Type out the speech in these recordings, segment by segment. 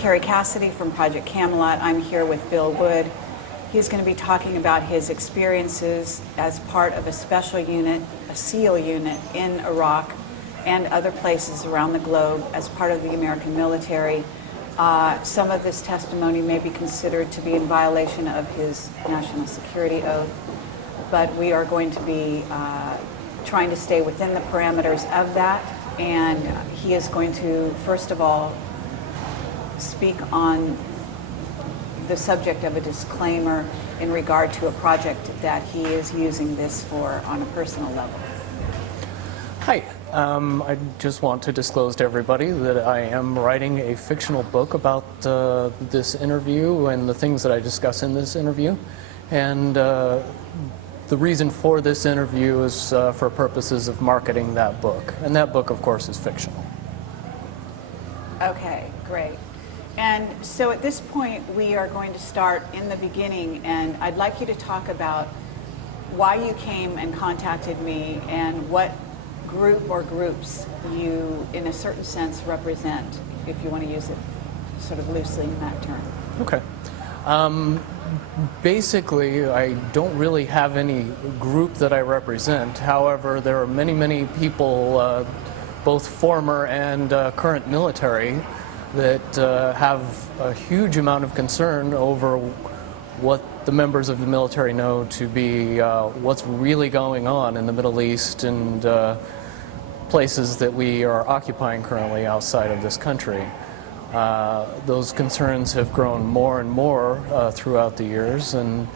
Kerry from Project Camelot. I'm here with Bill Wood. He's going to be talking about his experiences as part of a special unit, a SEAL unit in Iraq and other places around the globe as part of the American military. Some of this testimony may be considered to be in violation of his national security oath, but we are going to be trying to stay within the parameters of that. And he is going to, first of all, speak on the subject of a disclaimer in regard to a project that he is using this for on a personal level. Hi. I just want to disclose to everybody that I am writing a fictional book about this interview and the things that I discuss in this interview. And the reason for this interview is for purposes of marketing that book. And that book, of course, is fictional. Okay, great. And so at this point, we are going to start in the beginning, and I'd like you to talk about why you came and contacted me and what group or groups you, in a certain sense, represent, if you want to use it sort of loosely in that term. Okay. Basically, I don't really have any group that I represent. However, there are many, many people, both former and current military, that have a huge amount of concern over what the members of the military know to be what's really going on in the Middle East and places that we are occupying currently outside of this country. Those concerns have grown more and more throughout the years, and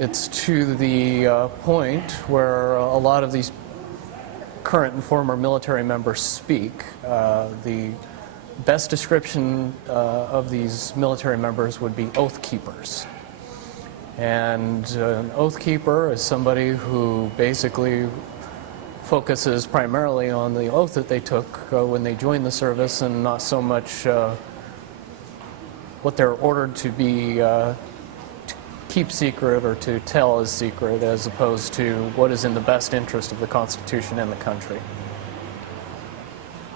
it's to the point where a lot of these current and former military members speak. The best description of these military members would be oath keepers. And an oath keeper is somebody who basically focuses primarily on the oath that they took when they joined the service, and not so much what they're ordered to be to keep secret or to tell as secret, as opposed to what is in the best interest of the Constitution and the country.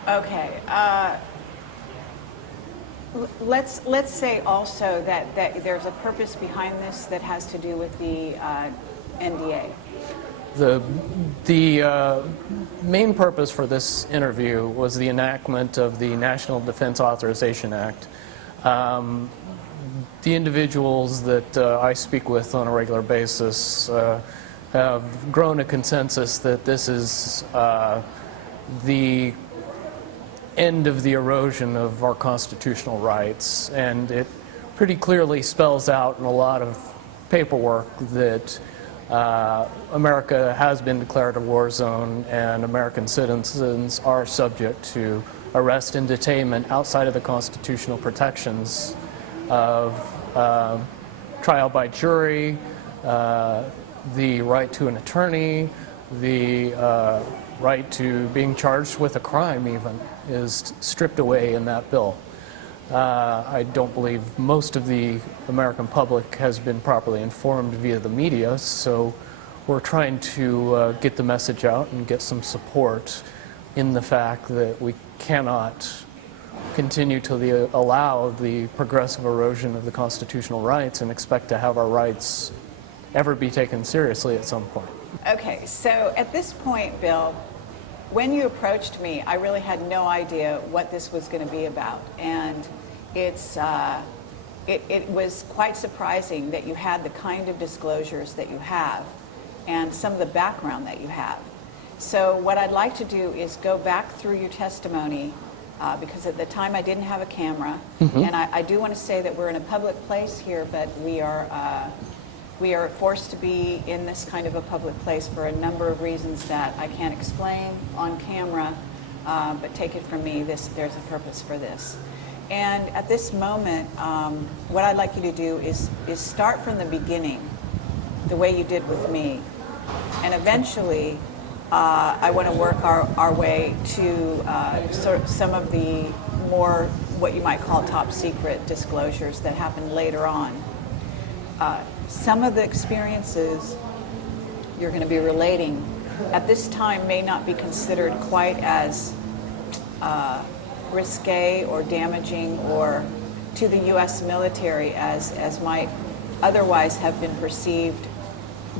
Okay. Let's say also that there's a purpose behind this that has to do with the NDA. The main purpose for this interview was the enactment of the National Defense Authorization Act. The individuals that I speak with on a regular basis have grown a consensus that this is the end of the erosion of our constitutional rights, and it pretty clearly spells out in a lot of paperwork that America has been declared a war zone, and American citizens are subject to arrest and detainment outside of the constitutional protections of trial by jury, the right to an attorney, the right to being charged with a crime even is stripped away in that bill. I don't believe most of the American public has been properly informed via the media, so we're trying to get the message out and get some support in the fact that we cannot continue to allow the progressive erosion of the constitutional rights and expect to have our rights ever be taken seriously at some point. Okay, so at this point, Bill, when you approached me, I really had no idea what this was going to be about, and it was quite surprising that you had the kind of disclosures that you have and some of the background that you have. So what I'd like to do is go back through your testimony, because at the time I didn't have a camera, and I do want to say that we're in a public place here, but we are forced to be in this kind of a public place for a number of reasons that I can't explain on camera, but take it from me, there's a purpose for this. And at this moment, what I'd like you to do is start from the beginning, the way you did with me. And eventually, I want to work our way to sort of some of the more, what you might call top secret disclosures that happened later on. Some of the experiences you're going to be relating at this time may not be considered quite as risque or damaging or to the U.S. military as might otherwise have been perceived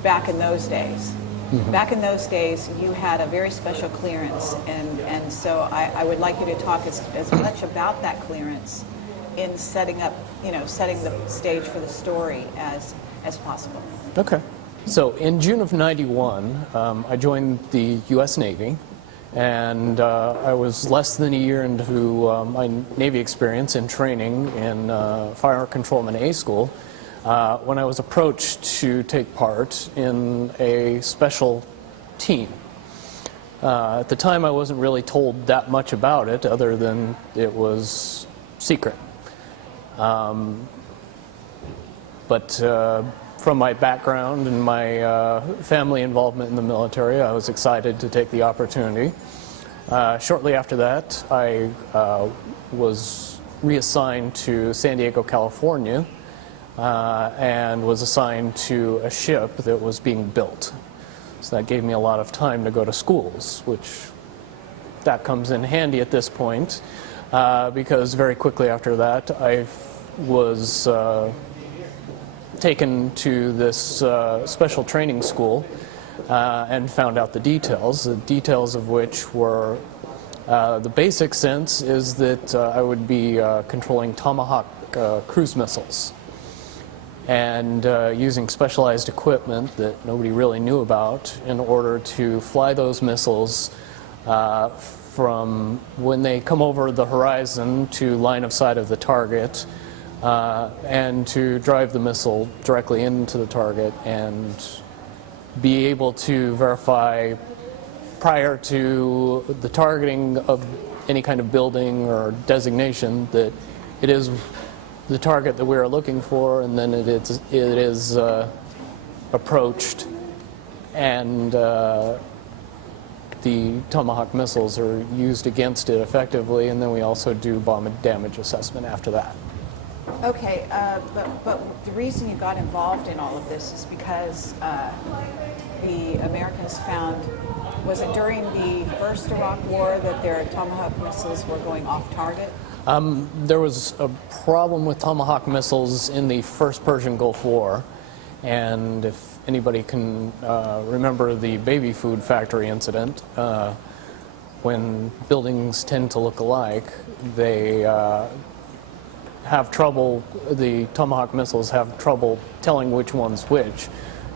back in those days. Mm-hmm. Back in those days, you had a very special clearance, and so I would like you to talk as much about that clearance in setting up, setting the stage for the story as possible. Okay. So in June of '91, I joined the U.S. Navy, and I was less than a year into my Navy experience in training in Fire Controlman A School when I was approached to take part in a special team. At the time, I wasn't really told that much about it, other than it was secret. But from my background and my family involvement in the military, I was excited to take the opportunity. Shortly after that, I was reassigned to San Diego, California, and was assigned to a ship that was being built. So that gave me a lot of time to go to schools, which that comes in handy at this point, because very quickly after that, I was taken to this special training school and found out the details of which were, the basic sense is that I would be controlling Tomahawk cruise missiles and using specialized equipment that nobody really knew about in order to fly those missiles from when they come over the horizon to line of sight of the target, and to drive the missile directly into the target and be able to verify prior to the targeting of any kind of building or designation that it is the target that we are looking for, and then it is approached, and the Tomahawk missiles are used against it effectively, and then we also do bomb damage assessment after that. Okay, but the reason you got involved in all of this is because the Americans found, was it during the first Iraq War that their Tomahawk missiles were going off target? There was a problem with Tomahawk missiles in the first Persian Gulf War, and if anybody can remember the baby food factory incident, when buildings tend to look alike, they have trouble, the Tomahawk missiles have trouble telling which one's which.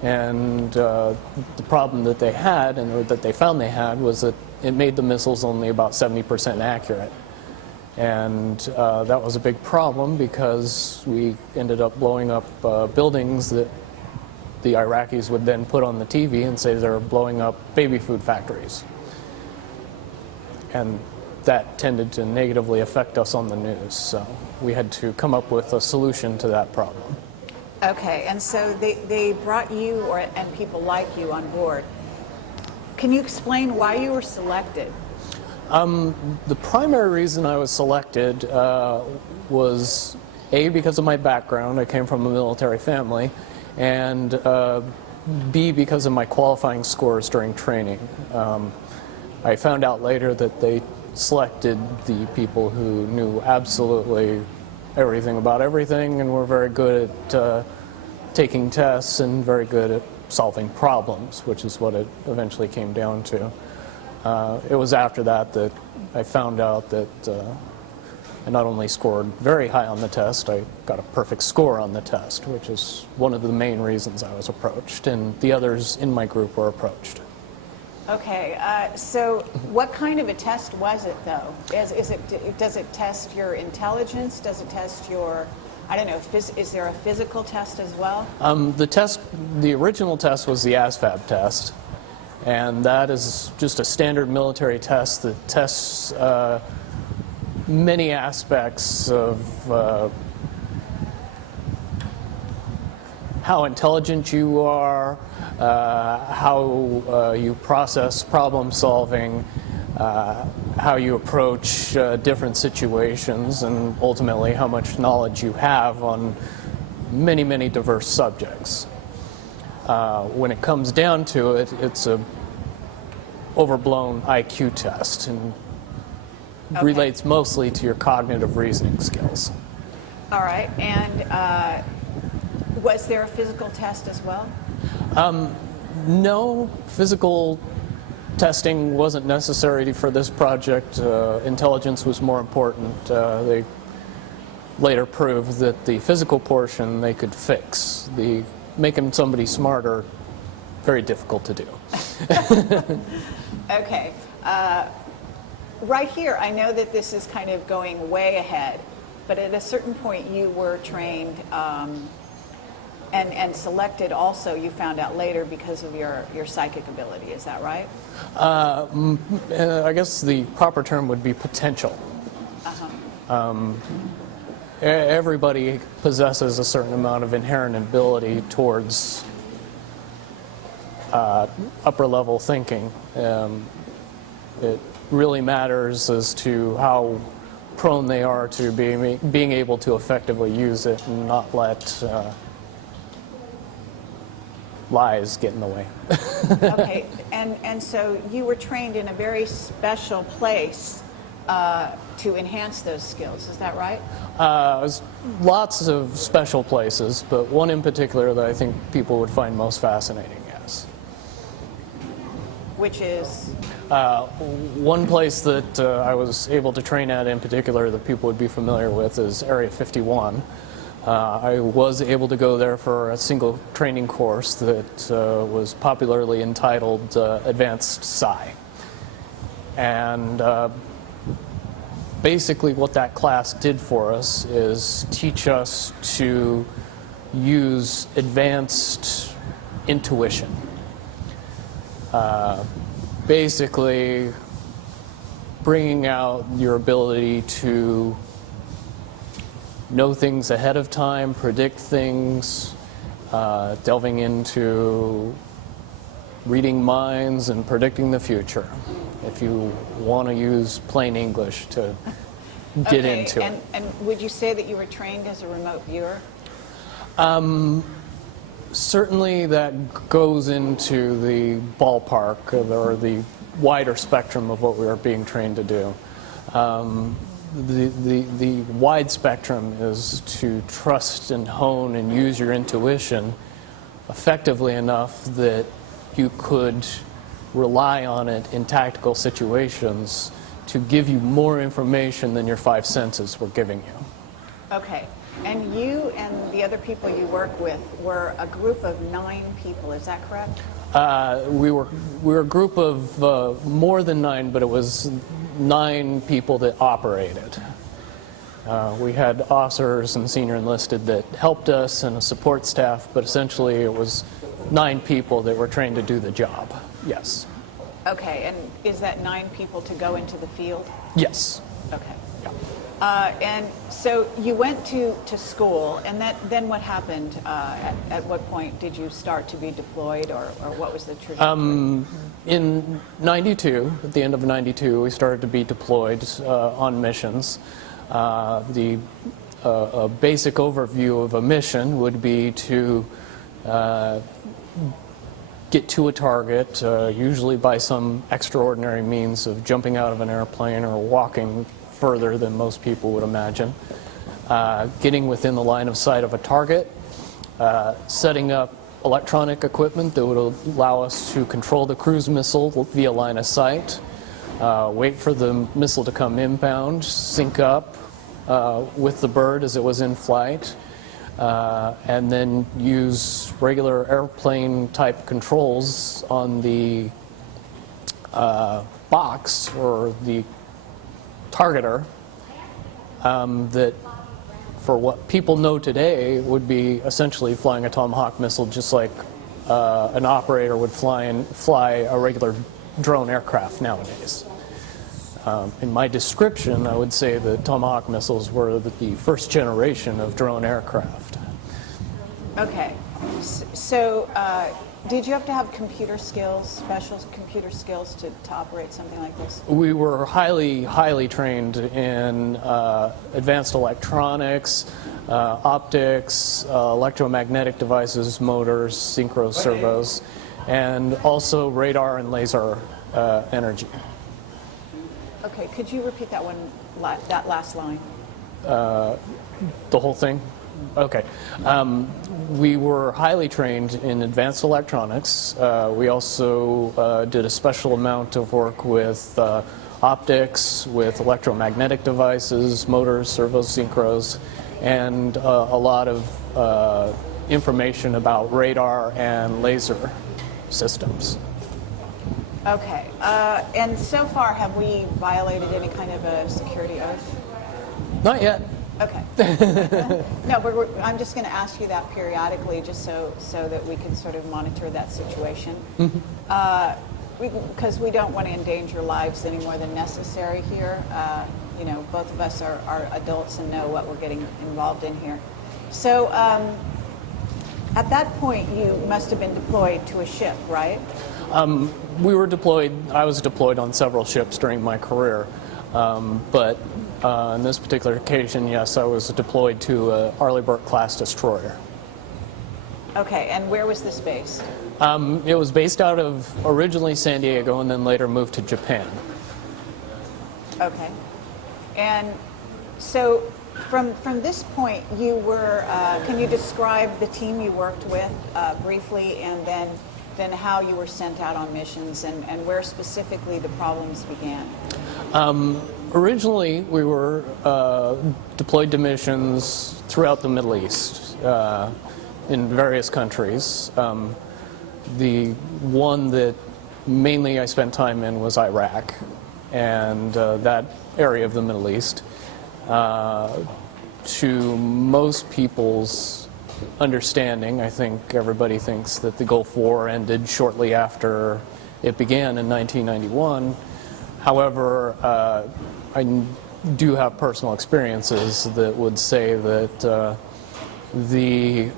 And the problem that they had, and that they found they had, was that it made the missiles only about 70% accurate. And that was a big problem because we ended up blowing up buildings that the Iraqis would then put on the TV and say they're blowing up baby food factories. And that tended to negatively affect us on the news, so we had to come up with a solution to that problem. Okay, and so they brought you and people like you on board. Can you explain why you were selected? The primary reason I was selected was A, because of my background. I came from a military family, and B, because of my qualifying scores during training. I found out later that they selected the people who knew absolutely everything about everything and were very good at taking tests and very good at solving problems, which is what it eventually came down to. It was after that that I found out that I not only scored very high on the test, I got a perfect score on the test, which is one of the main reasons I was approached, and the others in my group were approached. Okay, so what kind of a test was it, though? Does it test your intelligence? Does it test your, I don't know, is there a physical test as well? The original test was the ASVAB test, and that is just a standard military test that tests many aspects of how intelligent you are, how you process problem solving, how you approach different situations, and ultimately how much knowledge you have on many, many diverse subjects. When it comes down to it, it's a overblown IQ test and relates mostly to your cognitive reasoning skills. All right, and was there a physical test as well? No, physical testing wasn't necessary for this project. Intelligence was more important. They later proved that the physical portion they could fix. The making somebody smarter, very difficult to do. Okay. Right here, I know that this is kind of going way ahead, but at a certain point you were trained and selected also, you found out later, because of your psychic ability. Is that right? I guess the proper term would be potential. Everybody possesses a certain amount of inherent ability towards upper level thinking. It really matters as to how prone they are to being able to effectively use it and not let lies get in the way. Okay, and so you were trained in a very special place to enhance those skills, is that right? Lots of special places, but one in particular that I think people would find most fascinating, yes. Which is? One place that I was able to train at in particular that people would be familiar with is Area 51. I was able to go there for a single training course that was popularly entitled Advanced Psi. And basically what that class did for us is teach us to use advanced intuition. Basically bringing out your ability to know things ahead of time, predict things, delving into reading minds and predicting the future, if you want to use plain English to get into it. And would you say that you were trained as a remote viewer? Certainly that goes into the ballpark or the wider spectrum of what we are being trained to do. The wide spectrum is to trust and hone and use your intuition effectively enough that you could rely on it in tactical situations to give you more information than your five senses were giving you. Okay. And you and the other people you work with were a group of 9 people, is that correct? We were a group of more than 9, but it was 9 people that operated. We had officers and senior enlisted that helped us and a support staff, but essentially it was 9 people that were trained to do the job. Yes. Okay, and is that 9 people to go into the field? Yes. Okay. And so you went to school, and then what happened? At what point did you start to be deployed, or what was the trajectory? In '92, at the end of '92, we started to be deployed on missions. The basic overview of a mission would be to get to a target, usually by some extraordinary means of jumping out of an airplane or walking further than most people would imagine, getting within the line of sight of a target, setting up electronic equipment that would allow us to control the cruise missile via line of sight, wait for the missile to come inbound, sync up with the bird as it was in flight, and then use regular airplane type controls on the box or the targeter that, for what people know today, would be essentially flying a Tomahawk missile just like an operator would fly a regular drone aircraft nowadays. In my description, I would say the Tomahawk missiles were the first generation of drone aircraft. Okay. So did you have to have computer skills, special computer skills to operate something like this? We were highly trained in advanced electronics, optics, electromagnetic devices, motors, synchro servos, and also radar and laser energy. Okay, could you repeat that last line? The whole thing? Okay. We were highly trained in advanced electronics. We also did a special amount of work with optics, with electromagnetic devices, motors, servos, synchros, and a lot of information about radar and laser systems. Okay. And so far, have we violated any kind of a security oath? Not yet. Okay. No, but I'm just going to ask you that periodically, just so that we can sort of monitor that situation. Because we don't want to endanger lives any more than necessary here. You know, both of us are adults and know what we're getting involved in here. So at that point, you must have been deployed to a ship, right? We were deployed. I was deployed on several ships during my career, but on this particular occasion, yes, I was deployed to a Arleigh-Burke-class destroyer. Okay, and where was this based? It was based out of originally San Diego and then later moved to Japan. Okay. And so from this point, you were, can you describe the team you worked with briefly, and then how you were sent out on missions and where specifically the problems began? Originally, we were deployed to missions throughout the Middle East in various countries. The one that mainly I spent time in was Iraq, and that area of the Middle East. To most people's understanding, I think everybody thinks that the Gulf War ended shortly after it began in 1991. However, I do have personal experiences that would say that the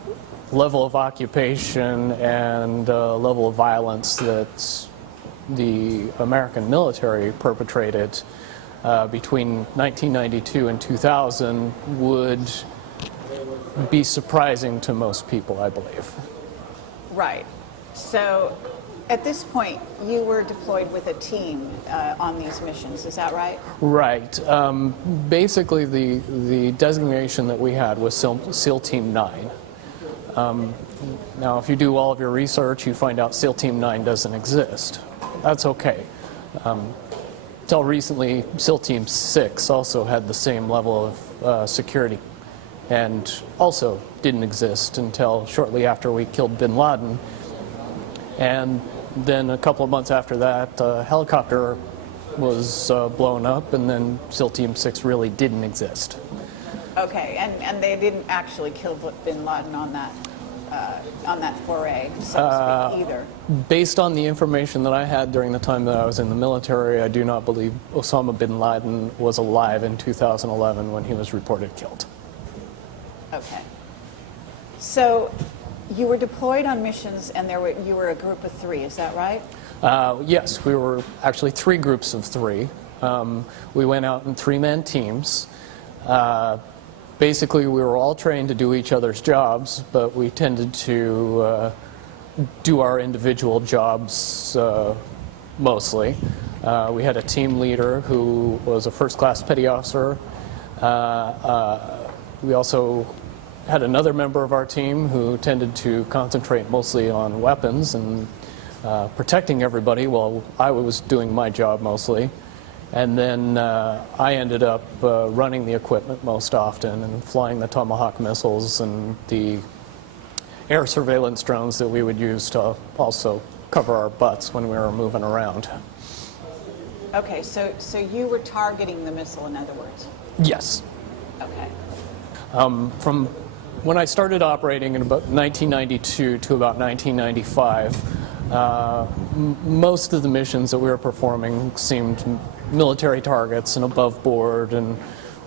level of occupation and level of violence that the American military perpetrated between 1992 and 2000 would be surprising to most people, I believe. Right. So at this point, you were deployed with a team on these missions, is that right? Right. Basically, the designation that we had was SEAL Team 9. Now, if you do all of your research, you find out SEAL Team 9 doesn't exist. That's okay. Until recently, SEAL Team 6 also had the same level of security and also didn't exist until shortly after we killed bin Laden. And then a couple of months after that, a helicopter was blown up, and then SEAL Team 6 really didn't exist. Okay, and they didn't actually kill bin Laden on that foray, so to speak, either. Based on the information that I had during the time that I was in the military, I do not believe Osama bin Laden was alive in 2011 when he was reported killed. Okay. So you were deployed on missions, and you were a group of 3, is that right? Yes, we were actually 3 groups of 3. We went out in 3-man teams. Basically, we were all trained to do each other's jobs, but we tended to do our individual jobs mostly. We had a team leader who was a first-class petty officer. We also had another member of our team who tended to concentrate mostly on weapons and protecting everybody while I was doing my job mostly. And then I ended up running the equipment most often and flying the Tomahawk missiles and the air surveillance drones that we would use to also cover our butts when we were moving around. Okay, so you were targeting the missile, in other words? Yes. Okay. From when I started operating in about 1992 to about 1995, most of the missions that we were performing seemed military targets and above board and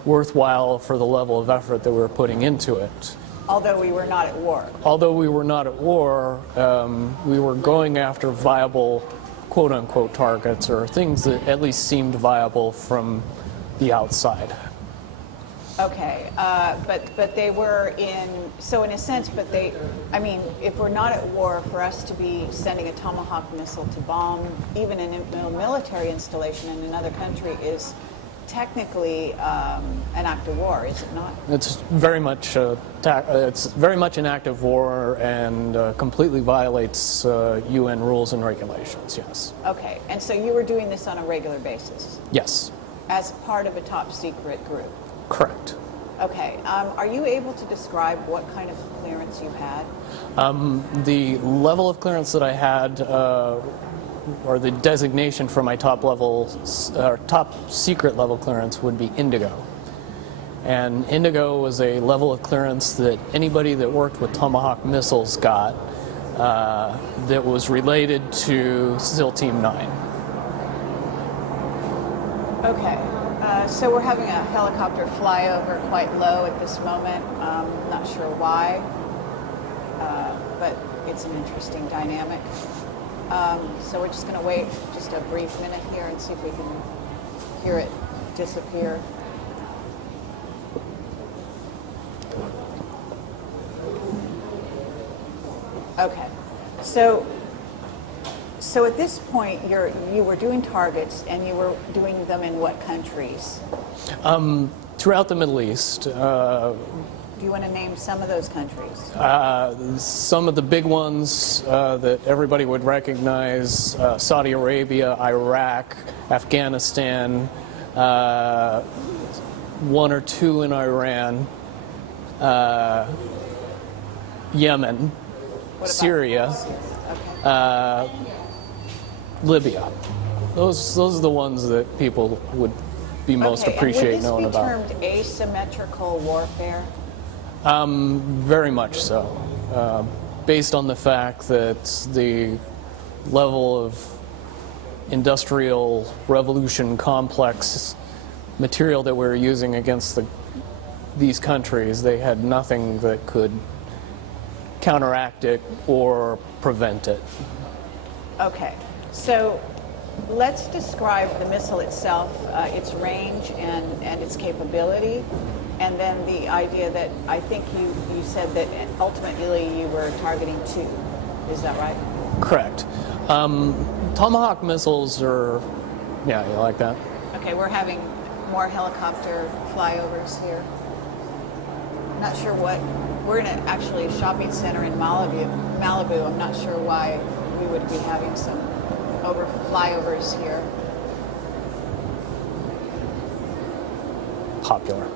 worthwhile for the level of effort that we were putting into it. Although we were not at war. Although we were not at war, we were going after viable quote-unquote targets, or things that at least seemed viable from the outside. Okay, but they were so in a sense, I mean, if we're not at war, for us to be sending a Tomahawk missile to bomb even a military installation in another country is technically an act of war, is it not? It's very much an act of war and completely violates UN rules and regulations. Yes. Okay, and so you were doing this on a regular basis Yes. as part of a top secret group. Correct. Okay, are you able to describe what kind of clearance you had? The level of clearance that I had, or the designation for my top secret level clearance would be Indigo. And Indigo was a level of clearance that anybody that worked with Tomahawk missiles got that was related to SEAL Team 9. Okay, so we're having a helicopter fly over quite low at this moment. Not sure why, but it's an interesting dynamic. So we're just going to wait just a brief minute here and see if we can hear it disappear. Okay, so at this point you were doing targets, and you were doing them in what countries? Throughout the Middle East. Do you want to name some of those countries? Some of the big ones that everybody would recognize: Saudi Arabia, Iraq, Afghanistan, one or two in Iran, Yemen, Syria, Okay. Libya. Those are the ones that people would be most appreciate knowing about. Would this be termed asymmetrical warfare? Very much so, based on the fact that the level of industrial revolution complex material that we were using against these countries, they had nothing that could counteract it or prevent it. Okay, so let's describe the missile itself, its range and its capability, and then the idea that I think you said that ultimately you were targeting 2. Is that right? Correct. Tomahawk missiles are, yeah, you like that? Okay, we're having more helicopter flyovers here. Not sure what, we're in actually a shopping center in Malibu. I'm not sure why we would be having some flyovers here. Popular.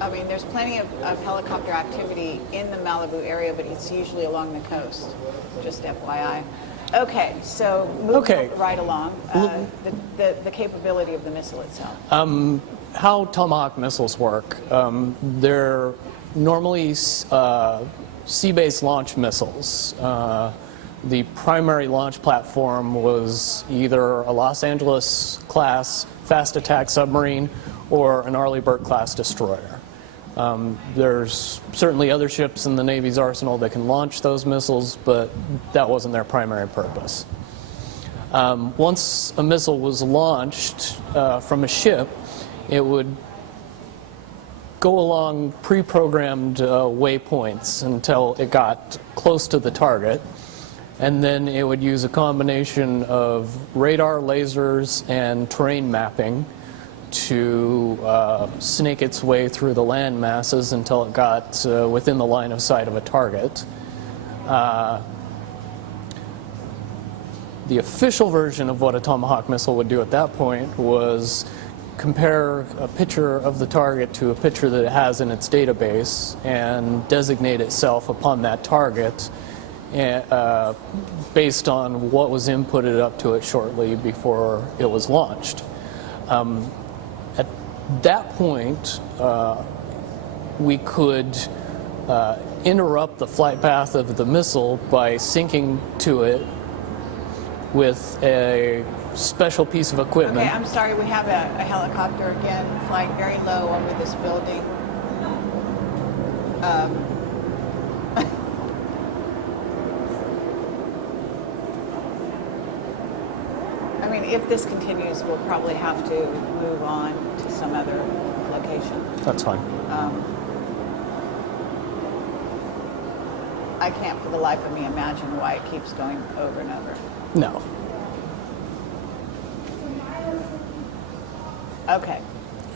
I mean, there's plenty of helicopter activity in the Malibu area, but it's usually along the coast, just FYI. Okay, so moving right along, the capability of the missile itself. How Tomahawk missiles work, they're normally sea-based launch missiles. The primary launch platform was either a Los Angeles class fast attack submarine or an Arleigh Burke class destroyer. There's certainly other ships in the Navy's arsenal that can launch those missiles, but that wasn't their primary purpose. Once a missile was launched from a ship, it would go along pre-programmed waypoints until it got close to the target, and then it would use a combination of radar, lasers, and terrain mapping to snake its way through the land masses until it got within the line of sight of a target. The official version of what a Tomahawk missile would do at that point was compare a picture of the target to a picture that it has in its database and designate itself upon that target based on what was inputted up to it shortly before it was launched. At that point, we could interrupt the flight path of the missile by syncing to it with a special piece of equipment. Okay, I'm sorry, we have a helicopter again flying very low over this building. I mean, if this continues, we'll probably have to move on to some other location. That's fine. I can't for the life of me imagine why it keeps going over and over. No. Okay.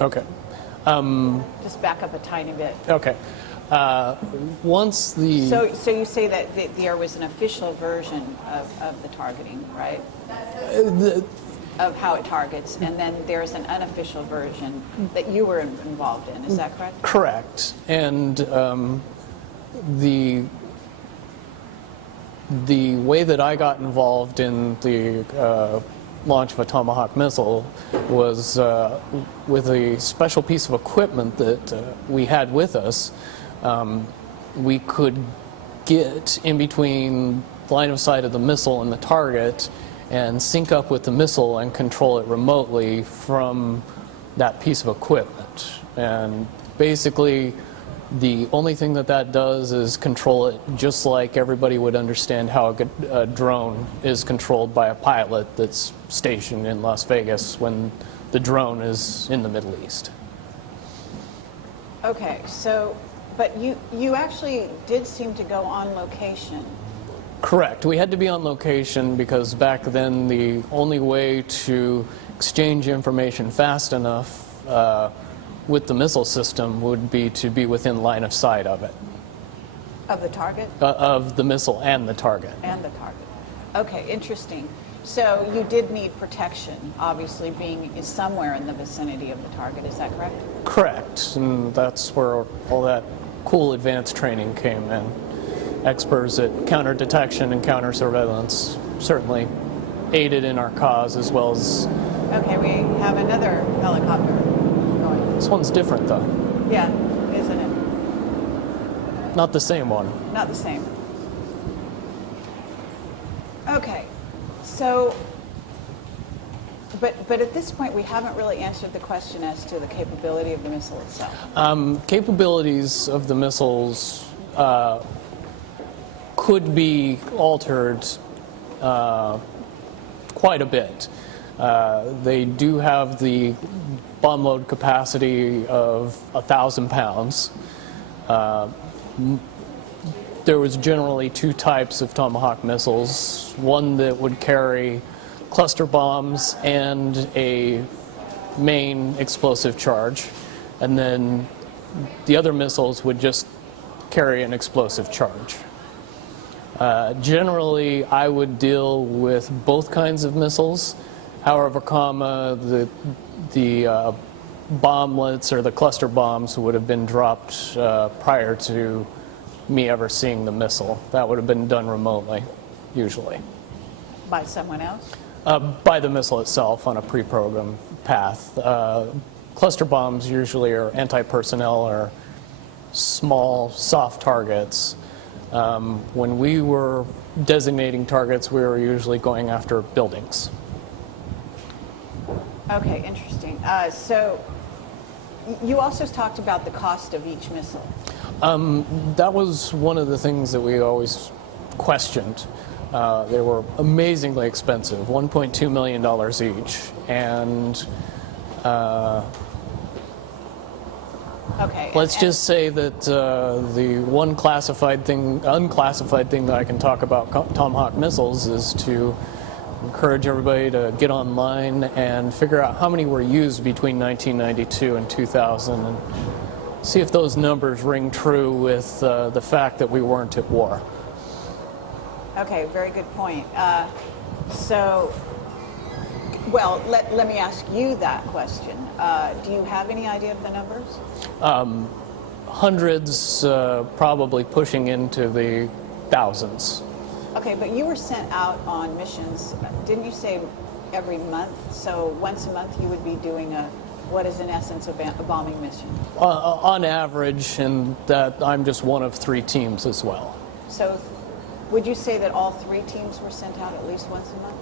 Okay. Just back up a tiny bit. Okay. Once the... So you say that there was an official version of the targeting, right? Of how it targets, and then there's an unofficial version that you were involved in. Is that correct? Correct. And the way that I got involved in the launch of a Tomahawk missile was with a special piece of equipment that we had with us. We could get in between line of sight of the missile and the target and sync up with the missile and control it remotely from that piece of equipment. And basically, the only thing that does is control it just like everybody would understand how a drone is controlled by a pilot that's stationed in Las Vegas when the drone is in the Middle East. Okay, so, but you actually did seem to go on location. Correct. We had to be on location because back then the only way to exchange information fast enough with the missile system would be to be within line of sight of it. Of the target? Of the missile and the target. And the target. Okay, interesting. So you did need protection, obviously being somewhere in the vicinity of the target, is that correct? Correct, and that's where all that cool advanced training came in. Experts at counter detection and counter surveillance certainly aided in our cause, as well as... Okay, we have another helicopter going. This one's different, though. Yeah, isn't it? Not the same one. Not the same. Okay, so, but at this point we haven't really answered the question as to the capability of the missile itself. Capabilities of the missiles could be altered quite a bit. They do have the bomb load capacity of 1,000 pounds. There was generally two types of Tomahawk missiles, one that would carry cluster bombs and a main explosive charge, and then the other missiles would just carry an explosive charge. Generally, I would deal with both kinds of missiles. However, the bomblets or the cluster bombs would have been dropped prior to me ever seeing the missile. That would have been done remotely, usually. By someone else? By the missile itself on a pre-programmed path. Cluster bombs usually are anti-personnel or small, soft targets. When we were designating targets, we were usually going after buildings. Okay, interesting. So you also talked about the cost of each missile. That was one of the things that we always questioned. They were amazingly expensive, $1.2 million each. And okay, let's just say that the one unclassified thing that I can talk about Tomahawk missiles is to encourage everybody to get online and figure out how many were used between 1992 and 2000 and see if those numbers ring true with the fact that we weren't at war. Okay, very good point. So, well, let me ask you that question. Do you have any idea of the numbers? Hundreds, probably pushing into the thousands. Okay, but you were sent out on missions, didn't you say every month? So once a month you would be doing what is in essence a bombing mission? On average, and that I'm just one of 3 teams as well. So would you say that all 3 teams were sent out at least once a month?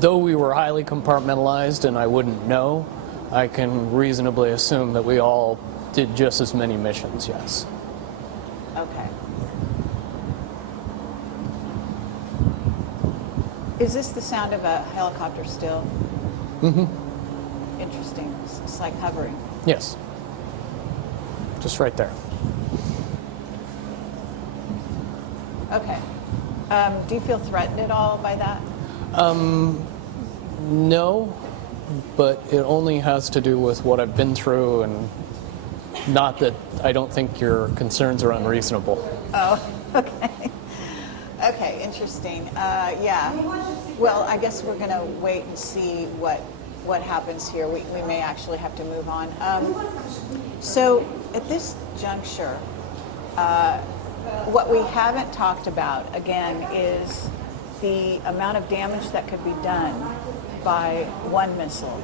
Though we were highly compartmentalized and I wouldn't know, I can reasonably assume that we all did just as many missions, yes. Okay. Is this the sound of a helicopter still? Mm-hmm. Interesting. It's like hovering. Yes. Just right there. Okay. Do you feel threatened at all by that? No. but it only has to do with what I've been through, and not that I don't think your concerns are unreasonable. Oh, okay. Okay, interesting. Yeah. Well, I guess we're going to wait and see what happens here. We may actually have to move on. So at this juncture, what we haven't talked about, again, is the amount of damage that could be done by one missile.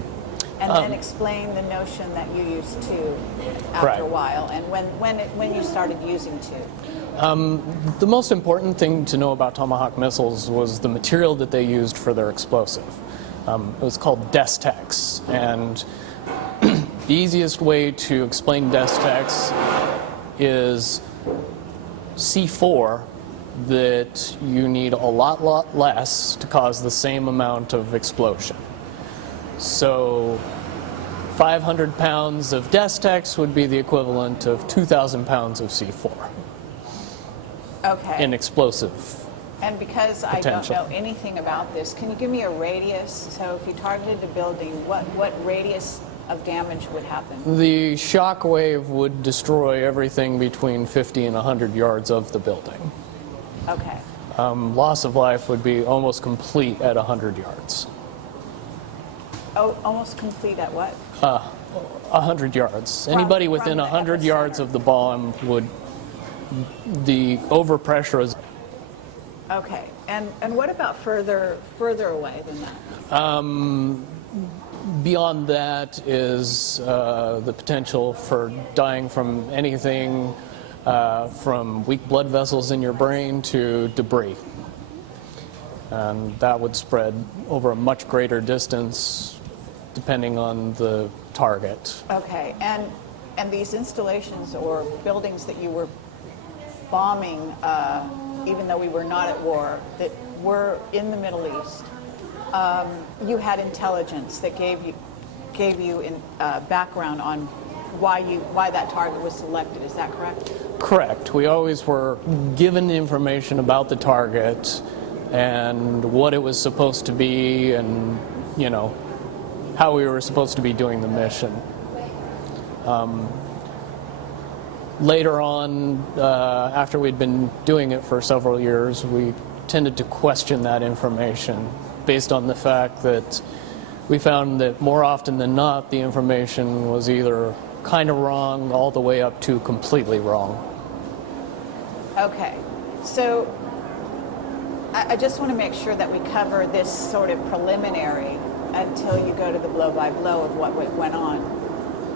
And then explain the notion that you used two after a while, and when you started using two. The most important thing to know about Tomahawk missiles was the material that they used for their explosive. It was called Destex, and the easiest way to explain Destex is C4 that you need a lot less to cause the same amount of explosion. So 500 pounds of Destex would be the equivalent of 2,000 pounds of C4. Okay. In explosive And because potential. I don't know anything about this, can you give me a radius? So if you targeted a building, what radius of damage would happen? The shock wave would destroy everything between 50 and 100 yards of the building. Okay. Loss of life would be almost complete at 100 yards. Oh, almost complete at what? 100 yards. Anybody within the 100 yards of the bomb would, the overpressure is. Okay. And what about further away than that? Beyond that is the potential for dying from anything from weak blood vessels in your brain to debris. And that would spread over a much greater distance depending on the target. Okay. And these installations or buildings that you were bombing, even though we were not at war, that were in the Middle East, you had intelligence that gave you background on why that target was selected. Is that correct? Correct. We always were given information about the target and what it was supposed to be, and how we were supposed to be doing the mission. Later on, after we'd been doing it for several years, we tended to question that information based on the fact that we found that more often than not, the information was either kind of wrong all the way up to completely wrong. Okay. So I just want to make sure that we cover this sort of preliminary until you go to the blow-by-blow of what went on.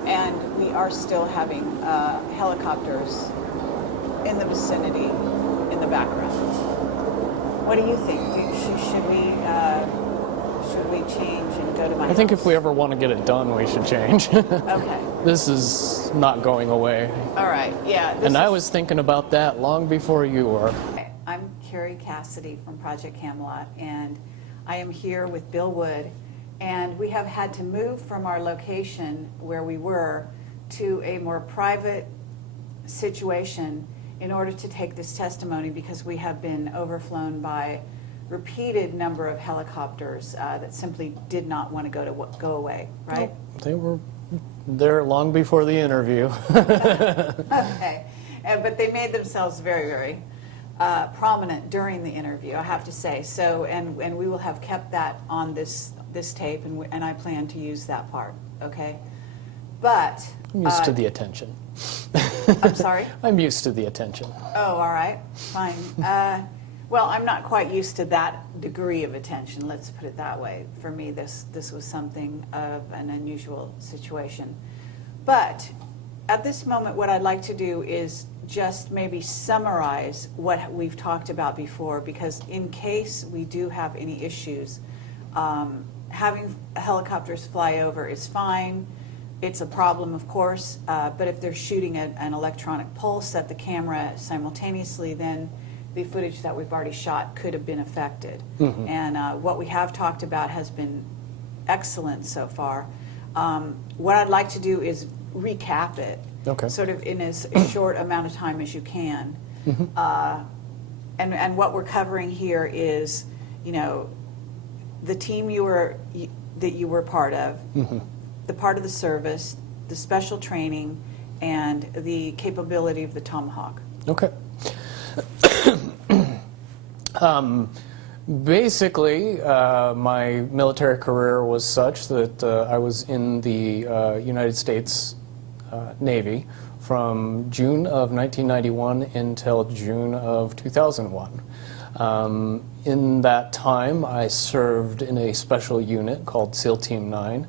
And we are still having helicopters in the vicinity, in the background. What do you think? Should we change and go to my I think if we ever want to get it done, we should change. Okay. This is not going away. All right. Yeah. And I was thinking about that long before you were. I'm Kerry Cassidy from Project Camelot, and I am here with Bill Wood. And we have had to move from our location where we were to a more private situation in order to take this testimony, because we have been overflown by repeated number of helicopters that simply did not want to go away, right? Nope. They were there long before the interview. Okay. But they made themselves very, very prominent during the interview, I have to say. So, and we will have kept that on this tape, and I plan to use that part, okay? But... I'm used to the attention. I'm sorry? I'm used to the attention. Oh, all right. Fine. Well, I'm not quite used to that degree of attention, let's put it that way. For me, this was something of an unusual situation. But at this moment, what I'd like to do is just maybe summarize what we've talked about before, because in case we do have any issues, having helicopters fly over is fine. It's a problem, of course, but if they're shooting an electronic pulse at the camera simultaneously, then the footage that we've already shot could have been affected. Mm-hmm. And what we have talked about has been excellent so far. What I'd like to do is recap it, okay, sort of in as short amount of time as you can. Mm-hmm. And what we're covering here is, the team you were that you were part of, the part of the service, the special training, and the capability of the Tomahawk. Okay. Basically, my military career was such that I was in the United States Navy from June of 1991 until June of 2001. In that time, I served in a special unit called SEAL Team 9.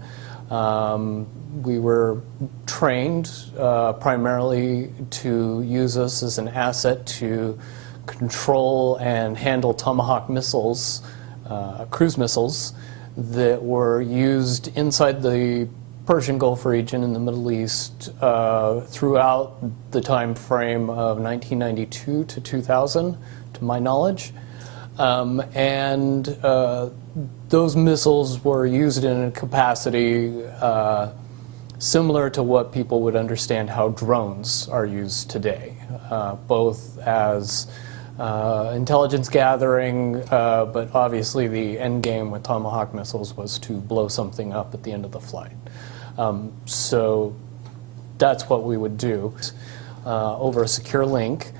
We were trained primarily to use us as an asset to control and handle Tomahawk missiles, cruise missiles, that were used inside the Persian Gulf region in the Middle East throughout the time frame of 1992 to 2000, to my knowledge. Those missiles were used in a capacity similar to what people would understand how drones are used today, both as intelligence gathering, but obviously the end game with Tomahawk missiles was to blow something up at the end of the flight. So that's what we would do over a secure link.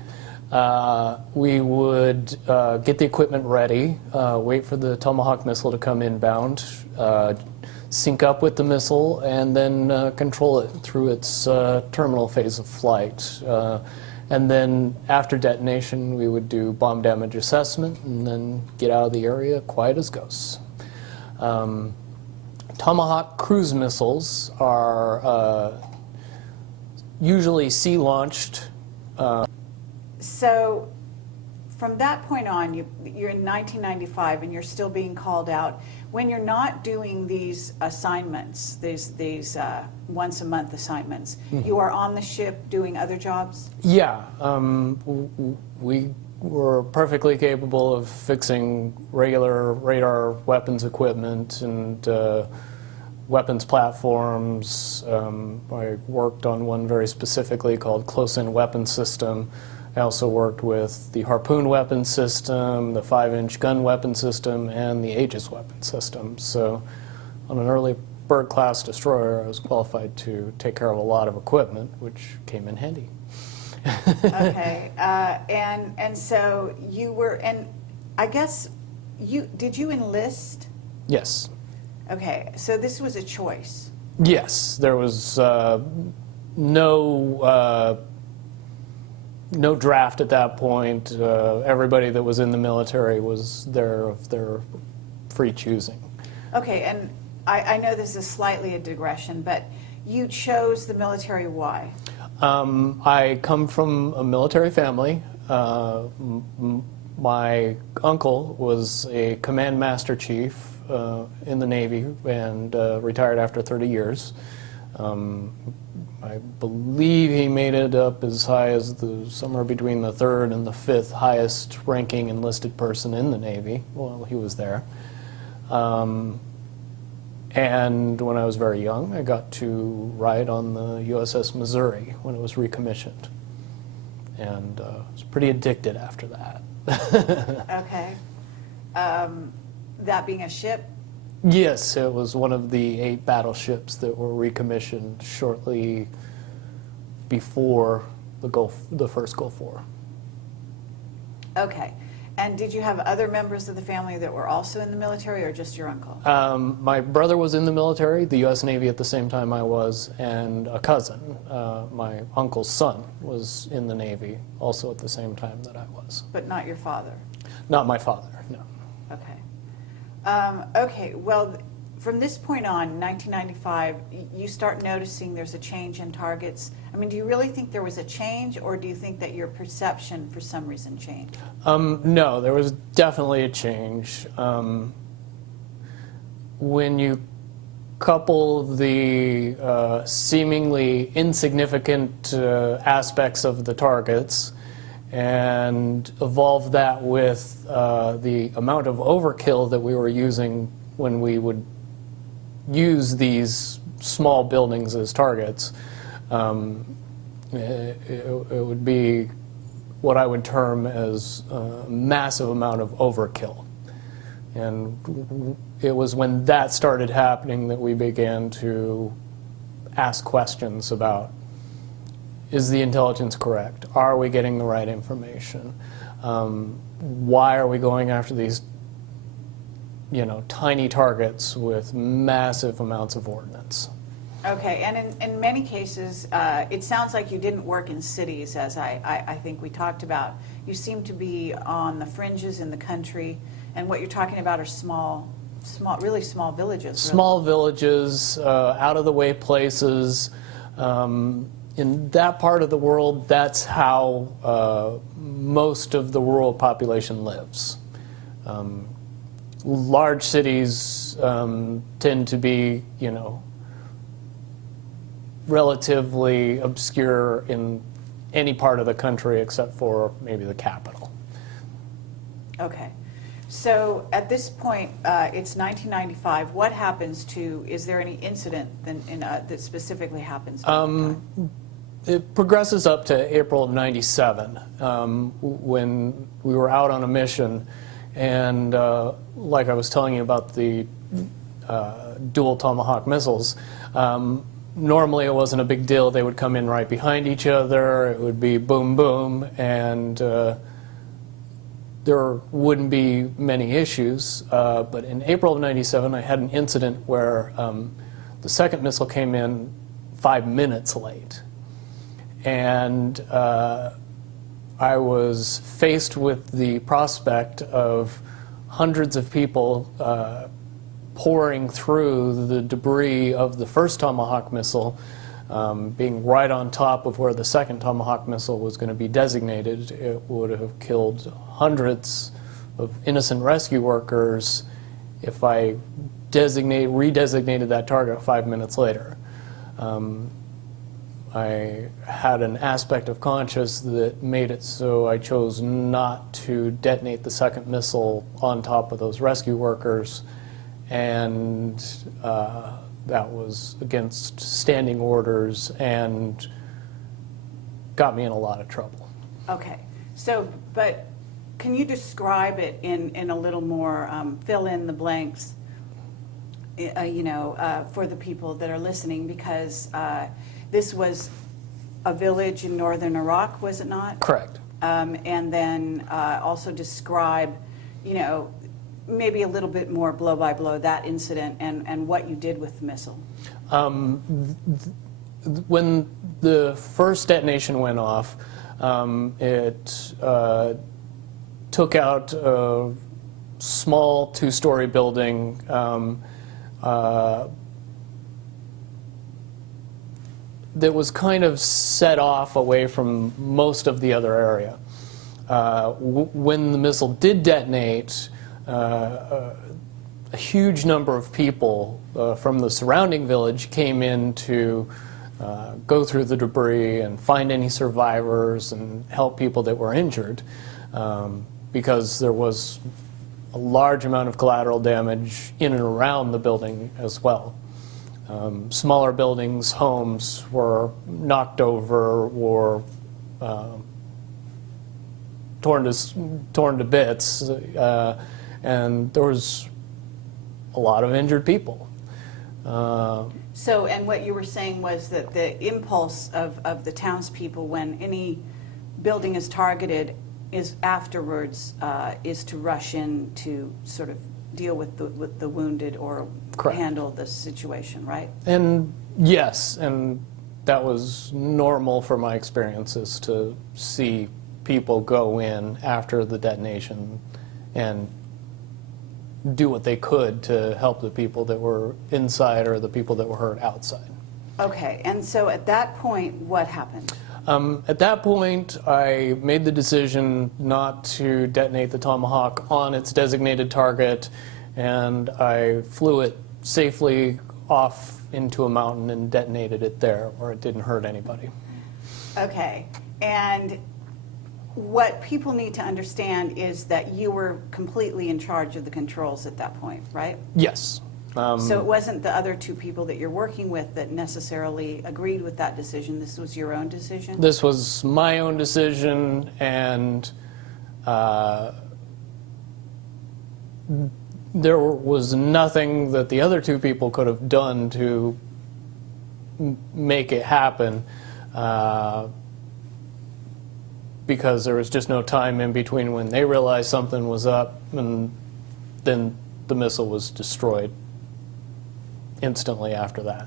We would get the equipment ready, wait for the Tomahawk missile to come inbound, sync up with the missile, and then control it through its terminal phase of flight. And then after detonation, we would do bomb damage assessment and then get out of the area quiet as ghosts. Tomahawk cruise missiles are usually sea-launched. So from that point on, you're in 1995 and you're still being called out. When you're not doing these assignments, these once-a-month assignments, you are on the ship doing other jobs? Yeah. We were perfectly capable of fixing regular radar weapons equipment and weapons platforms. I worked on one very specifically called Close-In Weapon System. I also worked with the Harpoon weapon system, the 5-inch gun weapon system, and the Aegis weapon system. So on an early Bird-class destroyer, I was qualified to take care of a lot of equipment, which came in handy. Okay, and so you were, and I guess did you enlist? Yes. Okay, so this was a choice. Yes, there was no draft at that point. Everybody that was in the military was there of their free choosing. Okay, and I know this is slightly a digression, but you chose the military. Why? I come from a military family. My uncle was a command master chief in the Navy and retired after 30 years. I believe he made it up as high as somewhere between the 3rd and the 5th highest ranking enlisted person in the Navy while he was there. And when I was very young, I got to ride on the USS Missouri when it was recommissioned. And I was pretty addicted after that. Okay. That being a ship? Yes, it was one of the 8 battleships that were recommissioned shortly before the first Gulf War. Okay. And did you have other members of the family that were also in the military, or just your uncle? My brother was in the military, the U.S. Navy at the same time I was, and a cousin, my uncle's son, was in the Navy also at the same time that I was. But not your father? Not my father, no. Okay. Okay, well, from this point on, 1995, you start noticing there's a change in targets. I mean, do you really think there was a change, or do you think that your perception for some reason changed? No, there was definitely a change. When you couple the seemingly insignificant aspects of the targets and evolve that with the amount of overkill that we were using when we would use these small buildings as targets, it would be what I would term as a massive amount of overkill. And it was when that started happening that we began to ask questions about, is the intelligence correct? Are we getting the right information? Why are we going after these, tiny targets with massive amounts of ordnance? Okay, and in many cases, it sounds like you didn't work in cities, as I think we talked about. You seem to be on the fringes in the country, and what you're talking about are really small villages. Really. Small villages, out-of-the-way places. In that part of the world, that's how most of the rural population lives. Large cities tend to be, relatively obscure in any part of the country except for maybe the capital. Okay. So at this point, it's 1995. What happens is there any incident that specifically happens? It progresses up to April of '97 when we were out on a mission, and like I was telling you about the dual tomahawk missiles, normally it wasn't a big deal. They would come in right behind each other. It would be boom, boom, and there wouldn't be many issues. But in April of '97, I had an incident where the second missile came in 5 minutes late. And I was faced with the prospect of hundreds of people pouring through the debris of the first Tomahawk missile, being right on top of where the second Tomahawk missile was going to be designated. It would have killed hundreds of innocent rescue workers if I redesignated that target 5 minutes later. I had an aspect of conscience that made it so I chose not to detonate the second missile on top of those rescue workers, and that was against standing orders and got me in a lot of trouble. Okay, so, but can you describe it in a little more, fill in the blanks, for the people that are listening, because this was a village in northern Iraq, was it not? Correct. And then also describe, maybe a little bit more blow by blow that incident and what you did with the missile. When the first detonation went off, it took out a small two-story building. That was kind of set off away from most of the other area. When the missile did detonate, a huge number of people from the surrounding village came in to go through the debris and find any survivors and help people that were injured, because there was a large amount of collateral damage in and around the building as well. Smaller buildings, homes were knocked over or torn to bits, and there was a lot of injured people. So, and what you were saying was that the impulse of the townspeople when any building is targeted is afterwards is to rush in to sort of deal with the wounded or Correct. Handle the situation, right? And yes, and that was normal for my experiences to see people go in after the detonation and do what they could to help the people that were inside or the people that were hurt outside. Okay, and so at that point, what happened? At that point, I made the decision not to detonate the Tomahawk on its designated target, and I flew it safely off into a mountain and detonated it there, where it didn't hurt anybody. Okay, and what people need to understand is that you were completely in charge of the controls at that point, right? Yes. So it wasn't the other two people that you're working with that necessarily agreed with that decision. This was your own decision? This was my own decision, and there was nothing that the other two people could have done to make it happen, because there was just no time in between when they realized something was up and then the missile was destroyed instantly after that.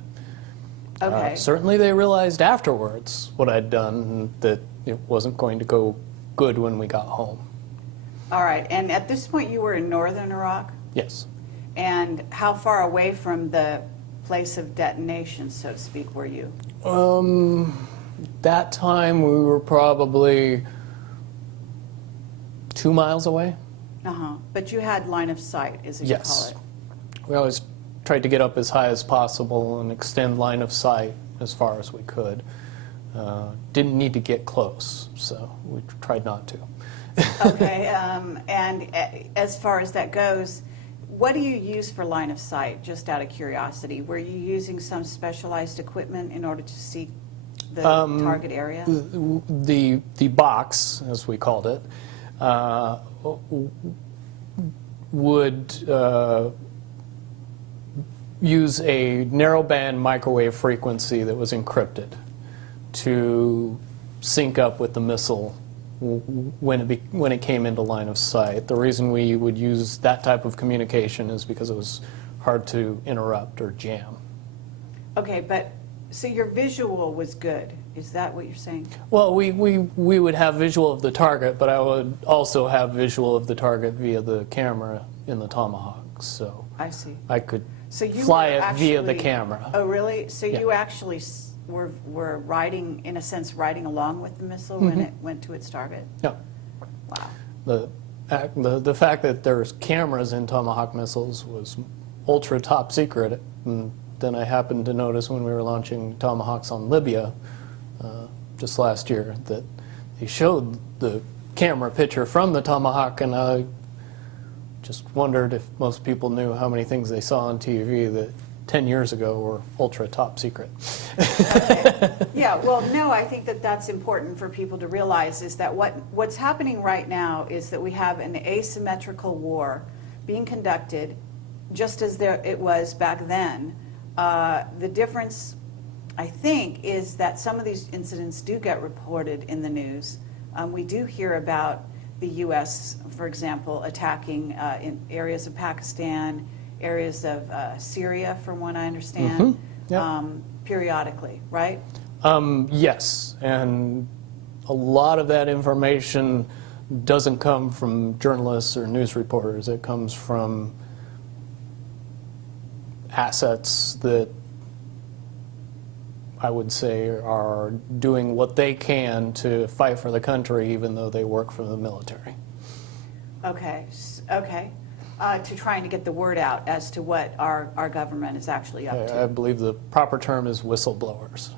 Okay. Certainly they realized afterwards what I'd done, and that it wasn't going to go good when we got home. All right. And at this point, you were in northern Iraq? Yes. And how far away from the place of detonation, so to speak, were you? That time we were probably 2 miles away. Uh-huh. But you had line of sight, as you call it. We always tried to get up as high as possible and extend line of sight as far as we could. Didn't need to get close, so we tried not to. Okay. And as far as that goes, what do you use for line of sight, just out of curiosity? Were you using some specialized equipment in order to see the target area? The box, as we called it, would use a narrowband microwave frequency that was encrypted to sync up with the missile when it came into line of sight. The reason we would use that type of communication is because it was hard to interrupt or jam. Okay, but so your visual was good. Is that what you're saying? Well, we would have visual of the target, but I would also have visual of the target via the camera in the Tomahawk. So I see. I could So you fly were it actually, via the camera. Oh, really? So Yeah. you actually were riding, in a sense, riding along with the missile when it went to its target? Yeah. Wow. The fact that there's cameras in Tomahawk missiles was ultra top secret. And then I happened to notice when we were launching Tomahawks on Libya just last year that they showed the camera picture from the Tomahawk, and I just wondered if most people knew how many things they saw on TV that 10 years ago were ultra top secret. Okay. Yeah, well, no, I think that that's important for people to realize, is that what's happening right now is that we have an asymmetrical war being conducted just as it was back then. The difference, I think, is that some of these incidents do get reported in the news. We do hear about the U.S., for example, attacking in areas of Pakistan, areas of Syria, from what I understand, periodically, right? Yes, and a lot of that information doesn't come from journalists or news reporters. It comes from assets that I would say are doing what they can to fight for the country, even though they work for the military. Okay, okay. To trying to get the word out as to what our government is actually up to. I believe the proper term is whistleblowers.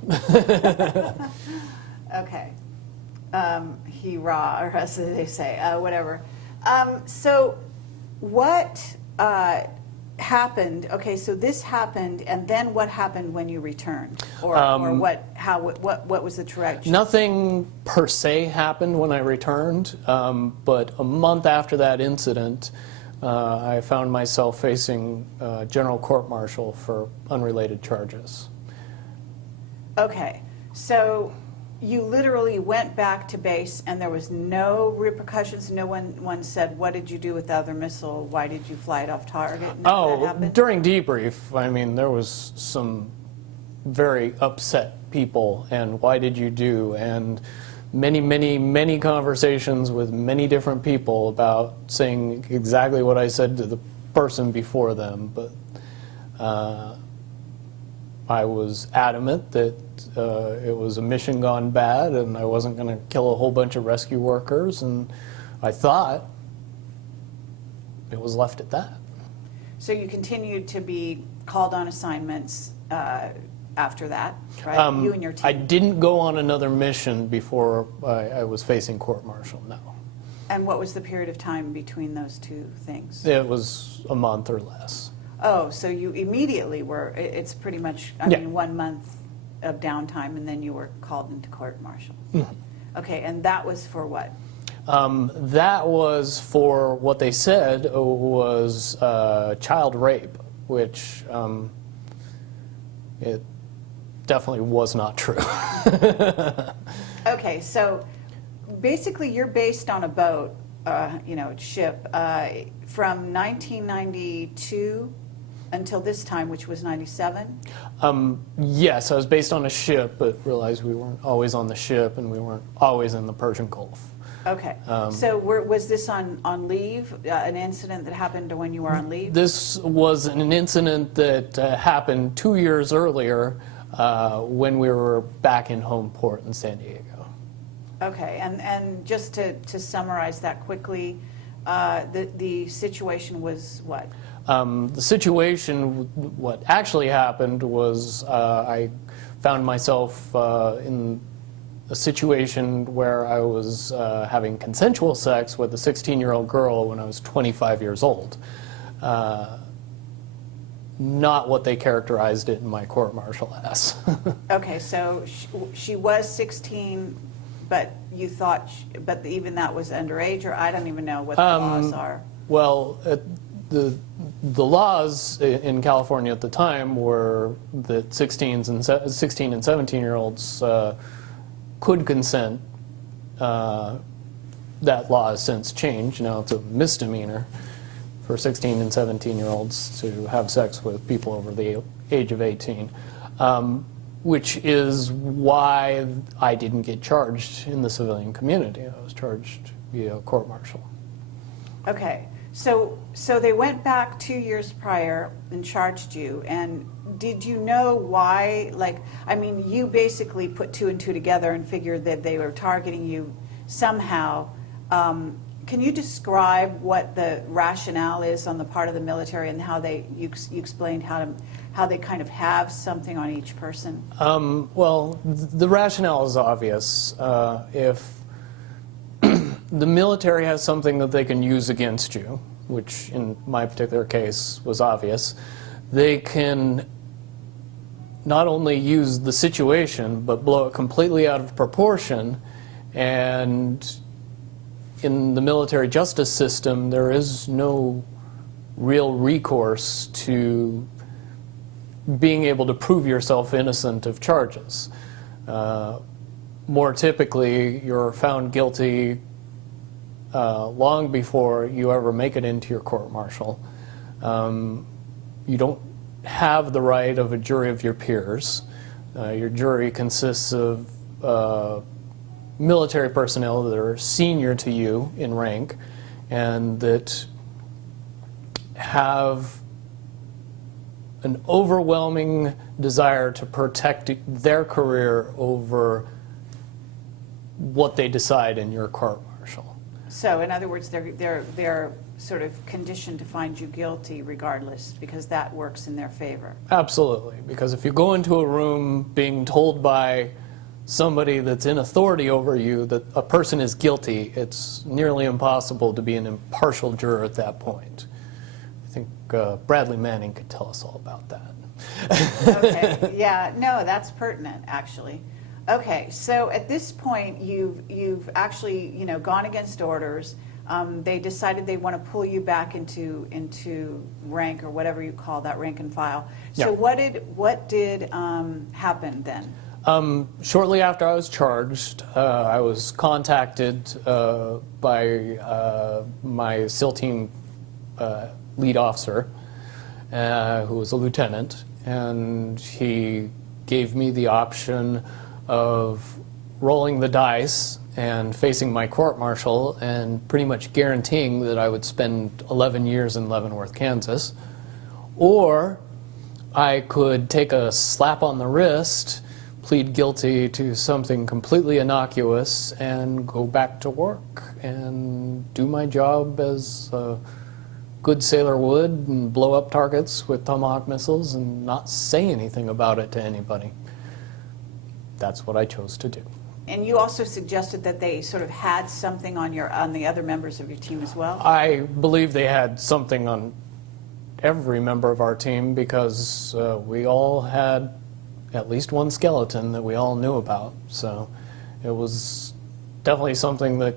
Okay. Hee-rah, or as they say, whatever. So what happened? Okay, so this happened, and then what happened when you returned? Or what was the trajectory? Nothing per se happened when I returned, but a month after that incident, I found myself facing general court-martial for unrelated charges. Okay, so you literally went back to base and there was no repercussions? No one said, what did you do with the other missile? Why did you fly it off target? None of that happened? During debrief, I mean, there was some very upset people, and why did you do? And many conversations with many different people about saying exactly what I said to the person before them, but I was adamant that it was a mission gone bad and I wasn't going to kill a whole bunch of rescue workers, and I thought it was left at that. So you continued to be called on assignments after that, right? You and your team. I didn't go on another mission before I was facing court-martial, no. And what was the period of time between those two things? It was a month or less. Oh, so you immediately were, it's pretty much, I mean, 1 month of downtime, and then you were called into court-martial. Okay, and that was for what? That was for what they said was child rape, which it definitely was not true. Okay, so basically you're based on a boat, ship, from 1992 until this time, which was 97? Yes, I was based on a ship, but realized we weren't always on the ship and we weren't always in the Persian Gulf. Okay, so was this on leave, an incident that happened when you were on leave? This was an incident that happened 2 years earlier when we were back in home port in San Diego. Okay, and just to summarize that quickly, the situation was what? The situation, what actually happened was I found myself in a situation where I was having consensual sex with a 16-year-old girl when I was 25 years old. Not what they characterized it in my court-martial as. Okay, so she was 16, but you thought, but even that was underage, or I don't even know what the laws are. Well, the laws in California at the time were that 16 and 17-year-olds could consent. That law has since changed. Now it's a misdemeanor for 16 and 17-year-olds to have sex with people over the age of 18, which is why I didn't get charged in the civilian community. I was charged via court-martial. Okay, so they went back 2 years prior and charged you, and did you know why? Like, I mean, you basically put 2 and 2 together and figured that they were targeting you somehow. Can you describe what the rationale is on the part of the military and how you explained how they kind of have something on each person? Well, the rationale is obvious. If the military has something that they can use against you, which in my particular case was obvious, they can not only use the situation, but blow it completely out of proportion. And in the military justice system, there is no real recourse to being able to prove yourself innocent of charges. More typically, you're found guilty long before you ever make it into your court-martial. You don't have the right of a jury of your peers. Your jury consists of military personnel that are senior to you in rank and that have an overwhelming desire to protect their career over what they decide in your court-martial. So, in other words, they're sort of conditioned to find you guilty regardless, because that works in their favor. Absolutely, because if you go into a room being told by somebody that's in authority over you that a person is guilty, it's nearly impossible to be an impartial juror at that point. I think Bradley Manning could tell us all about that. Okay, yeah, no, that's pertinent, actually. Okay, so at this point, you've actually, gone against orders. They decided they want to pull you back into rank, or whatever you call that, rank and file. So yeah. what did happen then? Shortly after I was charged, I was contacted by my SEAL team lead officer, who was a lieutenant, and he gave me the option of rolling the dice and facing my court-martial and pretty much guaranteeing that I would spend 11 years in Leavenworth, Kansas, or I could take a slap on the wrist, plead guilty to something completely innocuous, and go back to work and do my job as a good sailor would and blow up targets with tomahawk missiles and not say anything about it to anybody. That's what I chose to do. And you also suggested that they sort of had something on the other members of your team as well? I believe they had something on every member of our team, because we all had at least one skeleton that we all knew about. So it was definitely something that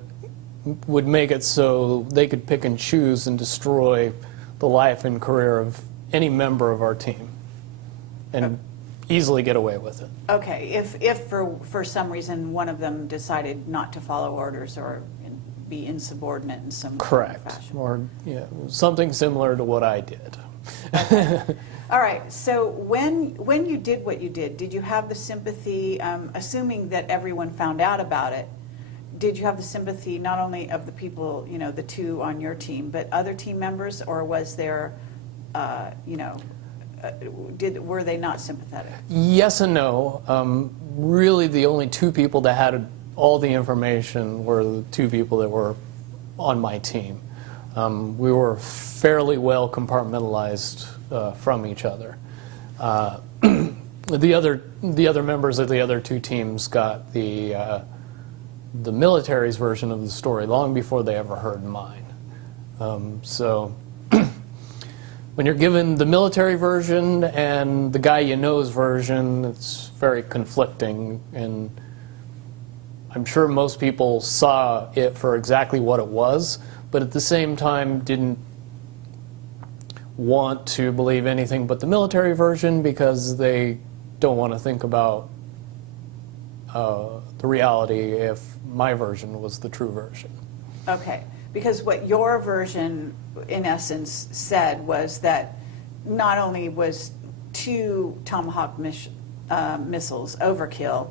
would make it so they could pick and choose and destroy the life and career of any member of our team and easily get away with it. Okay, if for some reason one of them decided not to follow orders or be insubordinate in some Correct. fashion. Or something similar to what I did. Okay. All right, so when you did what you did you have the sympathy, assuming that everyone found out about it, did you have the sympathy not only of the people, the two on your team, but other team members, or was there, were they not sympathetic? Yes and no. Really, the only two people that had all the information were the two people that were on my team. We were fairly well compartmentalized from each other. The other members of the other two teams got the military's version of the story long before they ever heard mine. So when you're given the military version and the guy you know's version, it's very conflicting, and I'm sure most people saw it for exactly what it was, but at the same time didn't want to believe anything but the military version because they don't want to think about the reality if my version was the true version. Okay, because what your version, in essence, said was that not only was 2 Tomahawk missiles overkill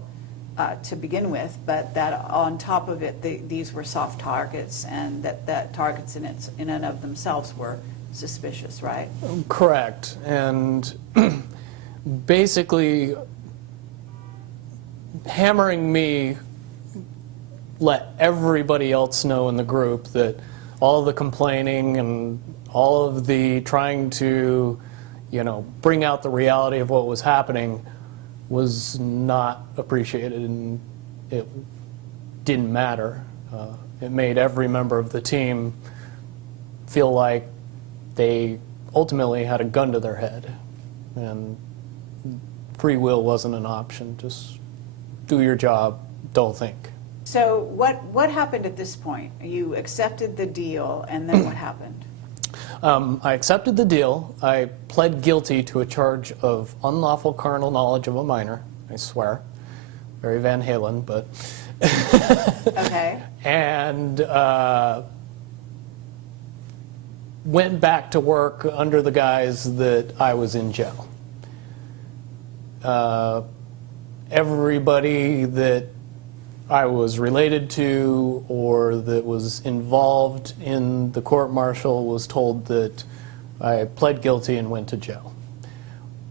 to begin with, but that on top of it, these were soft targets, and that targets in and of themselves were suspicious, right? Correct. And basically, hammering me let everybody else know in the group that all of the complaining and all of the trying to, bring out the reality of what was happening was not appreciated, and it didn't matter. It made every member of the team feel like they ultimately had a gun to their head, and free will wasn't an option. Just do your job, don't think. So what happened at this point? You accepted the deal, and then what happened? I accepted the deal. I pled guilty to a charge of unlawful carnal knowledge of a minor, I swear. Very Van Halen, but... Okay. And went back to work under the guise that I was in jail. Everybody that I was related to or that was involved in the court-martial was told that I pled guilty and went to jail.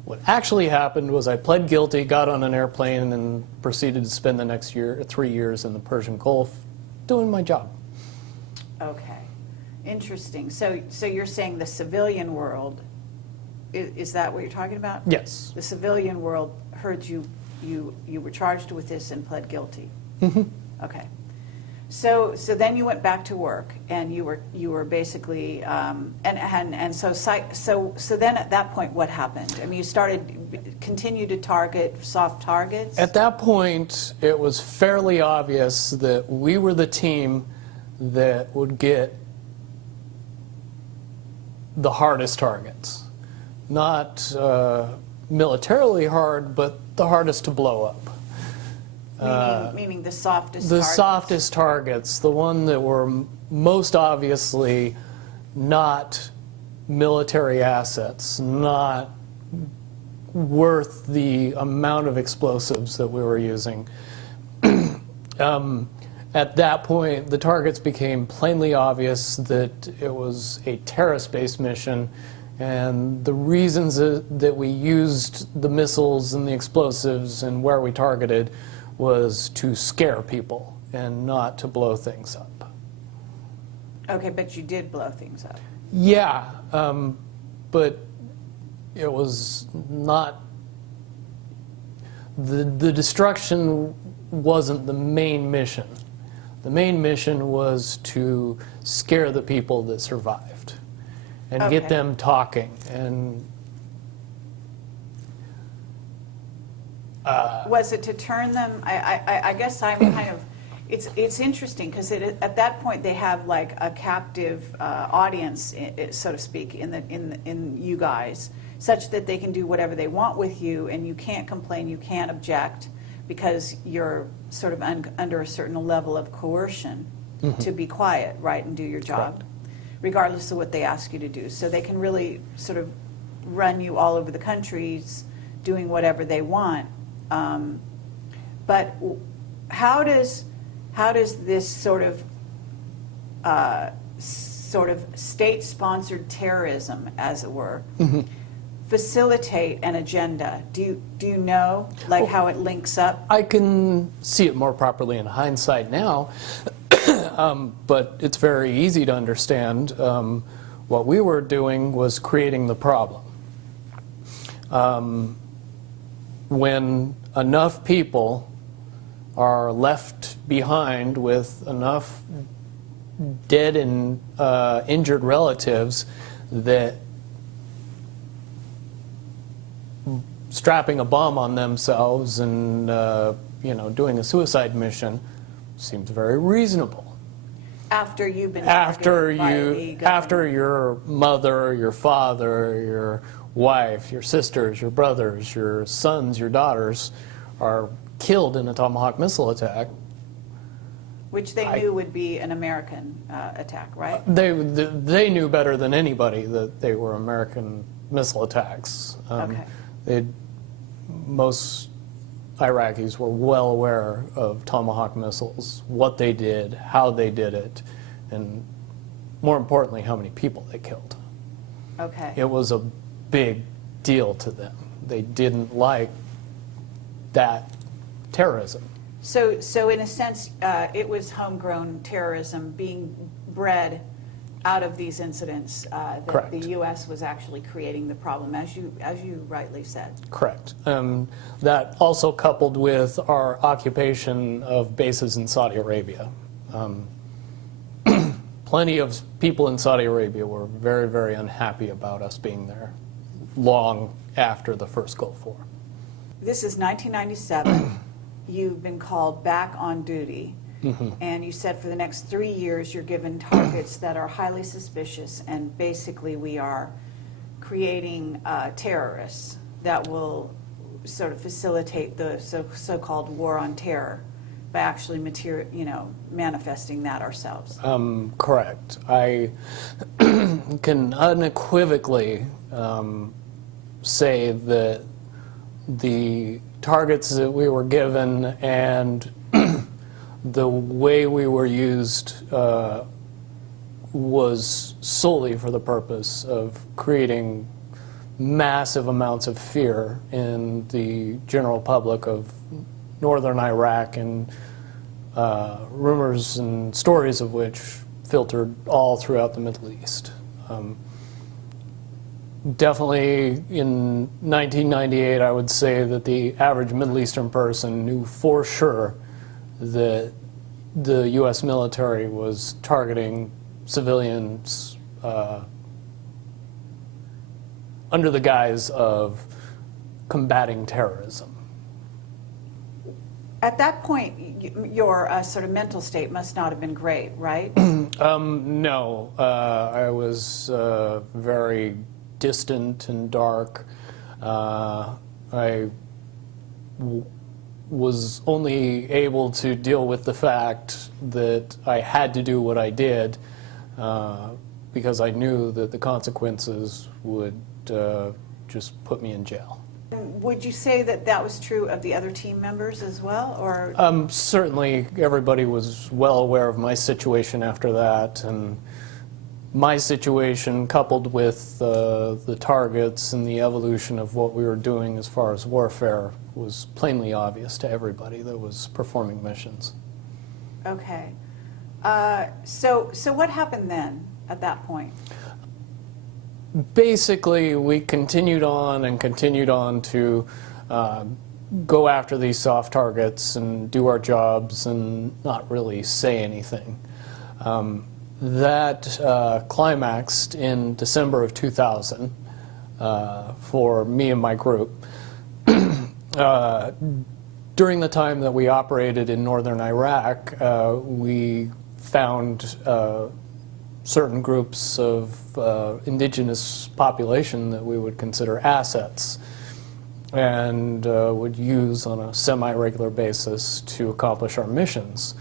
What actually happened was I pled guilty, got on an airplane, and proceeded to spend the next 3 years in the Persian Gulf doing my job. Okay. Interesting. So you're saying the civilian world, is that what you're talking about? Yes. The civilian world heard you were charged with this and pled guilty. Mm-hmm. Okay. So then you went back to work, and you were basically and so then at that point what happened? I mean, you continued to target soft targets? At that point, it was fairly obvious that we were the team that would get the hardest targets. Not militarily hard, but the hardest to blow up. Meaning the softest the targets? softest targets, the one that were most obviously not military assets, not worth the amount of explosives that we were using. At that point, the targets became plainly obvious that it was a terrorist-based mission, and the reasons that we used the missiles and the explosives and where we targeted was to scare people and not to blow things up. Okay, but you did blow things up. Yeah, but it was not, the destruction wasn't the main mission. The main mission was to scare the people that survived and get them talking. And was it to turn them, I guess I'm kind of, It's interesting because at that point they have like a captive audience, so to speak, in you guys, such that they can do whatever they want with you, and you can't complain, you can't object, because you're sort of under a certain level of coercion to be quiet, right, and do your job, Correct. regardless of what they ask you to do. So they can really sort of run you all over the countries, doing whatever they want. But how does this sort of state-sponsored terrorism, as it were, facilitate an agenda? Do you know, like, how it links up? I can see it more properly in hindsight now, but it's very easy to understand. What we were doing was creating the problem. When enough people are left behind with enough dead and injured relatives that strapping a bomb on themselves and doing a suicide mission seems very reasonable. After you've been after after your mother, your father, your wife, your sisters, your brothers, your sons, your daughters are killed in a Tomahawk missile attack. Which they knew would be an American attack, right? They knew better than anybody that they were American missile attacks. Okay. Most Iraqis were well aware of Tomahawk missiles, what they did, how they did it, and more importantly, how many people they killed. Okay. It was a big deal to them. They didn't like that terrorism. So in a sense, it was homegrown terrorism being bred out of these incidents that Correct. the U.S. was actually creating the problem, as you rightly said. Correct. That also coupled with our occupation of bases in Saudi Arabia. Plenty of people in Saudi Arabia were very, very unhappy about us being there long after the first Gulf War. This is 1997. You've been called back on duty. And you said for the next 3 years you're given targets that are highly suspicious, and basically we are creating terrorists that will sort of facilitate the so-called war on terror by actually manifesting that ourselves. Correct. I can unequivocally say that the targets that we were given and the way we were used was solely for the purpose of creating massive amounts of fear in the general public of northern Iraq, and rumors and stories of which filtered all throughout the Middle East. Definitely in 1998, I would say that the average Middle Eastern person knew for sure that the U.S. military was targeting civilians under the guise of combating terrorism. At that point, your sort of mental state must not have been great, right? No, I was very distant and dark. I was only able to deal with the fact that I had to do what I did because I knew that the consequences would just put me in jail. Would you say that that was true of the other team members as well, or? Certainly, everybody was well aware of my situation after that, and my situation coupled with the targets and the evolution of what we were doing as far as warfare was plainly obvious to everybody that was performing missions. Okay. So what happened then at that point? Basically, we continued on and continued on to go after these soft targets and do our jobs and not really say anything. That climaxed in December of 2000 for me and my group. during the time that we operated in northern Iraq, we found certain groups of indigenous population that we would consider assets and would use on a semi-regular basis to accomplish our missions.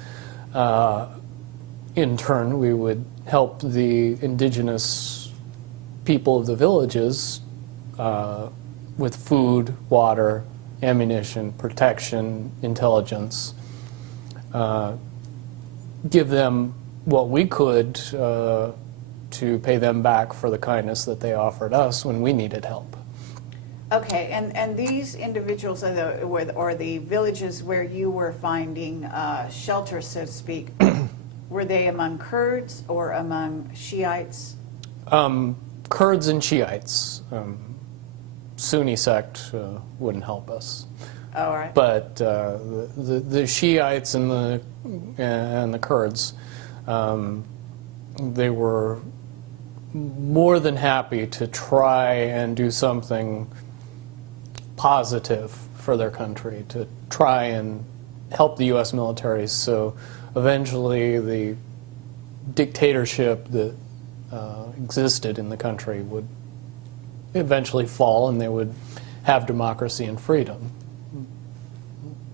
In turn, we would help the indigenous people of the villages with food, water, ammunition, protection, intelligence, give them what we could to pay them back for the kindness that they offered us when we needed help. Okay, and these individuals or the villages where you were finding shelter, so to speak, were they among Kurds or among Shiites? Kurds and Shiites. Sunni sect wouldn't help us. Oh, all right. But the Shiites and the Kurds, they were more than happy to try and do something positive for their country, to try and help the U.S. military. So eventually the dictatorship that existed in the country would eventually fall, and they would have democracy and freedom.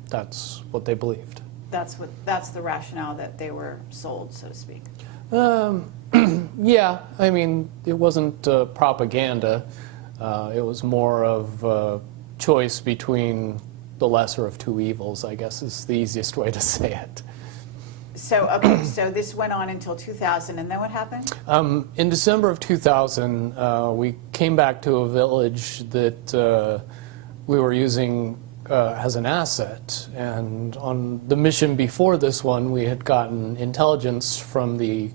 That's what they believed. That's the rationale that they were sold, so to speak. Yeah, I mean, it wasn't propaganda. It was more of a choice between the lesser of two evils, I guess is the easiest way to say it. So, okay, so this went on until 2000, and then what happened? In December of 2000, we came back to a village that we were using as an asset. And on the mission before this one, we had gotten intelligence from the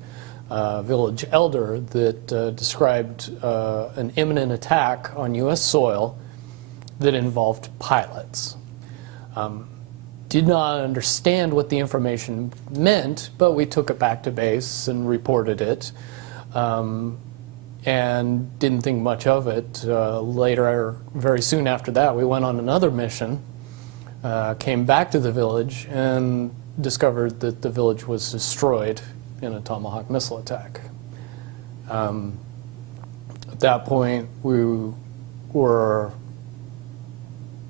village elder that described an imminent attack on U.S. soil that involved pilots. Did not understand what the information meant, but we took it back to base and reported it, and didn't think much of it. Later, very soon after that, we went on another mission, came back to the village, and discovered that the village was destroyed in a tomahawk missile attack. At that point, we were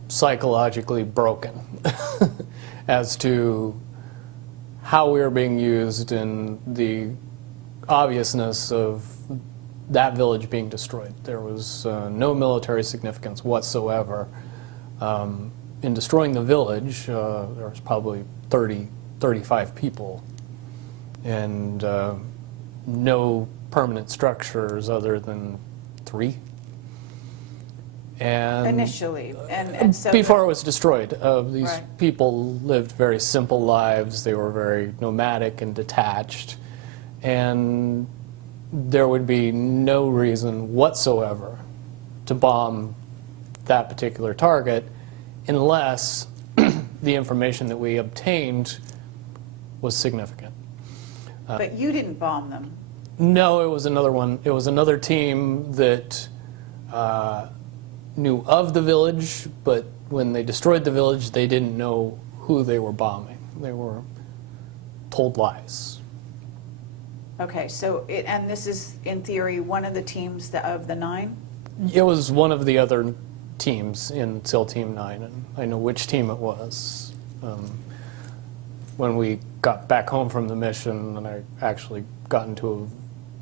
psychologically broken as to how we were being used and the obviousness of that village being destroyed. There was no military significance whatsoever. In destroying the village, there was probably 30, 35 people, and no permanent structures other than 3. And Initially, and so before it was destroyed, these right. people lived very simple lives. They were very nomadic and detached, and there would be no reason whatsoever to bomb that particular target unless the information that we obtained was significant. But you didn't bomb them. No, it was another one. It was another team that knew of the village, but when they destroyed the village, they didn't know who they were bombing. They were told lies. Okay, so and this is, in theory, one of the teams of the 9? It was one of the other teams in SEAL Team 9, and I know which team it was. When we got back home from the mission, and I actually got into a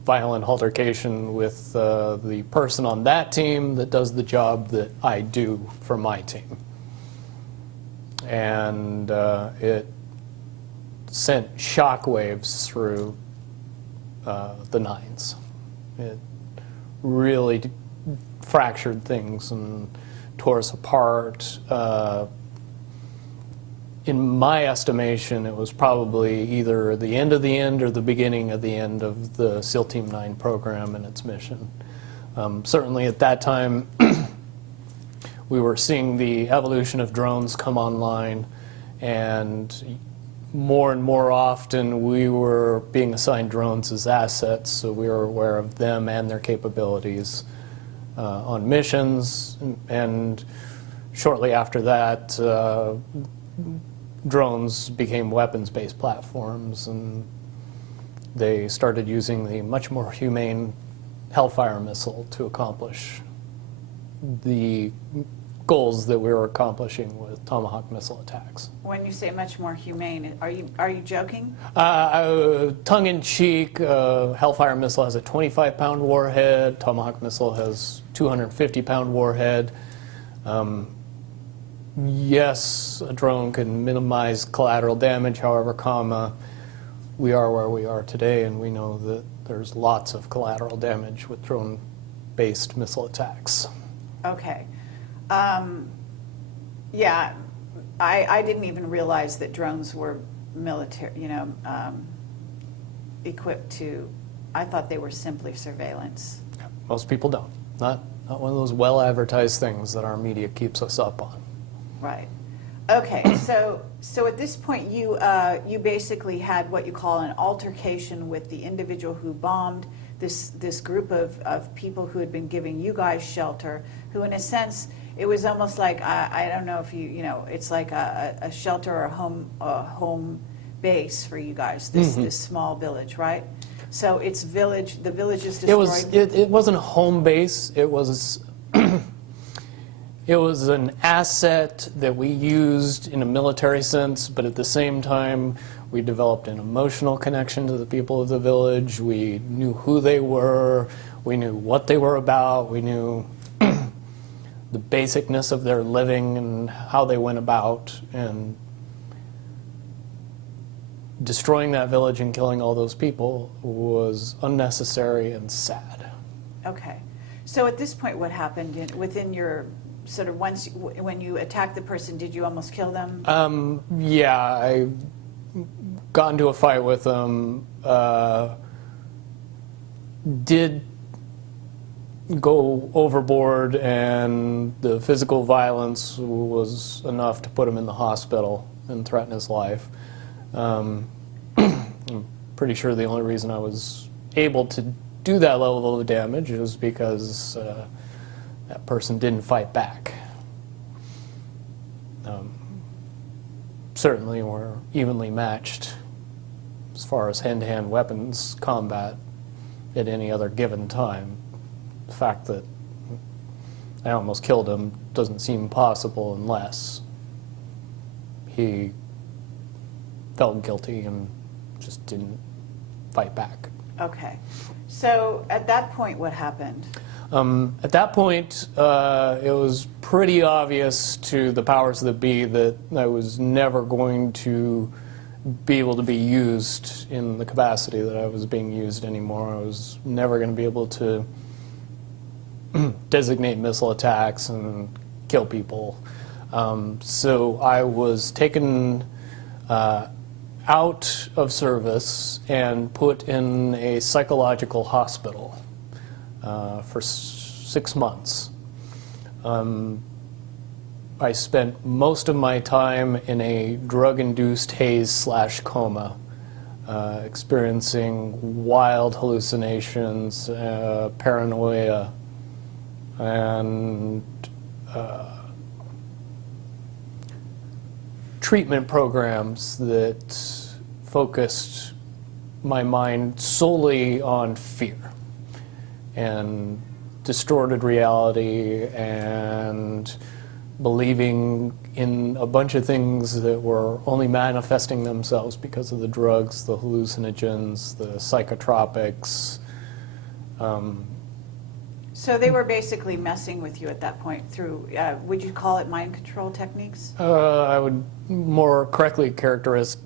violent altercation with the person on that team that does the job that I do for my team. And it sent shockwaves through the 9s. It really fractured things and tore us apart. In my estimation, it was probably either the end of the end or the beginning of the end of the SEAL Team 9 program and its mission. Certainly at that time, we were seeing the evolution of drones come online, and more often we were being assigned drones as assets, so we were aware of them and their capabilities on missions. And shortly after that, drones became weapons-based platforms, and they started using the much more humane Hellfire missile to accomplish the goals that we were accomplishing with Tomahawk missile attacks. When you say much more humane, are you joking? Tongue-in-cheek, Hellfire missile has a 25-pound warhead. Tomahawk missile has 250-pound warhead. Yes, a drone can minimize collateral damage. However, we are where we are today, and we know that there's lots of collateral damage with drone-based missile attacks. Okay. Yeah, I didn't even realize that drones were military, equipped to, I thought they were simply surveillance. Most people don't. Not one of those well-advertised things that our media keeps us up on. Right. Okay, so at this point you basically had what you call an altercation with the individual who bombed this group of people who had been giving you guys shelter, who in a sense, it was almost like, I don't know if it's like a shelter or a home base for you guys, this small village, right? So the village is destroyed. It wasn't a home base, it was it was an asset that we used in a military sense, but at the same time, we developed an emotional connection to the people of the village. We knew who they were. We knew what they were about. We knew the basicness of their living and how they went about. And destroying that village and killing all those people was unnecessary and sad. Okay. So at this point, what happened within your sort of when you attacked the person, did you almost kill them? Yeah, I got into a fight with them. Did go overboard, and the physical violence was enough to put him in the hospital and threaten his life. I'm pretty sure the only reason I was able to do that level of damage was because that person didn't fight back. Certainly we're evenly matched as far as hand-to-hand weapons combat at any other given time. The fact that I almost killed him doesn't seem possible unless he felt guilty and just didn't fight back. Okay. So at that point, what happened? At that point, it was pretty obvious to the powers that be that I was never going to be able to be used in the capacity that I was being used anymore. I was never going to be able to designate missile attacks and kill people. So I was taken out of service and put in a psychological hospital for 6 months. I spent most of my time in a drug-induced haze/coma, experiencing wild hallucinations, paranoia, and treatment programs that focused my mind solely on fear and distorted reality and believing in a bunch of things that were only manifesting themselves because of the drugs, the hallucinogens, the psychotropics. So they were basically messing with you at that point through, would you call it mind control techniques? I would more correctly characterize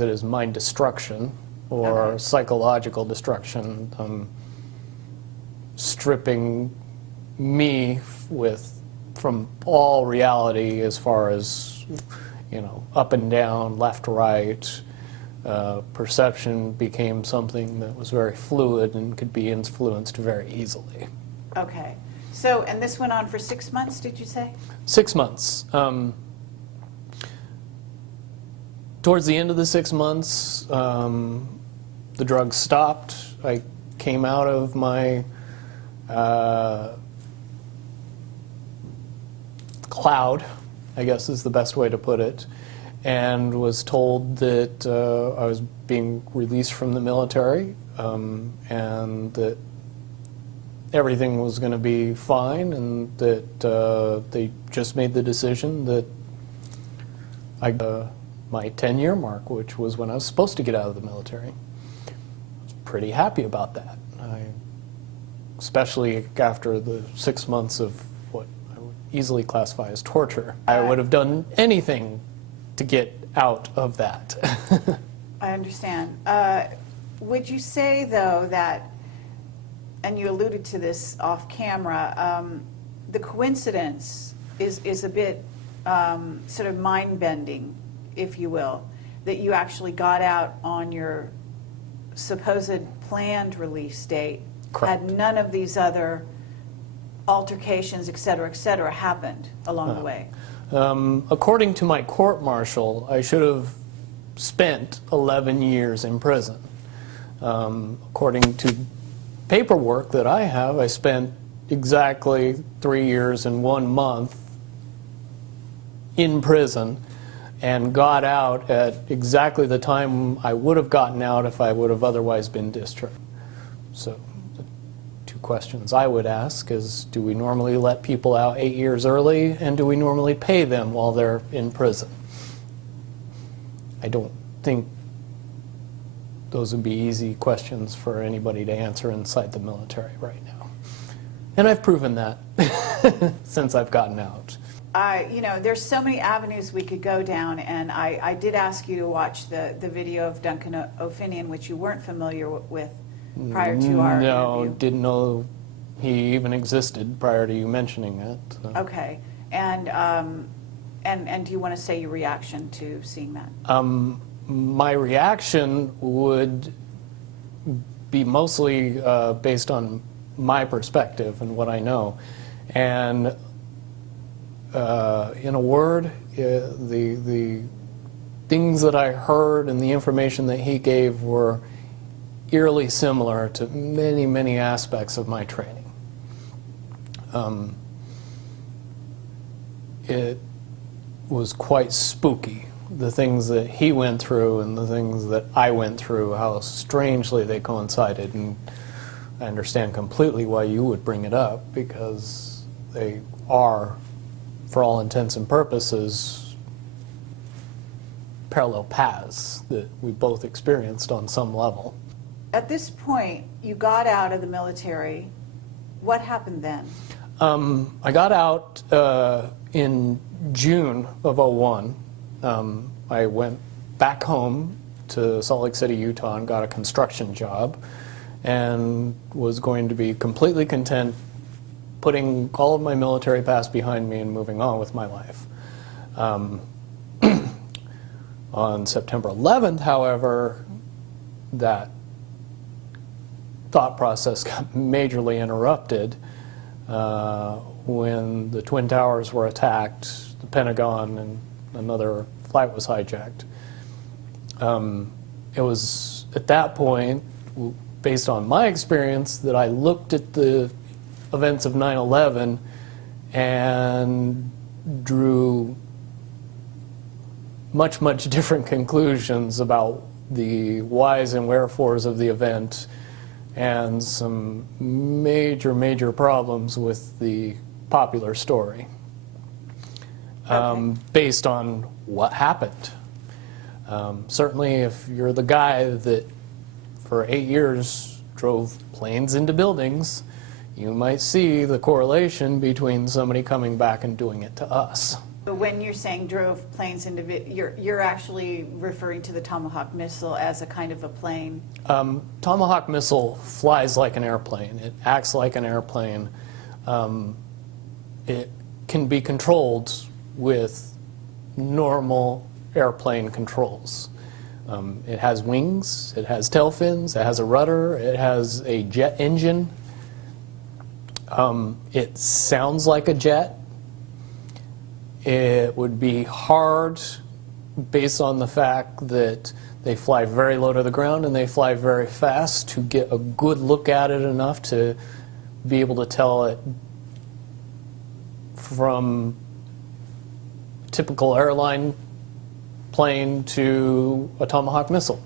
it as mind destruction or psychological destruction, stripping me from all reality as far as, up and down, left, right. Perception became something that was very fluid and could be influenced very easily. Okay. So, and this went on for 6 months, did you say? 6 months. Towards the end of the 6 months, the drugs stopped. I came out of my cloud, I guess is the best way to put it, and was told that I was being released from the military, and that everything was going to be fine, and that they just made the decision that my 10-year mark, which was when I was supposed to get out of the military. I was pretty happy about that, especially after the 6 months of what I would easily classify as torture. I would have done anything to get out of that. I understand. Would you say, though, that, and you alluded to this off camera, the coincidence is a bit sort of mind-bending, if you will, that you actually got out on your supposed planned release date? Correct. Had none of these other altercations, et cetera, happened along the way? According to my court-martial, I should have spent 11 years in prison. According to paperwork that I have, I spent exactly 3 years and 1 month in prison and got out at exactly the time I would have gotten out if I would have otherwise been discharged. So the two questions I would ask is, do we normally let people out 8 years early, and do we normally pay them while they're in prison? I don't think those would be easy questions for anybody to answer inside the military right now. And I've proven that since I've gotten out. You know, there's so many avenues we could go down, and I did ask you to watch the video of Duncan O'Finian, which you weren't familiar with prior to our No, interview. didn't know he even existed prior to you mentioning it. So. Okay, and do you want to say your reaction to seeing that? My reaction would be mostly based on my perspective and what I know. And in a word, the things that I heard and the information that he gave were eerily similar to many, many aspects of my training. It was quite spooky, the things that he went through and the things that I went through, how strangely they coincided. And I understand completely why you would bring it up, because they are, for all intents and purposes, parallel paths that we both experienced on some level. At this point, you got out of the military. What happened then? I got out in June of '01. I went back home to Salt Lake City, Utah, and got a construction job, and was going to be completely content putting all of my military past behind me and moving on with my life. On September 11th, however, that thought process got majorly interrupted when the Twin Towers were attacked, the Pentagon and another flight was hijacked. It was at that point, based on my experience, that I looked at the events of 9/11 and drew much, much different conclusions about the whys and wherefores of the event, and some major, major problems with the popular story based on what happened. Certainly if you're the guy that for 8 years drove planes into buildings, you might see the correlation between somebody coming back and doing it to us. But when you're saying drove planes into, you're actually referring to the Tomahawk missile as a kind of a plane? Tomahawk missile flies like an airplane. It acts like an airplane. It can be controlled with normal airplane controls. It has wings, it has tail fins, it has a rudder, it has a jet engine. It sounds like a jet. It would be hard, based on the fact that they fly very low to the ground and they fly very fast, to get a good look at it enough to be able to tell it from typical airline plane to a Tomahawk missile.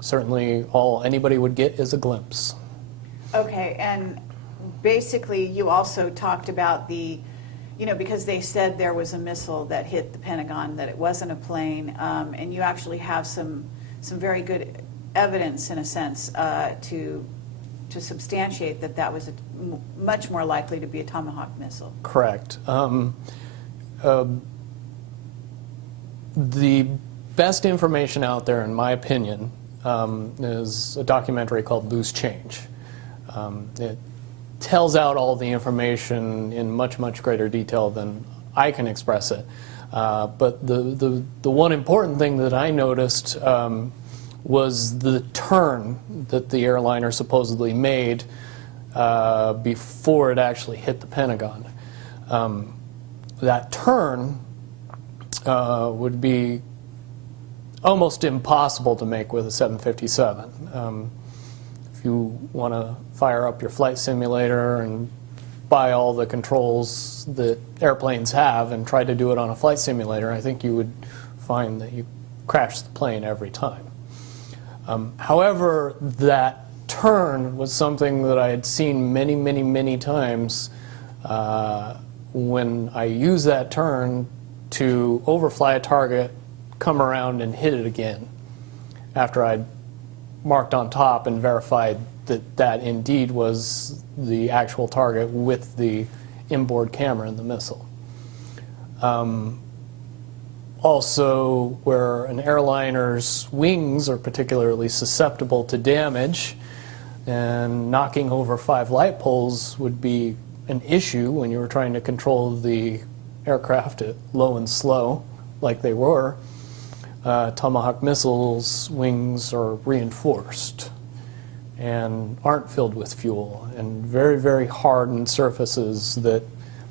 Certainly all anybody would get is a glimpse. Okay, and basically you also talked about the, because they said there was a missile that hit the Pentagon, that it wasn't a plane, and you actually have some very good evidence, in a sense, to substantiate that that was much more likely to be a Tomahawk missile. Correct. The best information out there, in my opinion, is a documentary called Loose Change. It tells out all the information in much, much greater detail than I can express it. But the one important thing that I noticed was the turn that the airliner supposedly made before it actually hit the Pentagon. That turn would be almost impossible to make with a 757. If you want to fire up your flight simulator and buy all the controls that airplanes have and try to do it on a flight simulator, I think you would find that you crash the plane every time. However, that turn was something that I had seen many, many, many times when I used that turn to overfly a target, come around and hit it again after I'd marked on top and verified that that indeed was the actual target with the inboard camera in the missile. Also, where an airliner's wings are particularly susceptible to damage, and knocking over 5 light poles would be an issue when you were trying to control the aircraft at low and slow, like they were. Tomahawk missiles' wings are reinforced and aren't filled with fuel, and very, very hardened surfaces that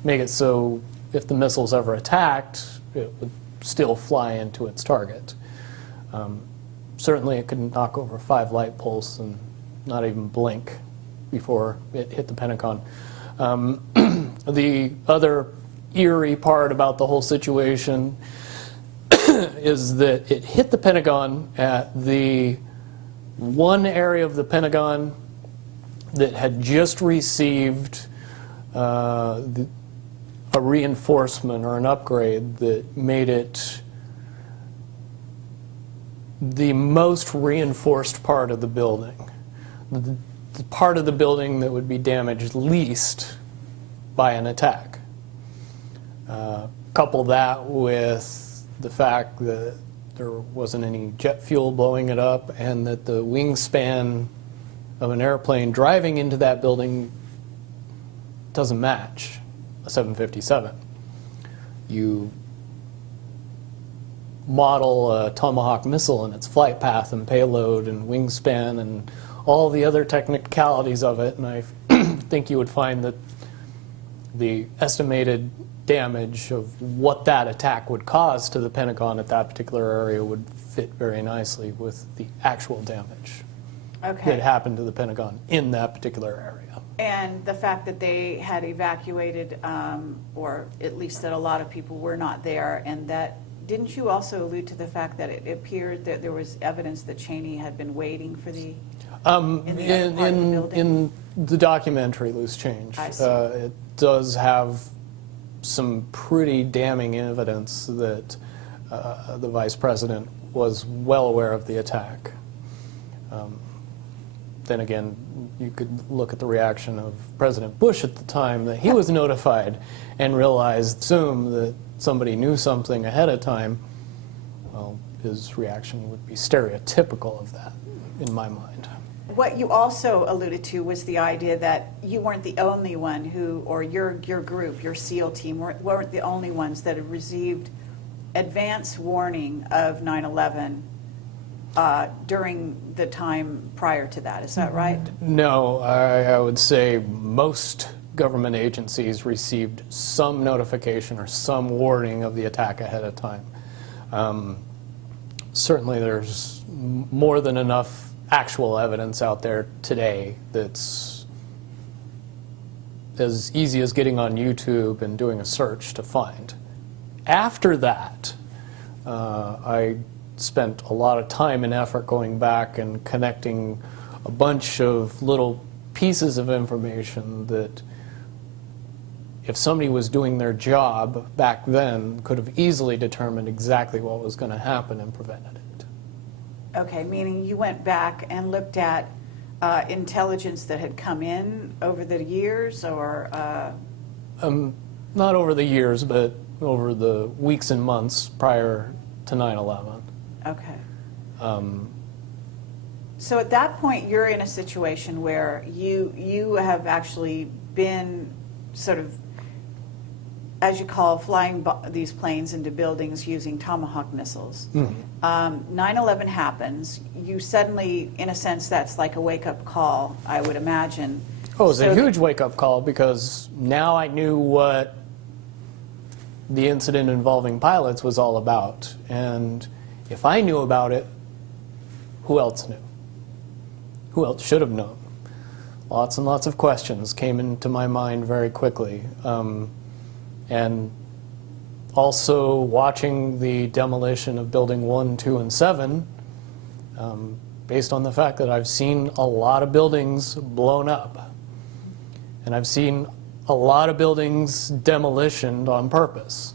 make it so if the missile's ever attacked, it would still fly into its target. Certainly it could knock over 5 light poles and not even blink before it hit the Pentagon. The other eerie part about the whole situation is that it hit the Pentagon at the one area of the Pentagon that had just received a reinforcement or an upgrade that made it the most reinforced part of the building. The part of the building that would be damaged least by an attack. Couple that with the fact that there wasn't any jet fuel blowing it up, and that the wingspan of an airplane driving into that building doesn't match a 757. You model a Tomahawk missile and its flight path and payload and wingspan and all the other technicalities of it, and I think you would find that the estimated damage of what that attack would cause to the Pentagon at that particular area would fit very nicely with the actual damage that happened to the Pentagon in that particular area. And the fact that they had evacuated, or at least that a lot of people were not there, and that, didn't you also allude to the fact that it appeared that there was evidence that Cheney had been waiting for the, in the documentary Loose Change, it does have some pretty damning evidence that the Vice President was well aware of the attack. Then again, you could look at the reaction of President Bush at the time that he was notified and assume that somebody knew something ahead of time. Well, his reaction would be stereotypical of that, in my mind. What you also alluded to was the idea that you weren't the only one who, or your group, your SEAL team, weren't the only ones that had received advance warning of 9/11 during the time prior to that. Is that right? No, I would say most government agencies received some notification or some warning of the attack ahead of time. Certainly there's more than enough actual evidence out there today that's as easy as getting on YouTube and doing a search to find. After that, I spent a lot of time and effort going back and connecting a bunch of little pieces of information that, if somebody was doing their job back then, could have easily determined exactly what was going to happen and prevented it. Okay, meaning you went back and looked at intelligence that had come in over the years, or? Not over the years, but over the weeks and months prior to 9/11. Okay. So at that point, you're in a situation where you have actually been sort of, as you call, flying these planes into buildings using tomahawk missiles. 9/11 happens. You suddenly, in a sense, that's like a wake-up call, I would imagine. Oh, it was a huge wake-up call, because now I knew what the incident involving pilots was all about. And if I knew about it, who else knew? Who else should have known? Lots and lots of questions came into my mind very quickly. And also watching the demolition of Building 1, 2, and 7, based on the fact that I've seen a lot of buildings blown up. And I've seen a lot of buildings demolitioned on purpose.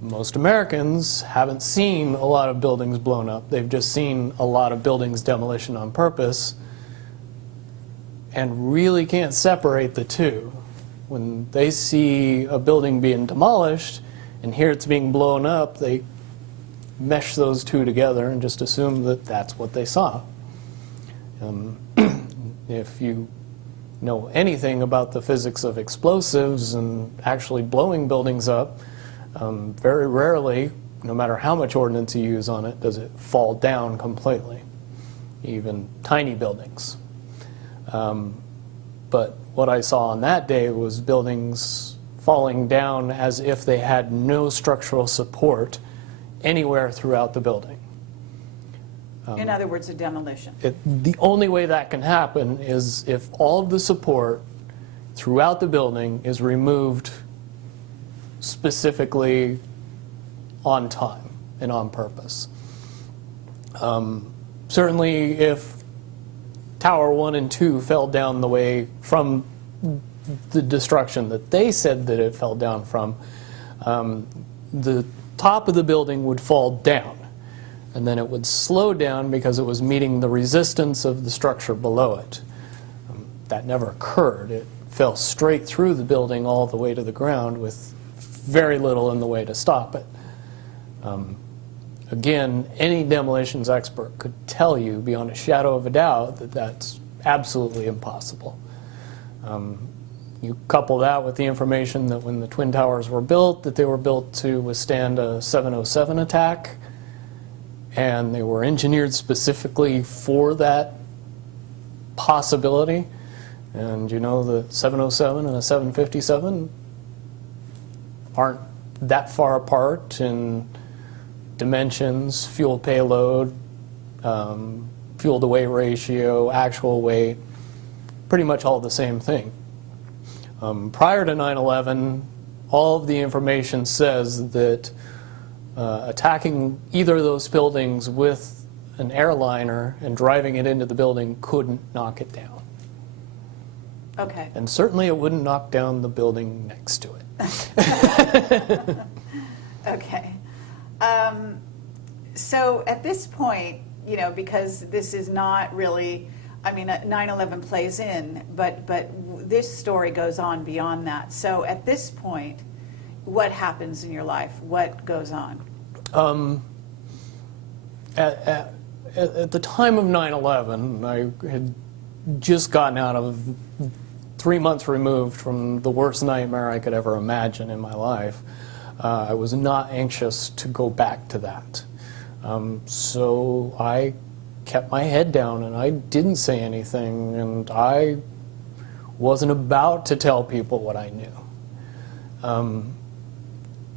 Most Americans haven't seen a lot of buildings blown up. They've just seen a lot of buildings demolitioned on purpose, and really can't separate the two. When they see a building being demolished and hear it's being blown up, they mesh those two together and just assume that that's what they saw. If you know anything about the physics of explosives and actually blowing buildings up, very rarely, no matter how much ordnance you use on it, does it fall down completely, even tiny buildings. But what I saw on that day was buildings falling down as if they had no structural support anywhere throughout the building. In other words, a demolition. The only way that can happen is if all of the support throughout the building is removed specifically on time and on purpose. Certainly if Tower 1 and 2 fell down the way from the destruction that they said that it fell down from, the top of the building would fall down, and then it would slow down because it was meeting the resistance of the structure below it. That never occurred. It fell straight through the building all the way to the ground with very little in the way to stop it. Again, any demolitions expert could tell you beyond a shadow of a doubt that that's absolutely impossible. You couple that with the information that when the Twin Towers were built, that they were built to withstand a 707 attack, and they were engineered specifically for that possibility. And you know, the 707 and a 757 aren't that far apart in dimensions, fuel payload, fuel to weight ratio, actual weight, pretty much all the same thing. Prior to 9/11, all of the information says that attacking either of those buildings with an airliner and driving it into the building couldn't knock it down. Okay. And certainly it wouldn't knock down the building next to it. Okay. So at this point, you know, because this is not really, I mean, 9/11 plays in, but this story goes on beyond that. So at this point, what happens in your life? What goes on? At the time of 9/11, I had just gotten out of 3 months removed from the worst nightmare I could ever imagine in my life. I was not anxious to go back to that. So I kept my head down and I didn't say anything, and I wasn't about to tell people what I knew.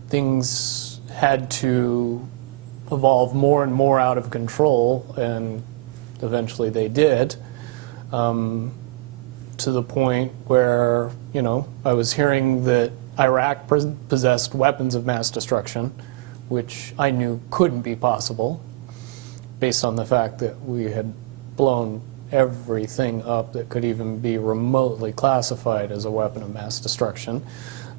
Things had to evolve more and more out of control, and eventually they did, to the point where, you know, I was hearing that Iraq possessed weapons of mass destruction, which I knew couldn't be possible based on the fact that we had blown everything up that could even be remotely classified as a weapon of mass destruction.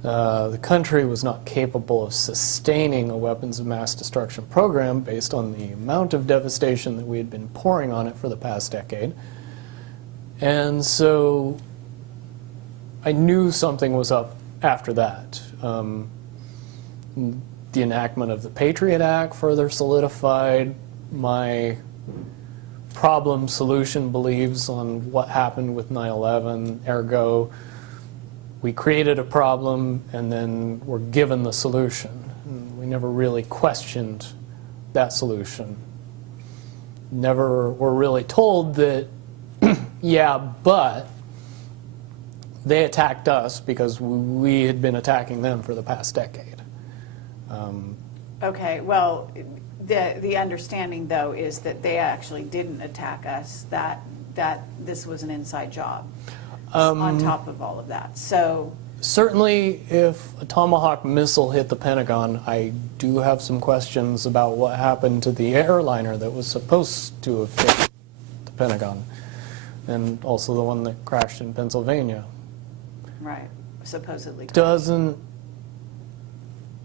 The country was not capable of sustaining a weapons of mass destruction program based on the amount of devastation that we had been pouring on it for the past decade. And so I knew something was up after that. The enactment of the Patriot Act further solidified my problem-solution beliefs on what happened with 9/11. Ergo, we created a problem and then were given the solution. And we never really questioned that solution. Never were really told that, yeah, but they attacked us because we had been attacking them for the past decade. Okay, well, the understanding, though, is that they actually didn't attack us, that this was an inside job on top of all of that. So certainly, if a tomahawk missile hit the Pentagon, I do have some questions about what happened to the airliner that was supposed to have hit the Pentagon, and also the one that crashed in Pennsylvania. right, supposedly. Doesn't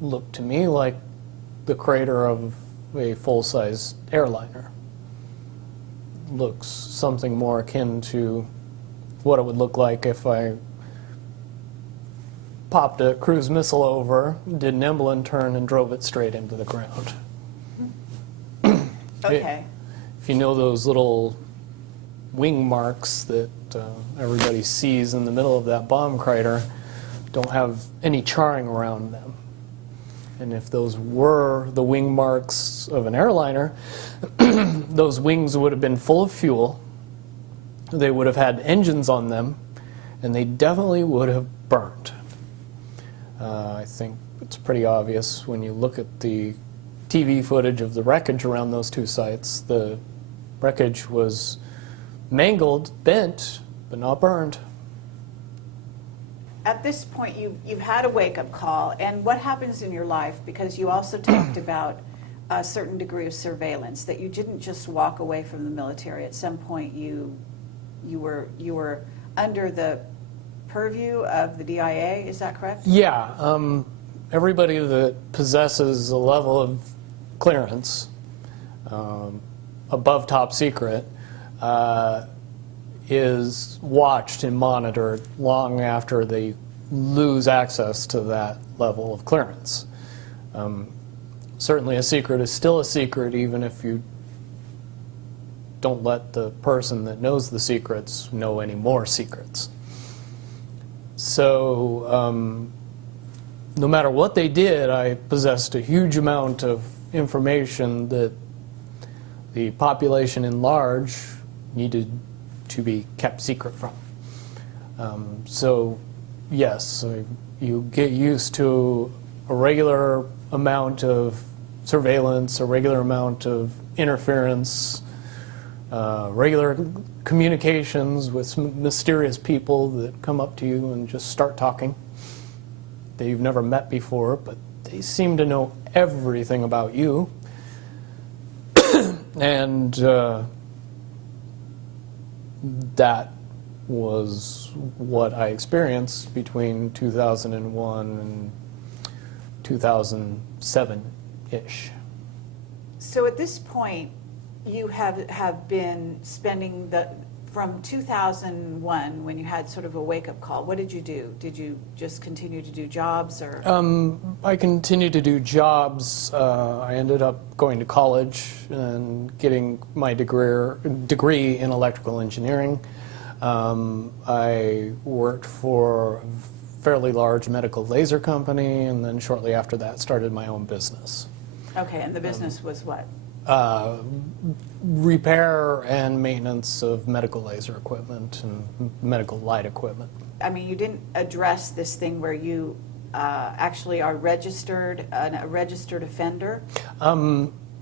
look to me like the crater of a full-size airliner. Looks something more akin to what it would look like if I popped a cruise missile over, did an Emblem turn, and drove it straight into the ground. Okay. If you know those little wing marks that everybody sees in the middle of that bomb crater, don't have any charring around them. And if those were the wing marks of an airliner, those wings would have been full of fuel, they would have had engines on them, and they definitely would have burned. I think it's pretty obvious when you look at the TV footage of the wreckage around those two sites. The wreckage was mangled, bent, but not burned. At this point, you've had a wake-up call, and what happens in your life, because you also talked about a certain degree of surveillance, that you didn't just walk away from the military. At some point, you were under the purview of the DIA, is that correct? Yeah. Everybody that possesses a level of clearance above top secret is watched and monitored long after they lose access to that level of clearance. Certainly a secret is still a secret even if you don't let the person that knows the secrets know any more secrets. So no matter what they did, I possessed a huge amount of information that the population in large needed to be kept secret from. So yes, you get used to a regular amount of surveillance, a regular amount of interference, regular communications with some mysterious people that come up to you and just start talking that you've never met before, but they seem to know everything about you. And that was what I experienced between 2001 and 2007-ish. So at this point, you have been spending from 2001, when you had sort of a wake-up call, what did you do? Did you just continue to do jobs, or? I continued to do jobs. I ended up going to college and getting my degree in electrical engineering. I worked for a fairly large medical laser company, and then shortly after that started my own business. Okay, and the business was what? Repair and maintenance of medical laser equipment and medical light equipment. I mean, you didn't address this thing where you actually are a registered offender?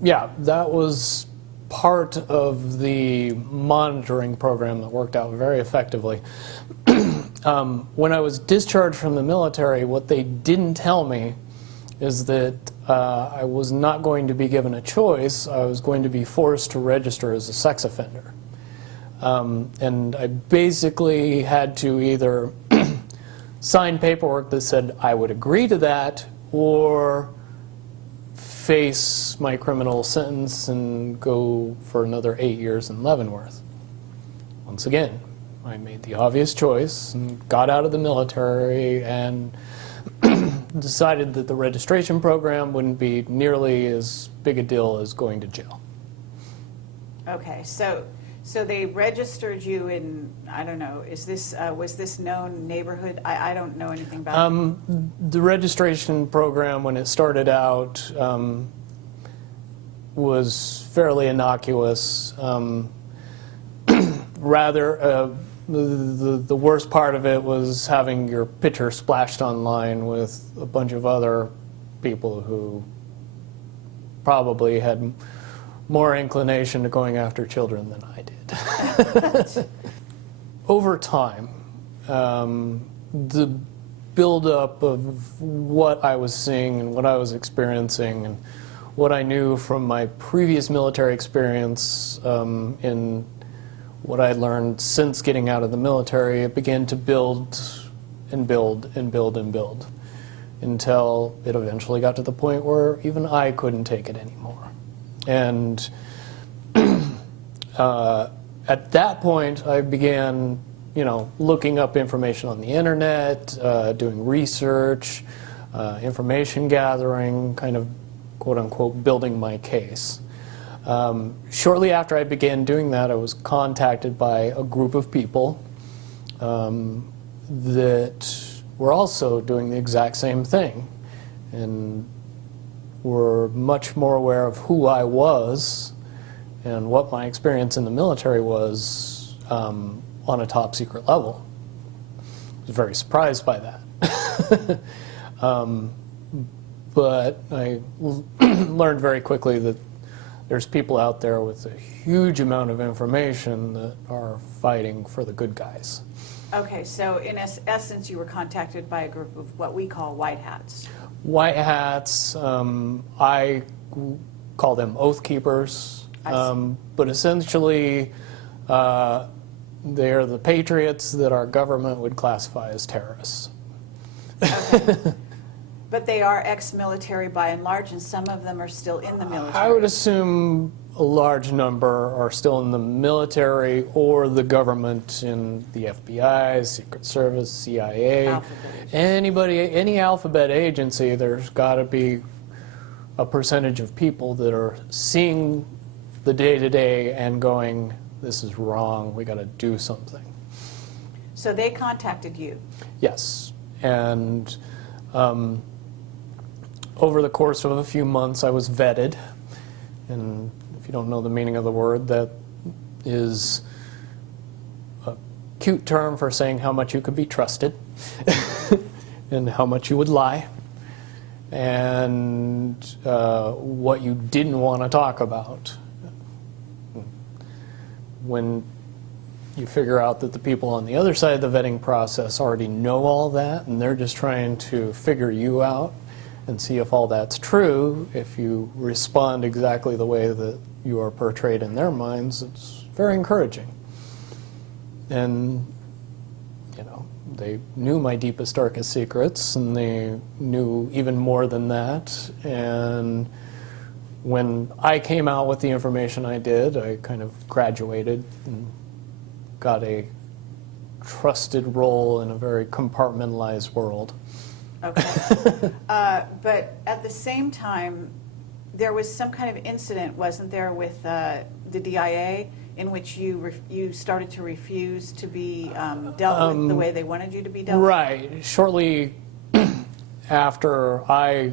Yeah, that was part of the monitoring program that worked out very effectively. When I was discharged from the military, what they didn't tell me is that I was not going to be given a choice. I was going to be forced to register as a sex offender. And I basically had to either sign paperwork that said I would agree to that, or face my criminal sentence and go for another 8 years in Leavenworth. Once again, I made the obvious choice and got out of the military and decided that the registration program wouldn't be nearly as big a deal as going to jail. Okay, so they registered you in, I don't know, is this was this known neighborhood? I don't know anything about it. The registration program, when it started out, was fairly innocuous. Rather, the worst part of it was having your picture splashed online with a bunch of other people who probably had more inclination to going after children than I did. Over time, the buildup of what I was seeing and what I was experiencing and what I knew from my previous military experience in what I learned since getting out of the military, it began to build and build and build and build until it eventually got to the point where even I couldn't take it anymore. And at that point, I began, looking up information on the internet, doing research, information gathering, kind of quote-unquote building my case. Shortly after I began doing that, I was contacted by a group of people that were also doing the exact same thing and were much more aware of who I was and what my experience in the military was on a top secret level. I was very surprised by that. But I learned very quickly that there's people out there with a huge amount of information that are fighting for the good guys. Okay, so in essence, you were contacted by a group of what we call white hats. White hats, I call them oath keepers, but essentially they're the patriots that our government would classify as terrorists. Okay. But they are ex-military by and large, and some of them are still in the military. I would assume a large number are still in the military or the government in the FBI, Secret Service, CIA, any alphabet agency. There's got to be a percentage of people that are seeing the day-to-day and going, this is wrong, we got to do something. So they contacted you? Yes, and over the course of a few months, I was vetted, and if you don't know the meaning of the word, that is a cute term for saying how much you could be trusted and how much you would lie and what you didn't want to talk about. When you figure out that the people on the other side of the vetting process already know all that and they're just trying to figure you out and see if all that's true, if you respond exactly the way that you are portrayed in their minds, it's very encouraging. And, they knew my deepest, darkest secrets, and they knew even more than that. And when I came out with the information I did, I kind of graduated and got a trusted role in a very compartmentalized world. Okay. But at the same time, there was some kind of incident, wasn't there, with the DIA in which you started to refuse to be dealt with the way they wanted you to be dealt with? Right. Shortly after I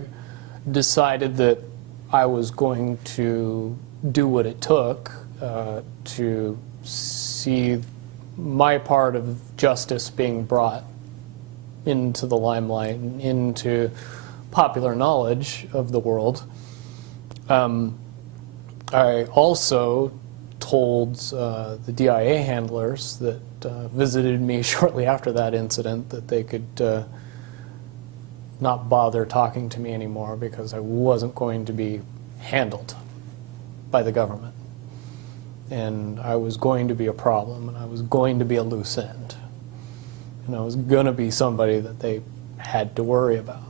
decided that I was going to do what it took to see my part of justice being brought into the limelight and into popular knowledge of the world. I also told the DIA handlers that visited me shortly after that incident that they could not bother talking to me anymore because I wasn't going to be handled by the government. And I was going to be a problem, and I was going to be a loose end. And I was going to be somebody that they had to worry about.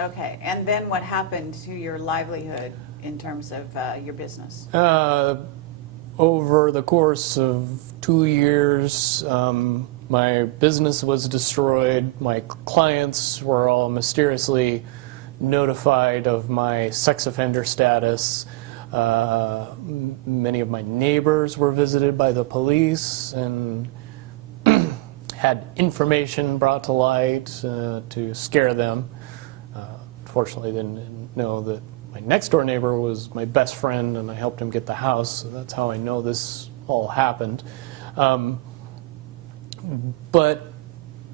Okay, and then what happened to your livelihood in terms of your business? Over the course of 2 years, my business was destroyed. My clients were all mysteriously notified of my sex offender status. Many of my neighbors were visited by the police and had information brought to light to scare them. Fortunately, they didn't know that my next door neighbor was my best friend, and I helped him get the house, so that's how I know this all happened. But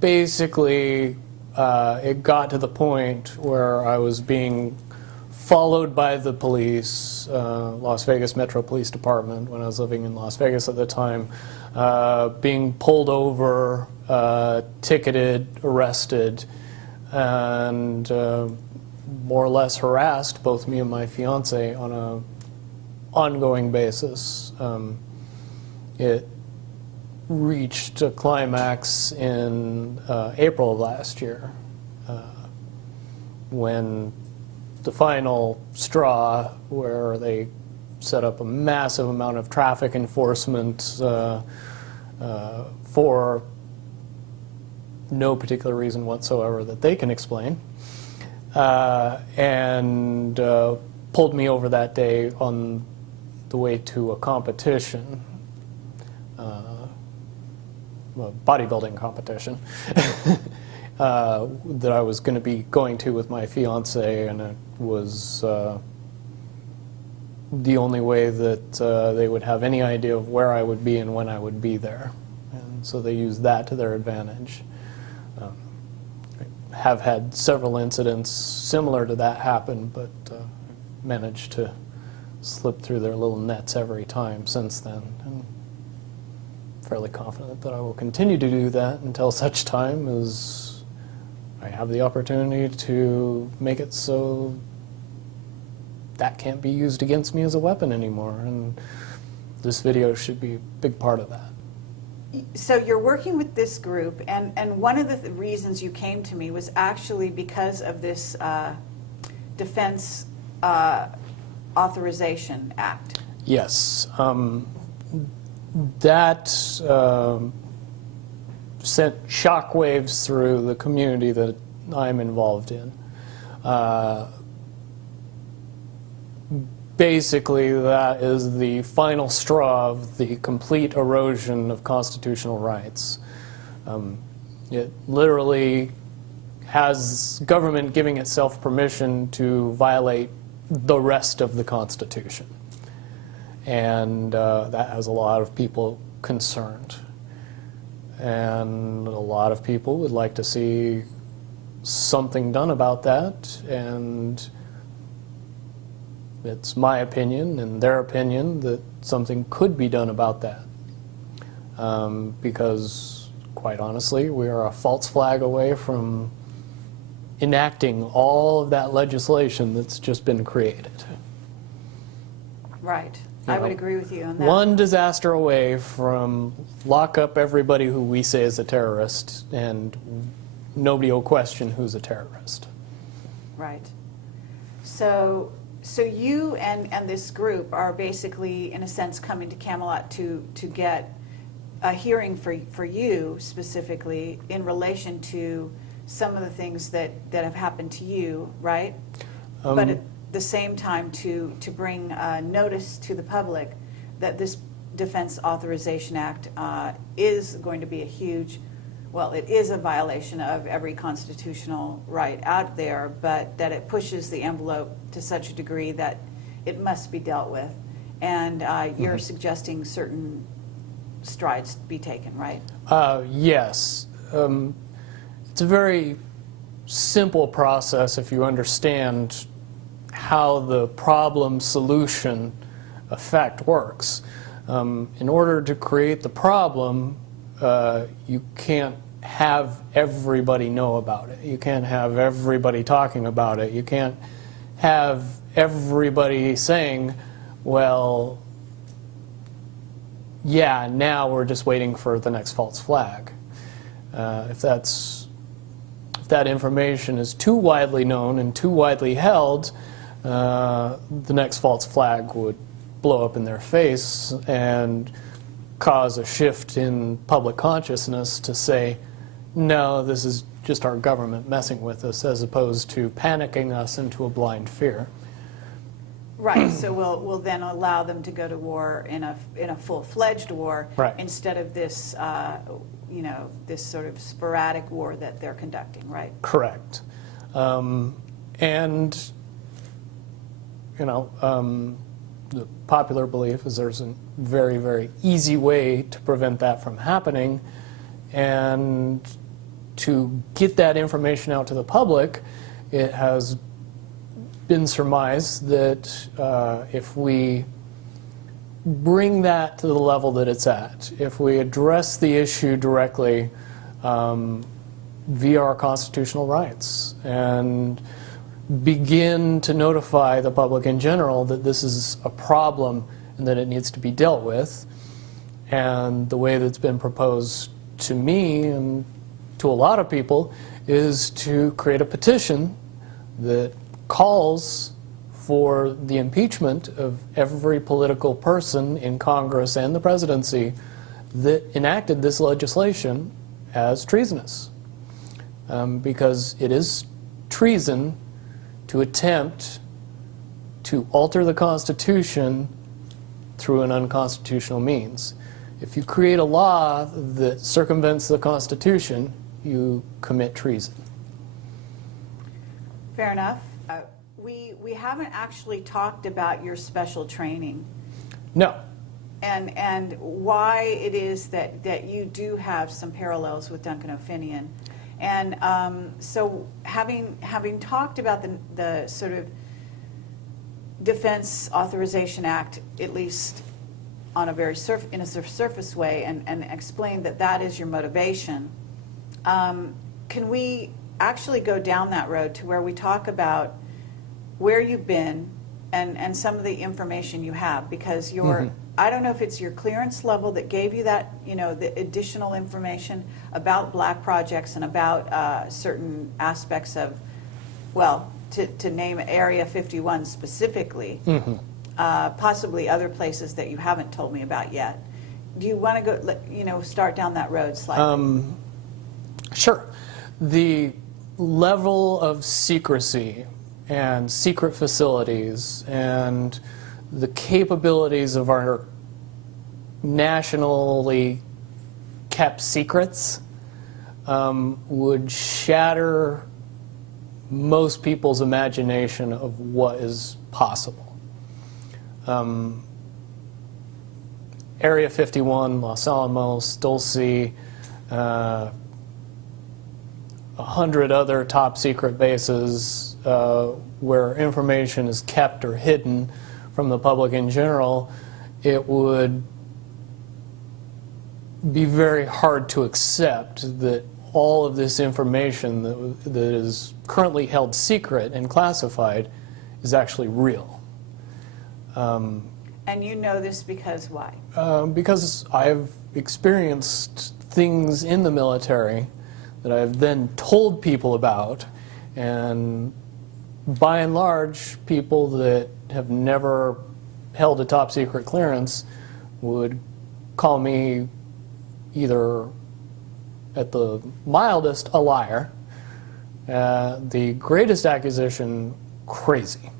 basically, it got to the point where I was being followed by the police, Las Vegas Metro Police Department, when I was living in Las Vegas at the time, being pulled over, ticketed, arrested, and more or less harassed, both me and my fiance, on an ongoing basis. It reached a climax in April of last year, when the final straw, where they set up a massive amount of traffic enforcement for no particular reason whatsoever that they can explain, and pulled me over that day on the way to a competition, a bodybuilding competition, that I was going to be going to with my fiance, and it was the only way that they would have any idea of where I would be and when I would be there. And so they used that to their advantage. I have had several incidents similar to that happen, but managed to slip through their little nets every time since then. And fairly confident that I will continue to do that until such time as I have the opportunity to make it so that can't be used against me as a weapon anymore. And this video should be a big part of that. So you're working with this group, and one of the reasons you came to me was actually because of this Defense Authorization Act. Yes. That sent shockwaves through the community that I'm involved in. Basically, that is the final straw of the complete erosion of constitutional rights. It literally has government giving itself permission to violate the rest of the Constitution. And that has a lot of people concerned. And a lot of people would like to see something done about that, and it's my opinion and their opinion that something could be done about that. Because, quite honestly, we are a false flag away from enacting all of that legislation that's just been created. Right. I would agree with you on that. One disaster away from lock up everybody who we say is a terrorist, and nobody will question who's a terrorist. Right. So you and this group are basically, in a sense, coming to Camelot to get a hearing for you specifically in relation to some of the things that have happened to you, right? But at the same time to bring notice to the public that this Defense Authorization Act is going to be a huge, well, it is a violation of every constitutional right out there, but that it pushes the envelope to such a degree that it must be dealt with. And you're suggesting certain strides be taken, right? Yes. It's a very simple process if you understand how the problem-solution effect works. In order to create the problem, you can't have everybody know about it. You can't have everybody talking about it. You can't have everybody saying, well, yeah, now we're just waiting for the next false flag. If that information is too widely known and too widely held, the next false flag would blow up in their face and cause a shift in public consciousness to say, no, this is just our government messing with us, as opposed to panicking us into a blind fear. Right. So we'll then allow them to go to war in a full-fledged war, right, instead of this this sort of sporadic war that they're conducting. Right. Correct. And the popular belief is there's a very, very easy way to prevent that from happening, and to get that information out to the public, it has been surmised that if we bring that to the level that it's at, if we address the issue directly via our constitutional rights and begin to notify the public in general that this is a problem and that it needs to be dealt with, and the way that's been proposed to me and to a lot of people is to create a petition that calls for the impeachment of every political person in Congress and the presidency that enacted this legislation as treasonous. Because it is treason to attempt to alter the Constitution through an unconstitutional means. If you create a law that circumvents the Constitution, you commit treason. Fair enough. We haven't actually talked about your special training. No. And why it is that you do have some parallels with Duncan O'Finian. And so having talked about the sort of Defense Authorization Act, at least on a very surface way, and explained that is your motivation, can we actually go down that road to where we talk about where you've been and some of the information you have? Because your I don't know if it's your clearance level that gave you that, the additional information about black projects and about certain aspects of, well, to name Area 51 specifically, possibly other places that you haven't told me about yet. Do you want to go, start down that road slightly? Sure. The level of secrecy and secret facilities and the capabilities of our nationally kept secrets would shatter most people's imagination of what is possible. Area 51, Los Alamos, Dulce, 100 other top secret bases where information is kept or hidden from the public in general, it would be very hard to accept that all of this information that is currently held secret and classified is actually real. And you know this because why? Because I've experienced things in the military that I've then told people about, and by and large, people that have never held a top secret clearance would call me either, at the mildest, a liar, the greatest accusation, crazy.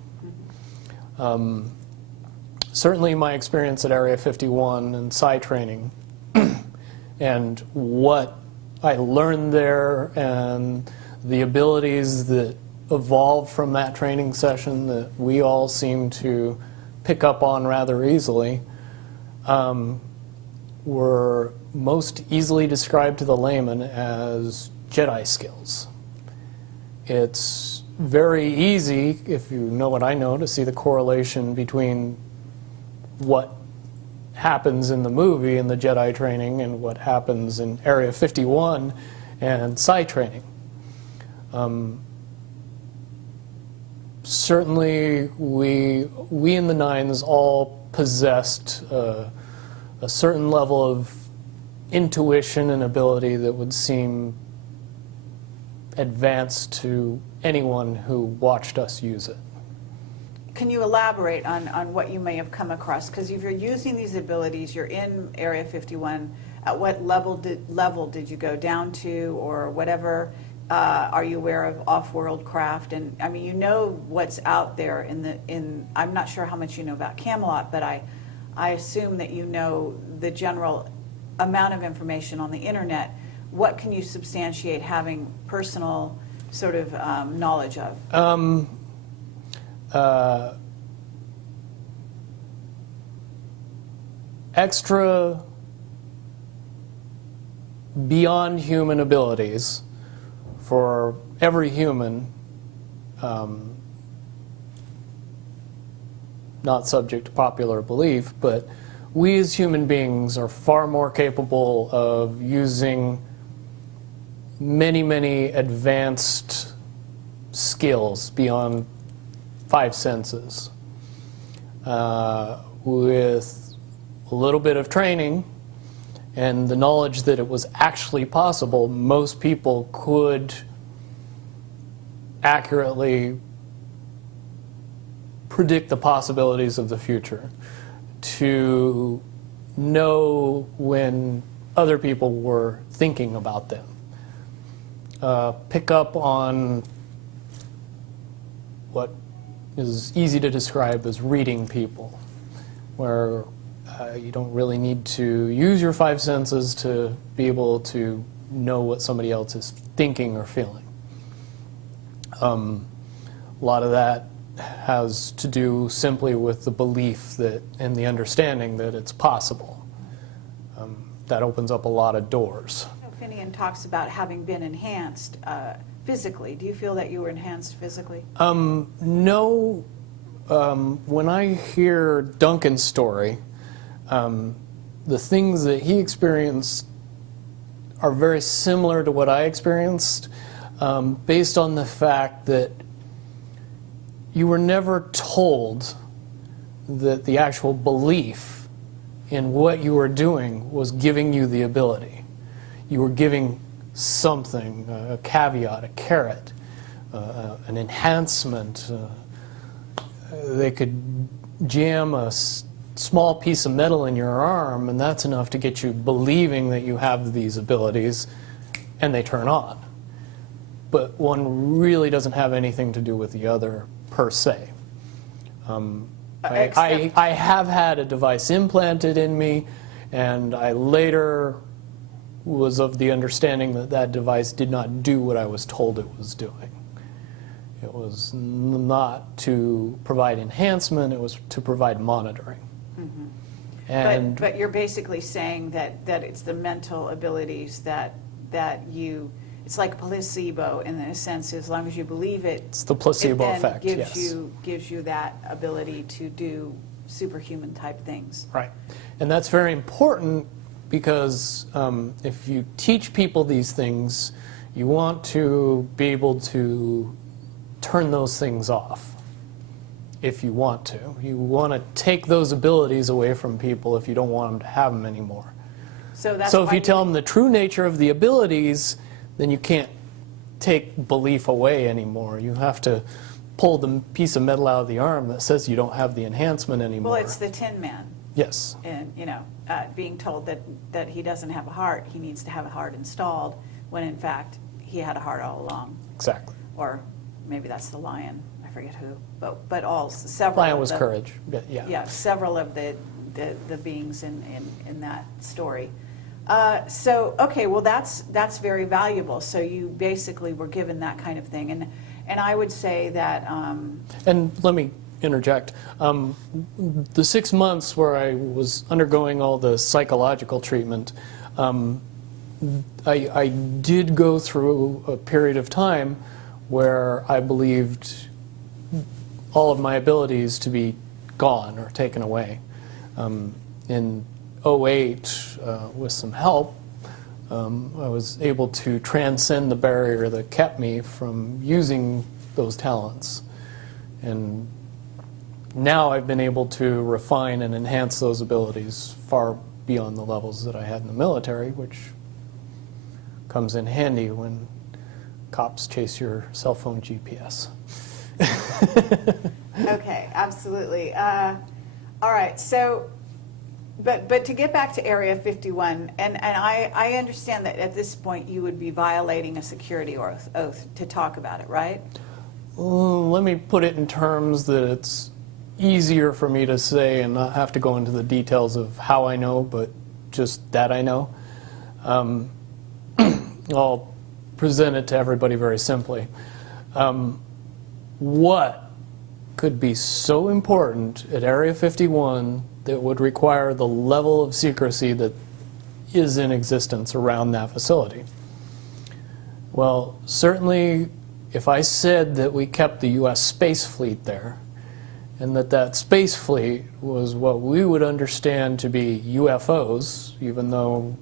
Certainly my experience at Area 51 and PSY training and what I learned there and the abilities that evolved from that training session that we all seem to pick up on rather easily were most easily described to the layman as Jedi skills. It's very easy, if you know what I know, to see the correlation between what happens in the movie in the Jedi training and what happens in Area 51 and psi training. Certainly, we in the Nines all possessed a certain level of intuition and ability that would seem advanced to anyone who watched us use it. Can you elaborate on what you may have come across? Because if you're using these abilities, you're in Area 51, at what level did you go down to, or whatever? Are you aware of off-world craft? And I mean, you know what's out there I'm not sure how much you know about Camelot, but I assume that you know the general amount of information on the internet. What can you substantiate having personal sort of knowledge of? Extra beyond human abilities for every human, not subject to popular belief, but we as human beings are far more capable of using many, many advanced skills beyond 5 senses. With a little bit of training and the knowledge that it was actually possible, most people could accurately predict the possibilities of the future, to know when other people were thinking about them. Pick up on what is easy to describe as reading people, where you don't really need to use your 5 senses to be able to know what somebody else is thinking or feeling. A lot of that has to do simply with the belief that and the understanding that it's possible. That opens up a lot of doors. Finian talks about having been enhanced physically. Do you feel that you were enhanced physically? No. When I hear Duncan's story, the things that he experienced are very similar to what I experienced, based on the fact that you were never told that the actual belief in what you were doing was giving you the ability. You were giving something, a caveat, a carrot, an enhancement. They could jam a small piece of metal in your arm, and that's enough to get you believing that you have these abilities, and they turn on. But one really doesn't have anything to do with the other, per se. I have had a device implanted in me, and I later was of the understanding that that device did not do what I was told it was doing. It was not to provide enhancement, it was to provide monitoring. Mm-hmm. And but you're basically saying that it's the mental abilities that you, it's like placebo in a sense. As long as you believe it, it's the placebo effect, gives yes. gives you that ability to do superhuman type things. Right. And that's very important because if you teach people these things, you want to be able to turn those things off if you want to. You want to take those abilities away from people if you don't want them to have them anymore. So if you tell them the true nature of the abilities, then you can't take belief away anymore. You have to pull the piece of metal out of the arm that says you don't have the enhancement anymore. Well, it's the Tin Man. Yes. And, you know, being told that he doesn't have a heart, he needs to have a heart installed, when in fact he had a heart all along. Exactly. Or maybe that's the lion, I forget who, but several. Lion was courage. Yeah. Yeah, several of the beings in that story. So okay, well that's very valuable. So you basically were given that kind of thing, and I would say that. And let me interject. The 6 months where I was undergoing all the psychological treatment, I did go through a period of time where I believed all of my abilities to be gone or taken away. In 2008, with some help, I was able to transcend the barrier that kept me from using those talents. And now I've been able to refine and enhance those abilities far beyond the levels that I had in the military, which comes in handy when cops chase your cell phone GPS. Okay, absolutely. All right, so, but to get back to Area 51, and I understand that at this point you would be violating a security oath to talk about it, right? Let me put it in terms that it's easier for me to say and not have to go into the details of how I know, but just that I know. I'll present it to everybody very simply. What could be so important at Area 51 that would require the level of secrecy that is in existence around that facility? Well, certainly if I said that we kept the U.S. space fleet there, and that space fleet was what we would understand to be UFOs, even though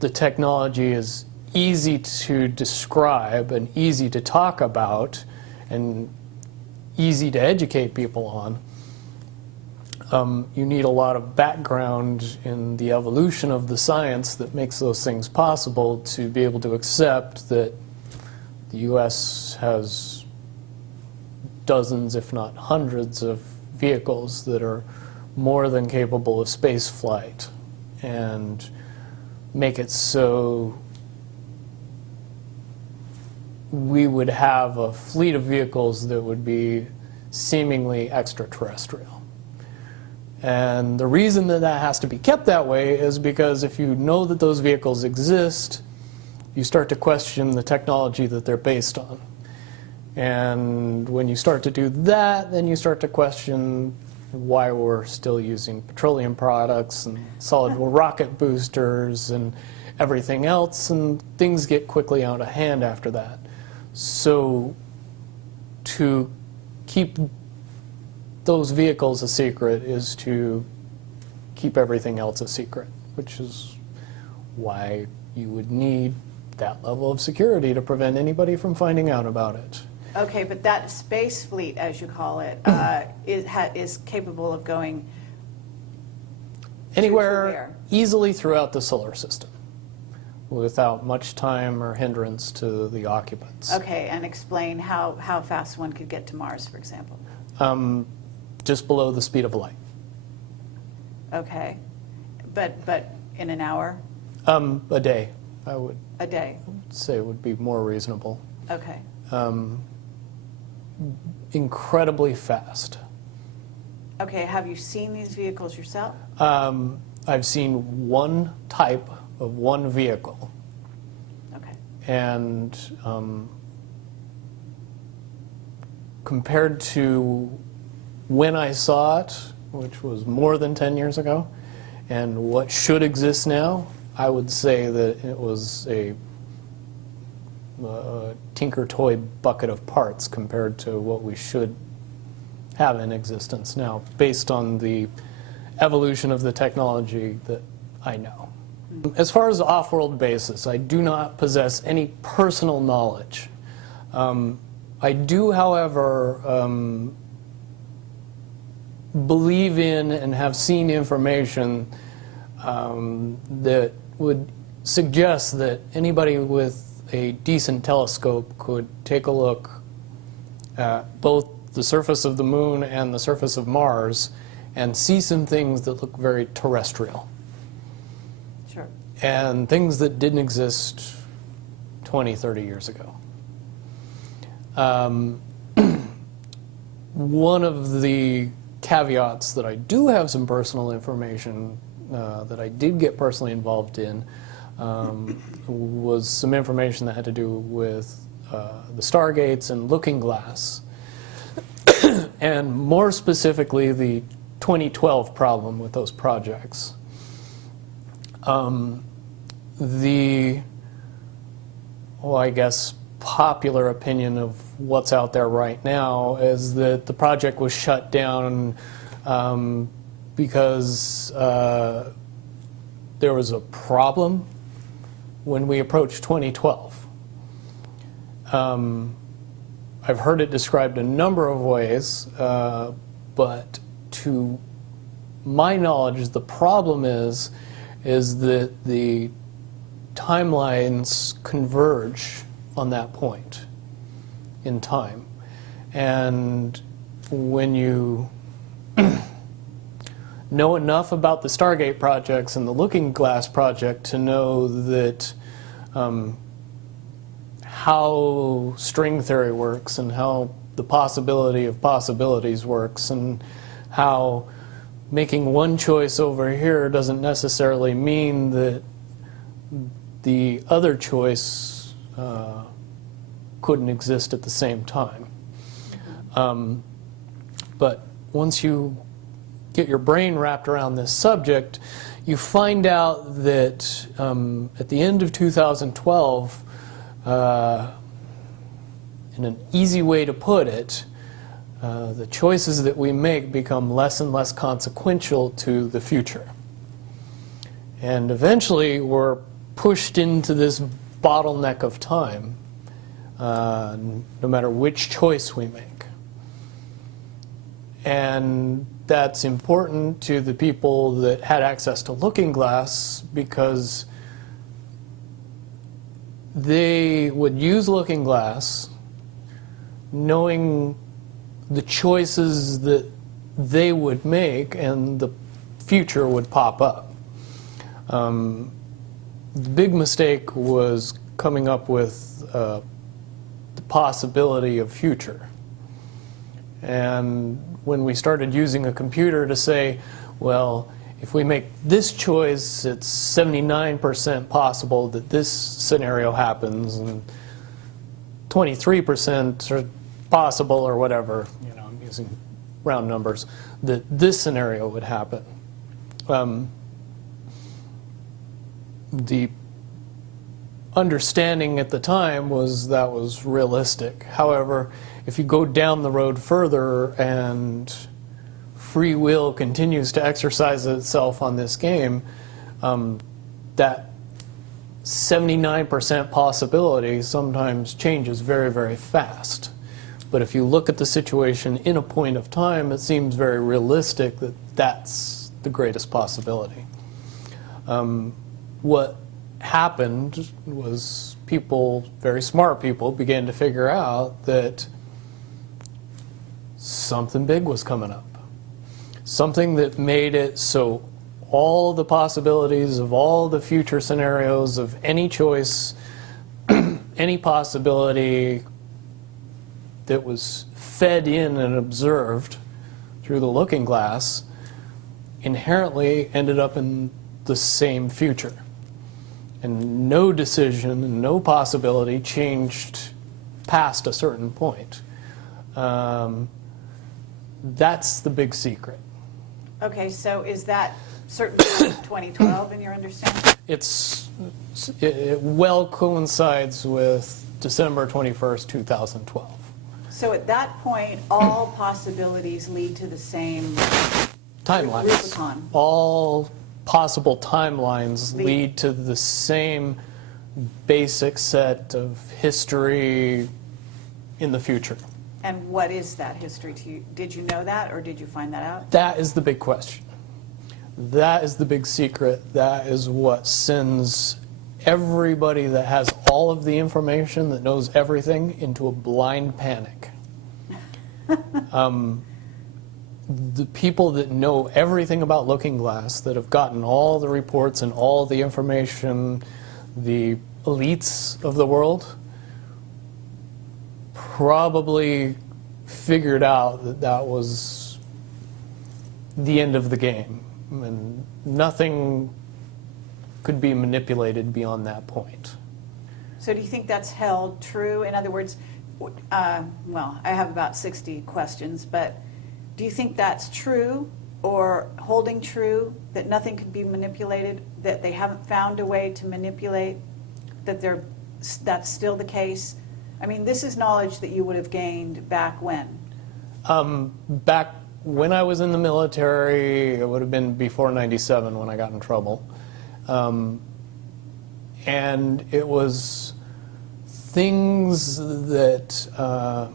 the technology is easy to describe and easy to talk about and easy to educate people on, you need a lot of background in the evolution of the science that makes those things possible to be able to accept that the U.S. has dozens, if not hundreds, of vehicles that are more than capable of space flight, and make it so we would have a fleet of vehicles that would be seemingly extraterrestrial. And the reason that that has to be kept that way is because if you know that those vehicles exist, you start to question the technology that they're based on. And when you start to do that, then you start to question why we're still using petroleum products and solid rocket boosters and everything else, and things get quickly out of hand after that. So to keep those vehicles a secret is to keep everything else a secret, which is why you would need that level of security to prevent anybody from finding out about it. Okay, but that space fleet, as you call it, is capable of going anywhere easily throughout the solar system without much time or hindrance to the occupants. Okay, and explain how fast one could get to Mars, for example. Just below the speed of light. Okay, but in an hour? A day, I would A day. say would be more reasonable. Okay. Incredibly fast. Okay, have you seen these vehicles yourself? I've seen one type of one vehicle. Okay. And compared to when I saw it, which was more than 10 years ago, and what should exist now, I would say that it was a tinker toy bucket of parts compared to what we should have in existence now, based on the evolution of the technology that I know. As far as off-world bases, I do not possess any personal knowledge. I do, however, believe in and have seen information that would suggest that anybody with a decent telescope could take a look at both the surface of the moon and the surface of Mars and see some things that look very terrestrial. Sure. And things that didn't exist 20, 30 years ago. One of the caveats that I do have some personal information that I did get personally involved in was some information that had to do with the Stargates and Looking Glass, and more specifically the 2012 problem with those projects. I guess, popular opinion of what's out there right now is that the project was shut down because there was a problem when we approached 2012. I've heard it described a number of ways, but to my knowledge, the problem is that the timelines converge on that point in time. And when you know enough about the Stargate projects and the Looking Glass project to know that how string theory works and how the possibility of possibilities works and how making one choice over here doesn't necessarily mean that the other choice couldn't exist at the same time. But once you get your brain wrapped around this subject, you find out that at the end of 2012, in an easy way to put it, the choices that we make become less and less consequential to the future. And eventually we're pushed into this bottleneck of time, no matter which choice we make. And that's important to the people that had access to Looking Glass because they would use Looking Glass knowing the choices that they would make and the future would pop up. The big mistake was coming up with the possibility of future. And when we started using a computer to say, well, if we make this choice, it's 79% possible that this scenario happens, and 23% are possible, or whatever, you know, I'm using round numbers, that this scenario would happen. The understanding at the time was that was realistic. However, if you go down the road further and free will continues to exercise itself on this game, that 79% possibility sometimes changes very, very fast. But if you look at the situation in a point of time, it seems very realistic that that's the greatest possibility. What happened was people, very smart people, began to figure out that something big was coming up. Something that made it so all the possibilities of all the future scenarios of any choice, any possibility that was fed in and observed through the Looking Glass inherently ended up in the same future. And no decision and no possibility changed past a certain point. That's the big secret. Okay, so is that certainly 2012 in your understanding? It well coincides with December 21st, 2012. So at that point, all possibilities lead to the same timelines. Rubicon. All possible timelines lead to the same basic set of history in the future. And what is that history to you? Did you know that, or did you find that out? That is the big question. That is the big secret. That is what sends everybody that has all of the information, that knows everything, into a blind panic. The people that know everything about Looking Glass, that have gotten all the reports and all the information, the elites of the world, probably figured out that that was the end of the game, and nothing could be manipulated beyond that point. So do you think that's held true? In other words, well, I have about 60 questions, but do you think that's true or holding true, that nothing could be manipulated, that they haven't found a way to manipulate, that that's still the case? I mean, this is knowledge that you would have gained back when? Back when I was in the military, it would have been before '97 when I got in trouble. And it was things that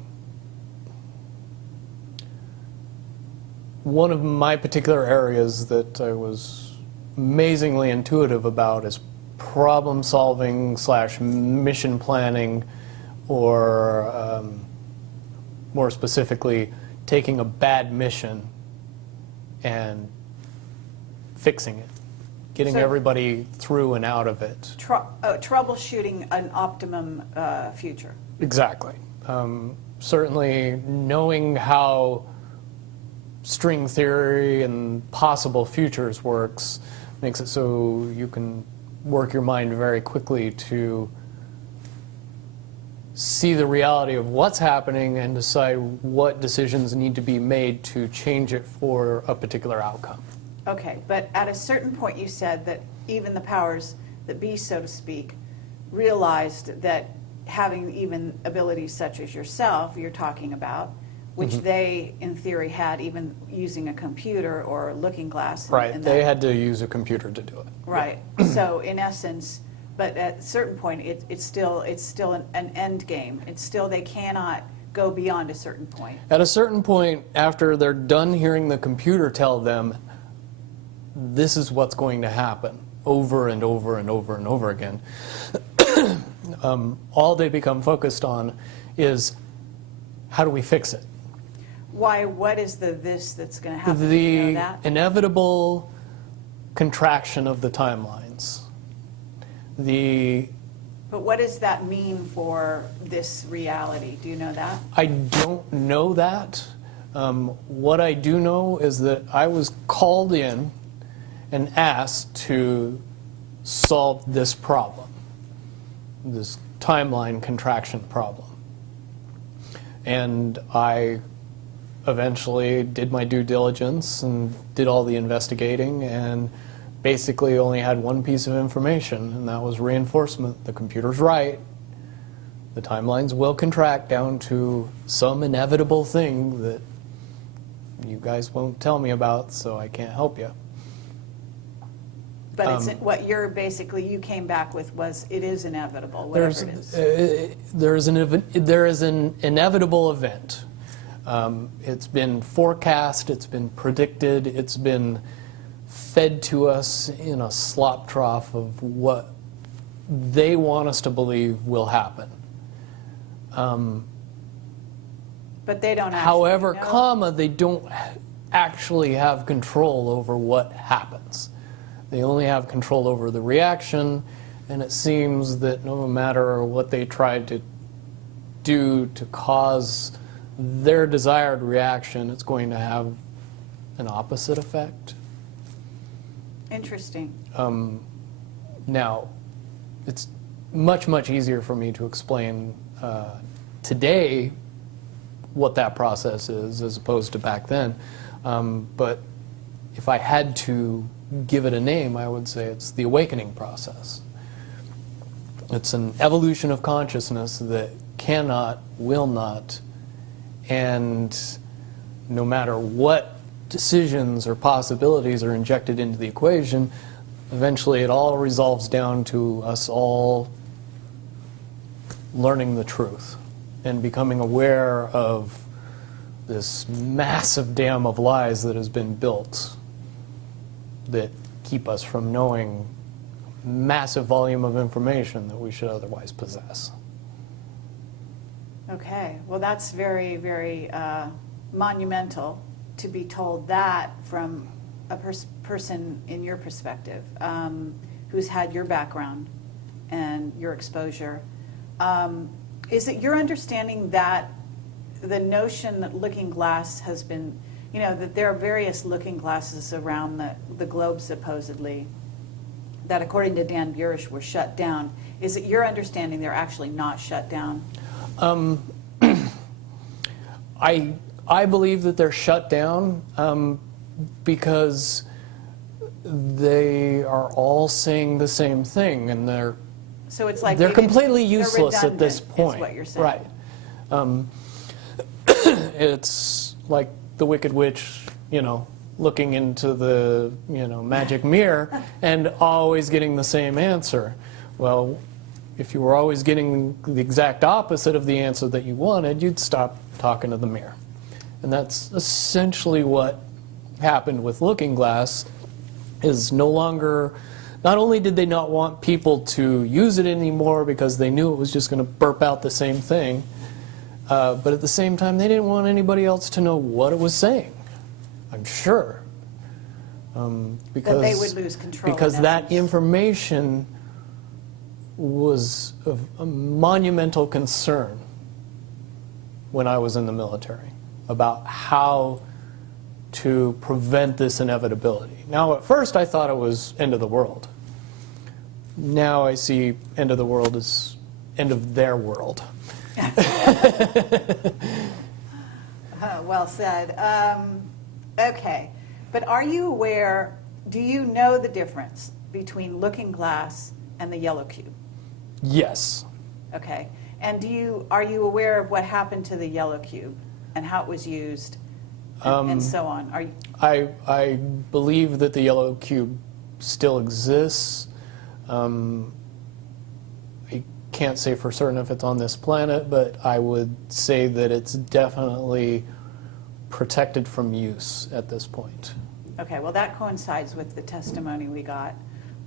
one of my particular areas that I was amazingly intuitive about is problem solving / mission planning, or more specifically, taking a bad mission and fixing it, getting everybody through and out of it. Troubleshooting an optimum future. Exactly. Certainly knowing how string theory and possible futures works makes it so you can work your mind very quickly to see the reality of what's happening and decide what decisions need to be made to change it for a particular outcome. Okay, but at a certain point you said that even the powers that be, so to speak, realized that having even abilities such as yourself, you're talking about, which they, in theory, had even using a computer or a looking glass. Right, they had to use a computer to do it. Right, so in essence, but at a certain point, it's still an end game. It's still, they cannot go beyond a certain point. At a certain point, after they're done hearing the computer tell them, this is what's going to happen, over and over and over and over again, all they become focused on is, how do we fix it? Why? What is this that's going to happen? The you know that? inevitable contraction of the timelines. But what does that mean for this reality? Do you know that? I don't know that. What I do know is that I was called in and asked to solve this problem, this timeline contraction problem. And I eventually did my due diligence and did all the investigating, and basically only had one piece of information, and that was reinforcement. The computer's right. The timelines will contract down to some inevitable thing that you guys won't tell me about, so I can't help you. But it's, what you're basically, you came back with was, it is inevitable, whatever it is. There is an inevitable event. It's been forecast, it's been predicted, it's been fed to us in a slop trough of what they want us to believe will happen. But they don't actually However, know. They don't actually have control over what happens. They only have control over the reaction, and it seems that no matter what they try to do to cause their desired reaction, it's going to have an opposite effect. Interesting. Now, it's much, much easier for me to explain today what that process is as opposed to back then. But if I had to give it a name, I would say it's the awakening process. It's an evolution of consciousness that cannot, will not, and no matter what decisions or possibilities are injected into the equation, eventually it all resolves down to us all learning the truth and becoming aware of this massive dam of lies that has been built that keep us from knowing massive volume of information that we should otherwise possess. Okay, well that's very, very monumental to be told that from a person in your perspective, who's had your background and your exposure. Is it your understanding that the notion that looking glass has been, you know, that there are various looking glasses around the globe supposedly, that according to Dan Burish were shut down. Is it your understanding they're actually not shut down? I believe that they're shut down because they are all saying the same thing, and so it's like they're completely useless at this point. Is what you're saying. Right. It's like the Wicked Witch, you know, looking into the magic mirror and always getting the same answer. Well, if you were always getting the exact opposite of the answer that you wanted, you'd stop talking to the mirror. And that's essentially what happened with Looking Glass, is no longer, not only did they not want people to use it anymore because they knew it was just going to burp out the same thing, but at the same time they didn't want anybody else to know what it was saying, I'm sure. Because that they would lose control. Because that information was of a monumental concern when I was in the military about how to prevent this inevitability. Now, at first I thought it was end of the world. Now I see end of the world as end of their world. Well said. Okay, but are you aware, do you know the difference between Looking Glass and the yellow cube? Yes. Okay, and are you aware of what happened to the yellow cube and how it was used and so on? I believe that the yellow cube still exists. I can't say for certain if it's on this planet, but I would say that it's definitely protected from use at this point. Okay, well that coincides with the testimony we got.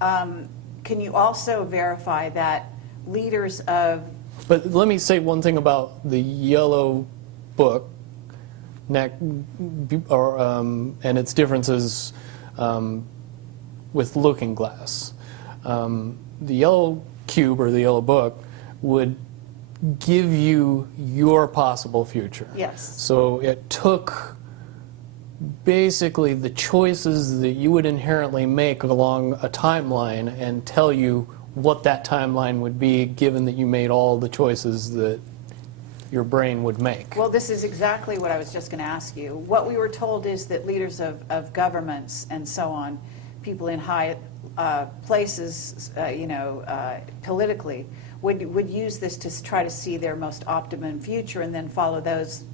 Can you also verify that leaders of... But let me say one thing about the yellow book and its differences with Looking Glass. The yellow cube or the yellow book would give you your possible future. Yes. So it took basically the choices that you would inherently make along a timeline and tell you what that timeline would be, given that you made all the choices that your brain would make. Well, this is exactly what I was just going to ask you. What we were told is that leaders of governments and so on, people in high places, politically, would use this to try to see their most optimum future and then follow those.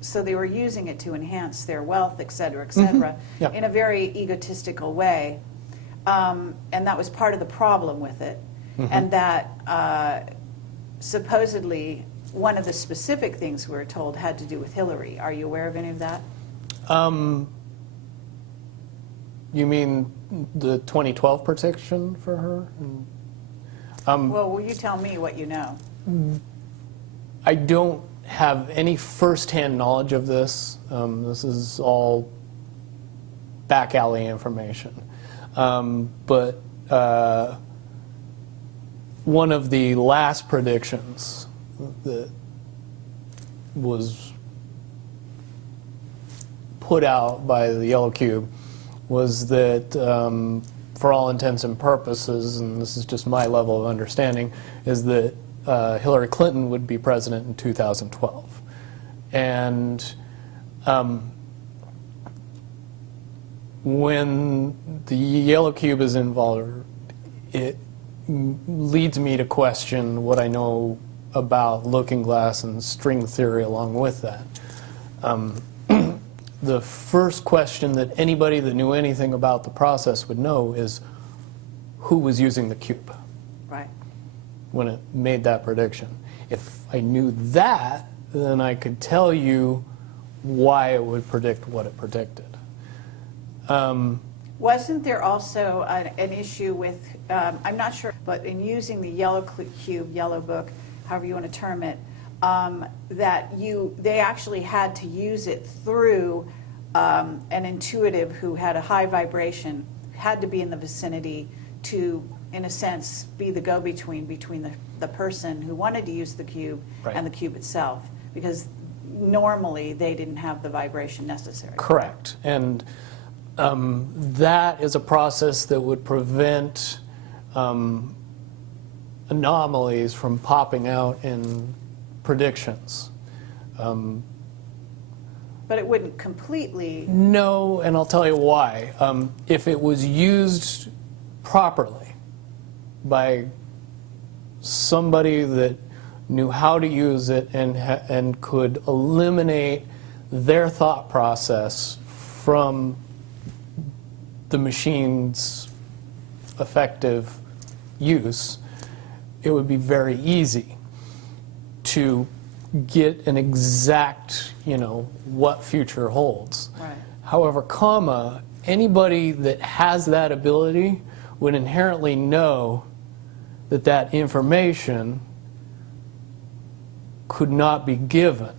So they were using it to enhance their wealth, et cetera, Yep. in a very egotistical way. And that was part of the problem with it. And that supposedly one of the specific things we were told had to do with Hillary. Are you aware of any of that? You mean the 2012 protection for her? Well, will you tell me what you know? I don't have any first-hand knowledge of this. This is all back alley information. But one of the last predictions that was put out by the yellow cube was that for all intents and purposes, and this is just my level of understanding, is that Hillary Clinton would be president in 2012. And when the yellow cube is involved, it leads me to question what I know about Looking Glass and string theory along with that. The first question that anybody that knew anything about the process would know is who was using the cube Right. when it made that prediction. If I knew that, then I could tell you why it would predict what it predicted. Wasn't there also an issue with, I'm not sure, but in using the yellow cube, yellow book, however you want to term it, that they actually had to use it through an intuitive who had a high vibration, had to be in the vicinity to, in a sense, be the go-between between the person who wanted to use the cube Right. and the cube itself, because normally they didn't have the vibration necessary. Correct. And that is a process that would prevent anomalies from popping out in predictions. But it wouldn't completely... No, and I'll tell you why. If it was used properly by somebody that knew how to use it and could eliminate their thought process from the machine's effective use, it would be very easy to get an exact, what future holds. Right. However, anybody that has that ability would inherently know that that information could not be given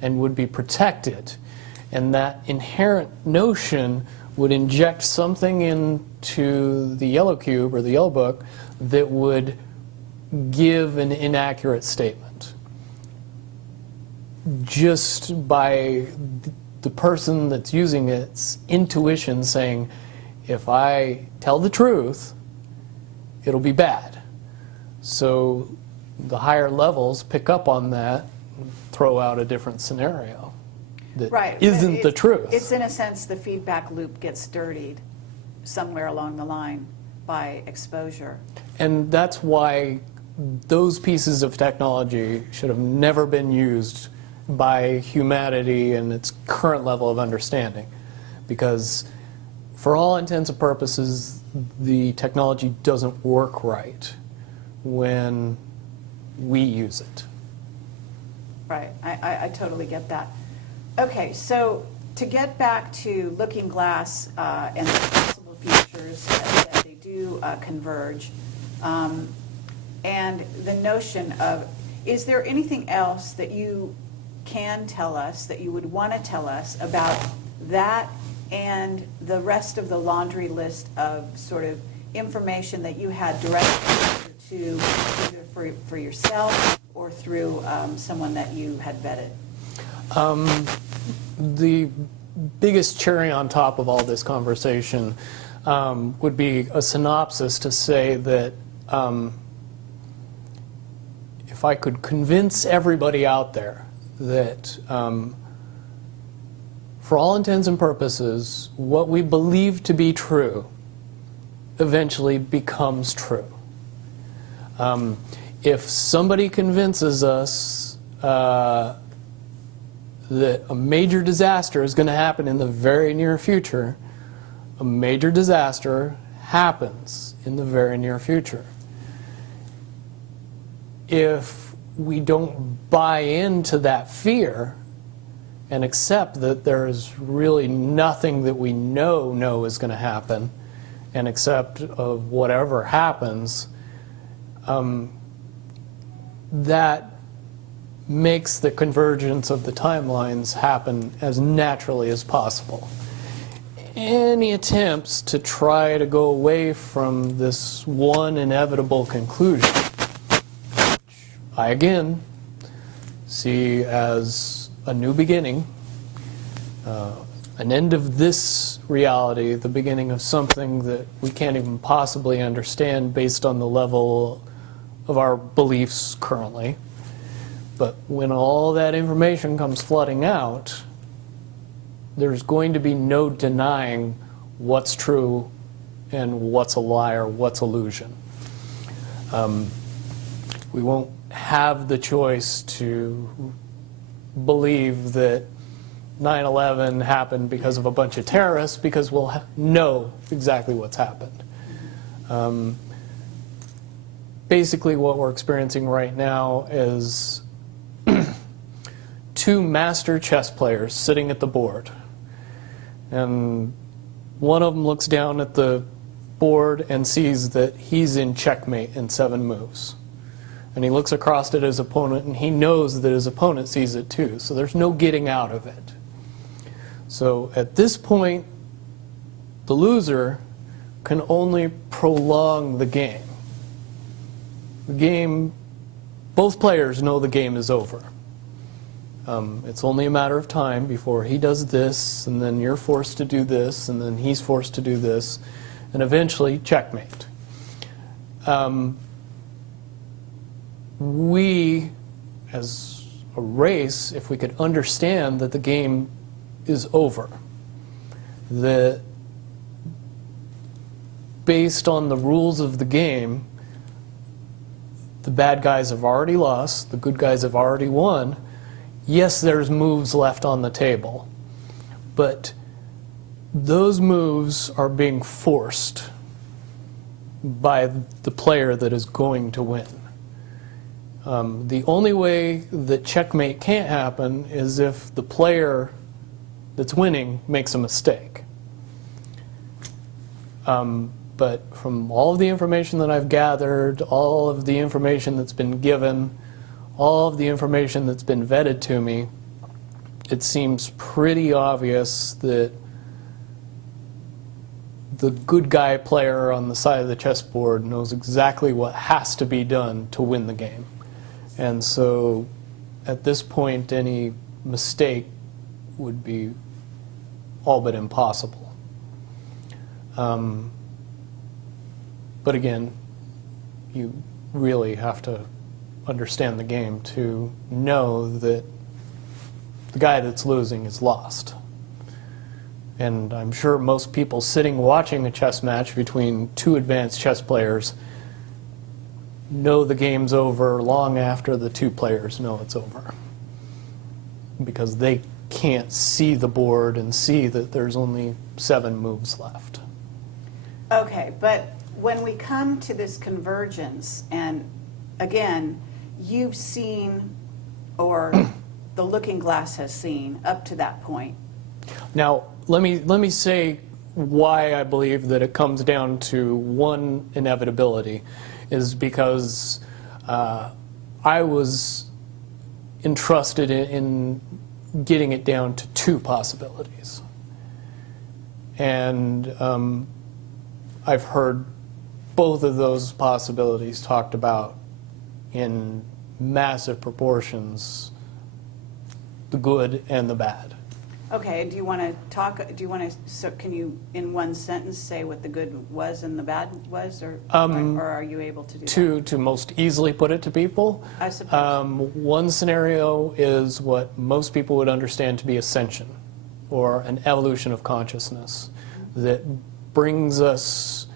and would be protected. And that inherent notion would inject something into the yellow cube or the yellow book that would give an inaccurate statement. Just by the person that's using its intuition saying, if I tell the truth, it'll be bad. So the higher levels pick up on that and throw out a different scenario that Right. isn't the truth. It's in a sense the feedback loop gets dirtied somewhere along the line by exposure. And that's why those pieces of technology should have never been used by humanity in its current level of understanding. Because for all intents and purposes, the technology doesn't work right when we use it. Right, I totally get that. Okay, so to get back to Looking Glass and the possible futures that they do converge, and the notion of, is there anything else that you can tell us, that you would want to tell us about that and the rest of the laundry list of sort of information that you had direct exposure to, either for yourself or through someone that you had vetted? The biggest cherry on top of all this conversation would be a synopsis to say that if I could convince everybody out there that for all intents and purposes, what we believe to be true eventually becomes true. If somebody convinces us that a major disaster is going to happen in the very near future, a major disaster happens in the very near future. If we don't buy into that fear and accept that there's really nothing that we know is going to happen, and accept of whatever happens, that makes the convergence of the timelines happen as naturally as possible. Any attempts to try to go away from this one inevitable conclusion, which I again see as a new beginning, an end of this reality, the beginning of something that we can't even possibly understand based on the level of our beliefs currently. But when all that information comes flooding out, there's going to be no denying what's true and what's a lie or what's illusion. We won't have the choice to believe that 9/11 happened because of a bunch of terrorists, because we'll know exactly what's happened. Basically what we're experiencing right now is two master chess players sitting at the board. And one of them looks down at the board and sees that he's in checkmate in 7 moves. And he looks across at his opponent and he knows that his opponent sees it too. So there's no getting out of it. So at this point, the loser can only prolong the game. The game, both players know the game is over. It's only a matter of time before he does this, and then you're forced to do this, and then he's forced to do this, and eventually checkmate. We, as a race, if we could understand that the game is over, that based on the rules of the game, the bad guys have already lost, the good guys have already won. Yes, there's moves left on the table, but those moves are being forced by the player that is going to win. The only way that checkmate can't happen is if the player that's winning makes a mistake. But from all of the information that I've gathered, all of the information that's been given, all of the information that's been vetted to me, it seems pretty obvious that the good guy player on the side of the chessboard knows exactly what has to be done to win the game. And so at this point, any mistake would be all but impossible. But again, you really have to understand the game to know that the guy that's losing is lost. And I'm sure most people sitting watching a chess match between two advanced chess players know the game's over long after the two players know it's over, because they can't see the board and see that there's only 7 moves left. Okay, but when we come to this convergence, and again, you've seen, or the looking glass has seen up to that point. Now, let me say why I believe that it comes down to one inevitability, is because I was entrusted in getting it down to 2 possibilities. And I've heard both of those possibilities talked about in massive proportions, the good and the bad. Okay, do you want to talk, so can you in one sentence say what the good was and the bad was, or are you able to do that? To most easily put it to people, I suppose. One scenario is what most people would understand to be ascension, or an evolution of consciousness, that brings us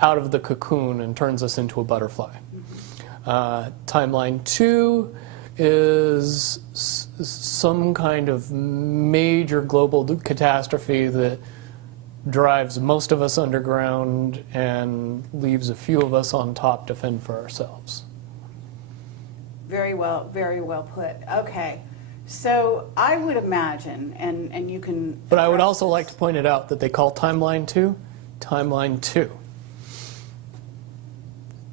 out of the cocoon and turns us into a butterfly. Timeline 2 is some kind of major global catastrophe that drives most of us underground and leaves a few of us on top to fend for ourselves. Very well put. Okay, so I would imagine, and you can... But I would also like to point it out that they call Timeline 2, Timeline 2.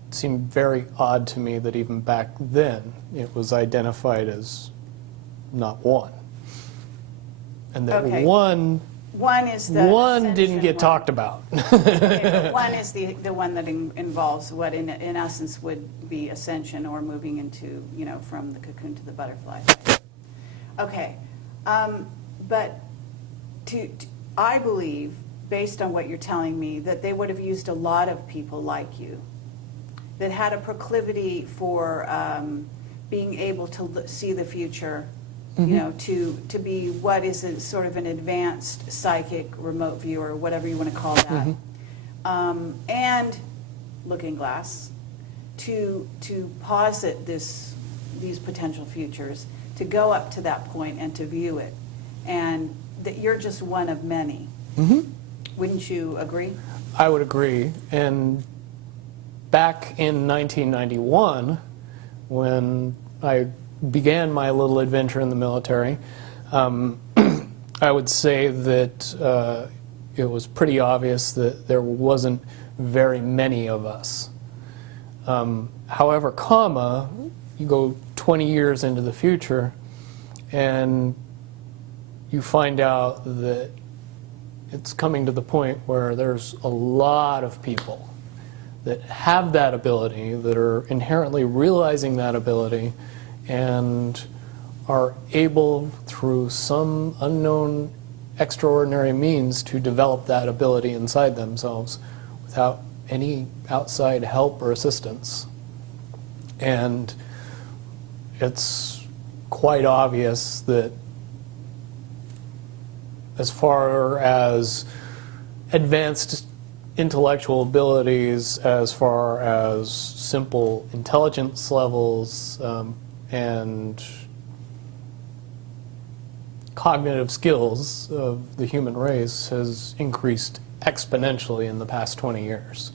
It seemed very odd to me that even back then it was identified as not 1. And that okay. one is the didn't get talked about. Okay, but 1 is the one that involves what in essence would be ascension, or moving into, from the cocoon to the butterfly. Okay, but I believe, based on what you're telling me, that they would have used a lot of people like you that had a proclivity for being able to see the future, to be what is a sort of an advanced psychic remote viewer, whatever you want to call that, and looking glass, to posit these potential futures, to go up to that point and to view it, and that you're just one of many. Wouldn't you agree? I would agree. And back in 1991, when I began my little adventure in the military, I would say that it was pretty obvious that there wasn't very many of us. However, you go 20 years into the future, and you find out that it's coming to the point where there's a lot of people that have that ability, that are inherently realizing that ability, and are able, through some unknown extraordinary means, to develop that ability inside themselves without any outside help or assistance. And it's quite obvious that as far as advanced intellectual abilities, as far as simple intelligence levels, and cognitive skills of the human race has increased exponentially in the past 20 years.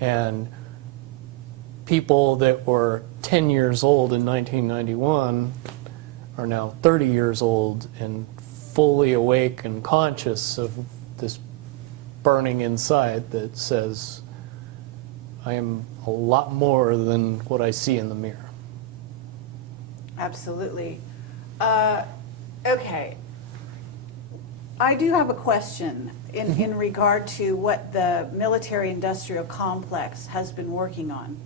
And people that were 10 years old in 1991 are now 30 years old and fully awake and conscious of this burning inside that says, I am a lot more than what I see in the mirror. Absolutely. Okay. I do have a question in regard to what the military-industrial complex has been working on.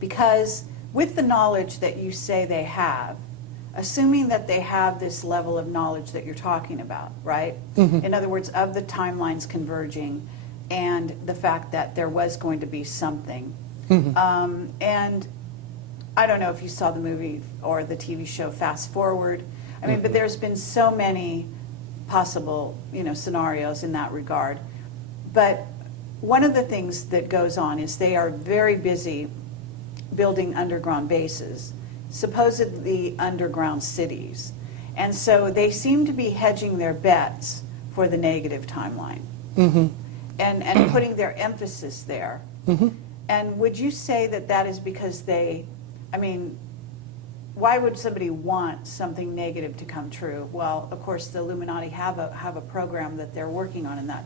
Because with the knowledge that you say they have, assuming that they have this level of knowledge that you're talking about, right? In other words, of the timelines converging and the fact that there was going to be something. And I don't know if you saw the movie or the TV show Fast Forward. I mean, but there's been so many possible, scenarios in that regard. But one of the things that goes on is they are very busy building underground bases, supposedly underground cities. And so they seem to be hedging their bets for the negative timeline and putting their emphasis there. And would you say that that is because why would somebody want something negative to come true? Well, of course, the Illuminati have a program that they're working on in that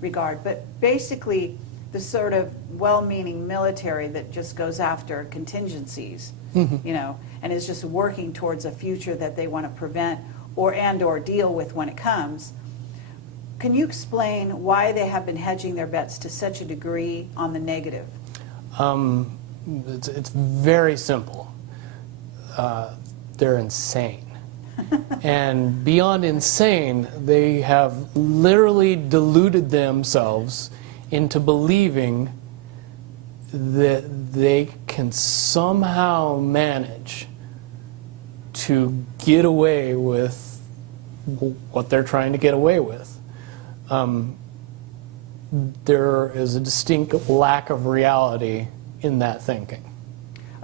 regard. But basically, the sort of well-meaning military that just goes after contingencies, and is just working towards a future that they want to prevent or deal with when it comes. Can you explain why they have been hedging their bets to such a degree on the negative? It's very simple. They're insane. And beyond insane, they have literally deluded themselves into believing that they can somehow manage to get away with what they're trying to get away with. There is a distinct lack of reality in that thinking.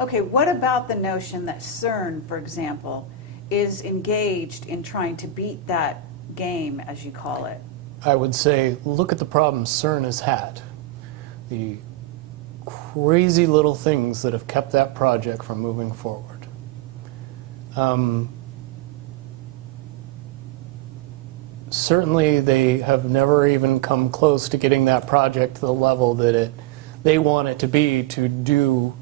Okay, what about the notion that CERN, for example, is engaged in trying to beat that game, as you call it? I would say, look at the problems CERN has had. The crazy little things that have kept that project from moving forward. Certainly they have never even come close to getting that project to the level that they want it to be to do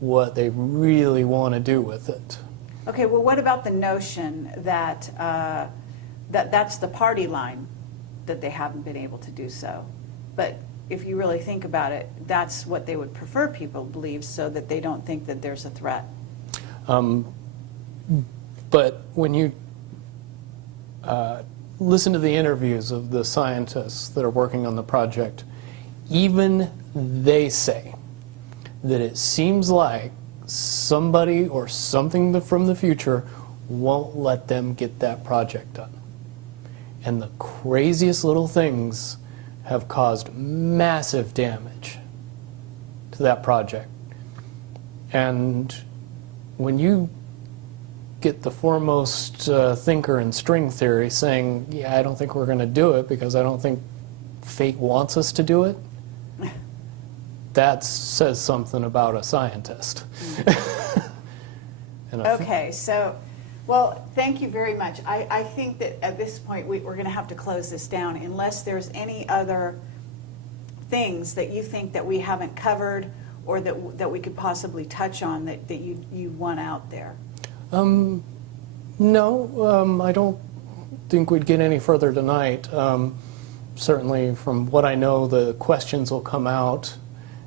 what they really want to do with it. Okay, well, what about the notion that that's the party line, that they haven't been able to do so? But if you really think about it, that's what they would prefer people believe, so that they don't think that there's a threat. But when you listen to the interviews of the scientists that are working on the project, even they say that it seems like somebody or something from the future won't let them get that project done. And the craziest little things have caused massive damage to that project. And when you get the foremost thinker in string theory saying, yeah, I don't think we're going to do it because I don't think fate wants us to do it, that says something about a scientist. Okay, so, well, thank you very much. I think that at this point we're going to have to close this down unless there's any other things that you think that we haven't covered or that we could possibly touch on that you want out there. No, I don't think we'd get any further tonight. Certainly from what I know, the questions will come out,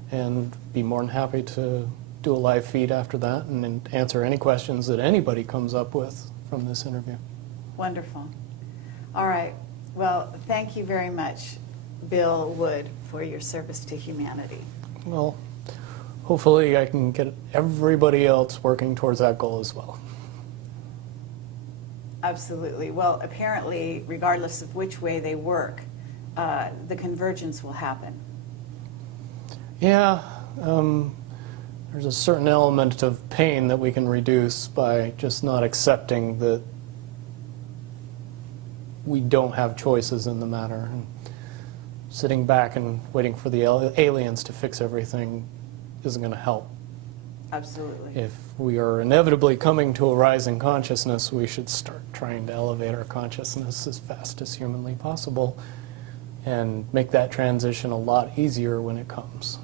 and be more than happy to do a live feed after that and answer any questions that anybody comes up with from this interview. Wonderful. All right. Well, thank you very much, Bill Wood, for your service to humanity. Well, hopefully I can get everybody else working towards that goal as well. Absolutely. Well, apparently, regardless of which way they work, the convergence will happen. Yeah, there's a certain element of pain that we can reduce by just not accepting that we don't have choices in the matter. And sitting back and waiting for the aliens to fix everything isn't going to help. Absolutely. If we are inevitably coming to a rising consciousness, we should start trying to elevate our consciousness as fast as humanly possible and make that transition a lot easier when it comes.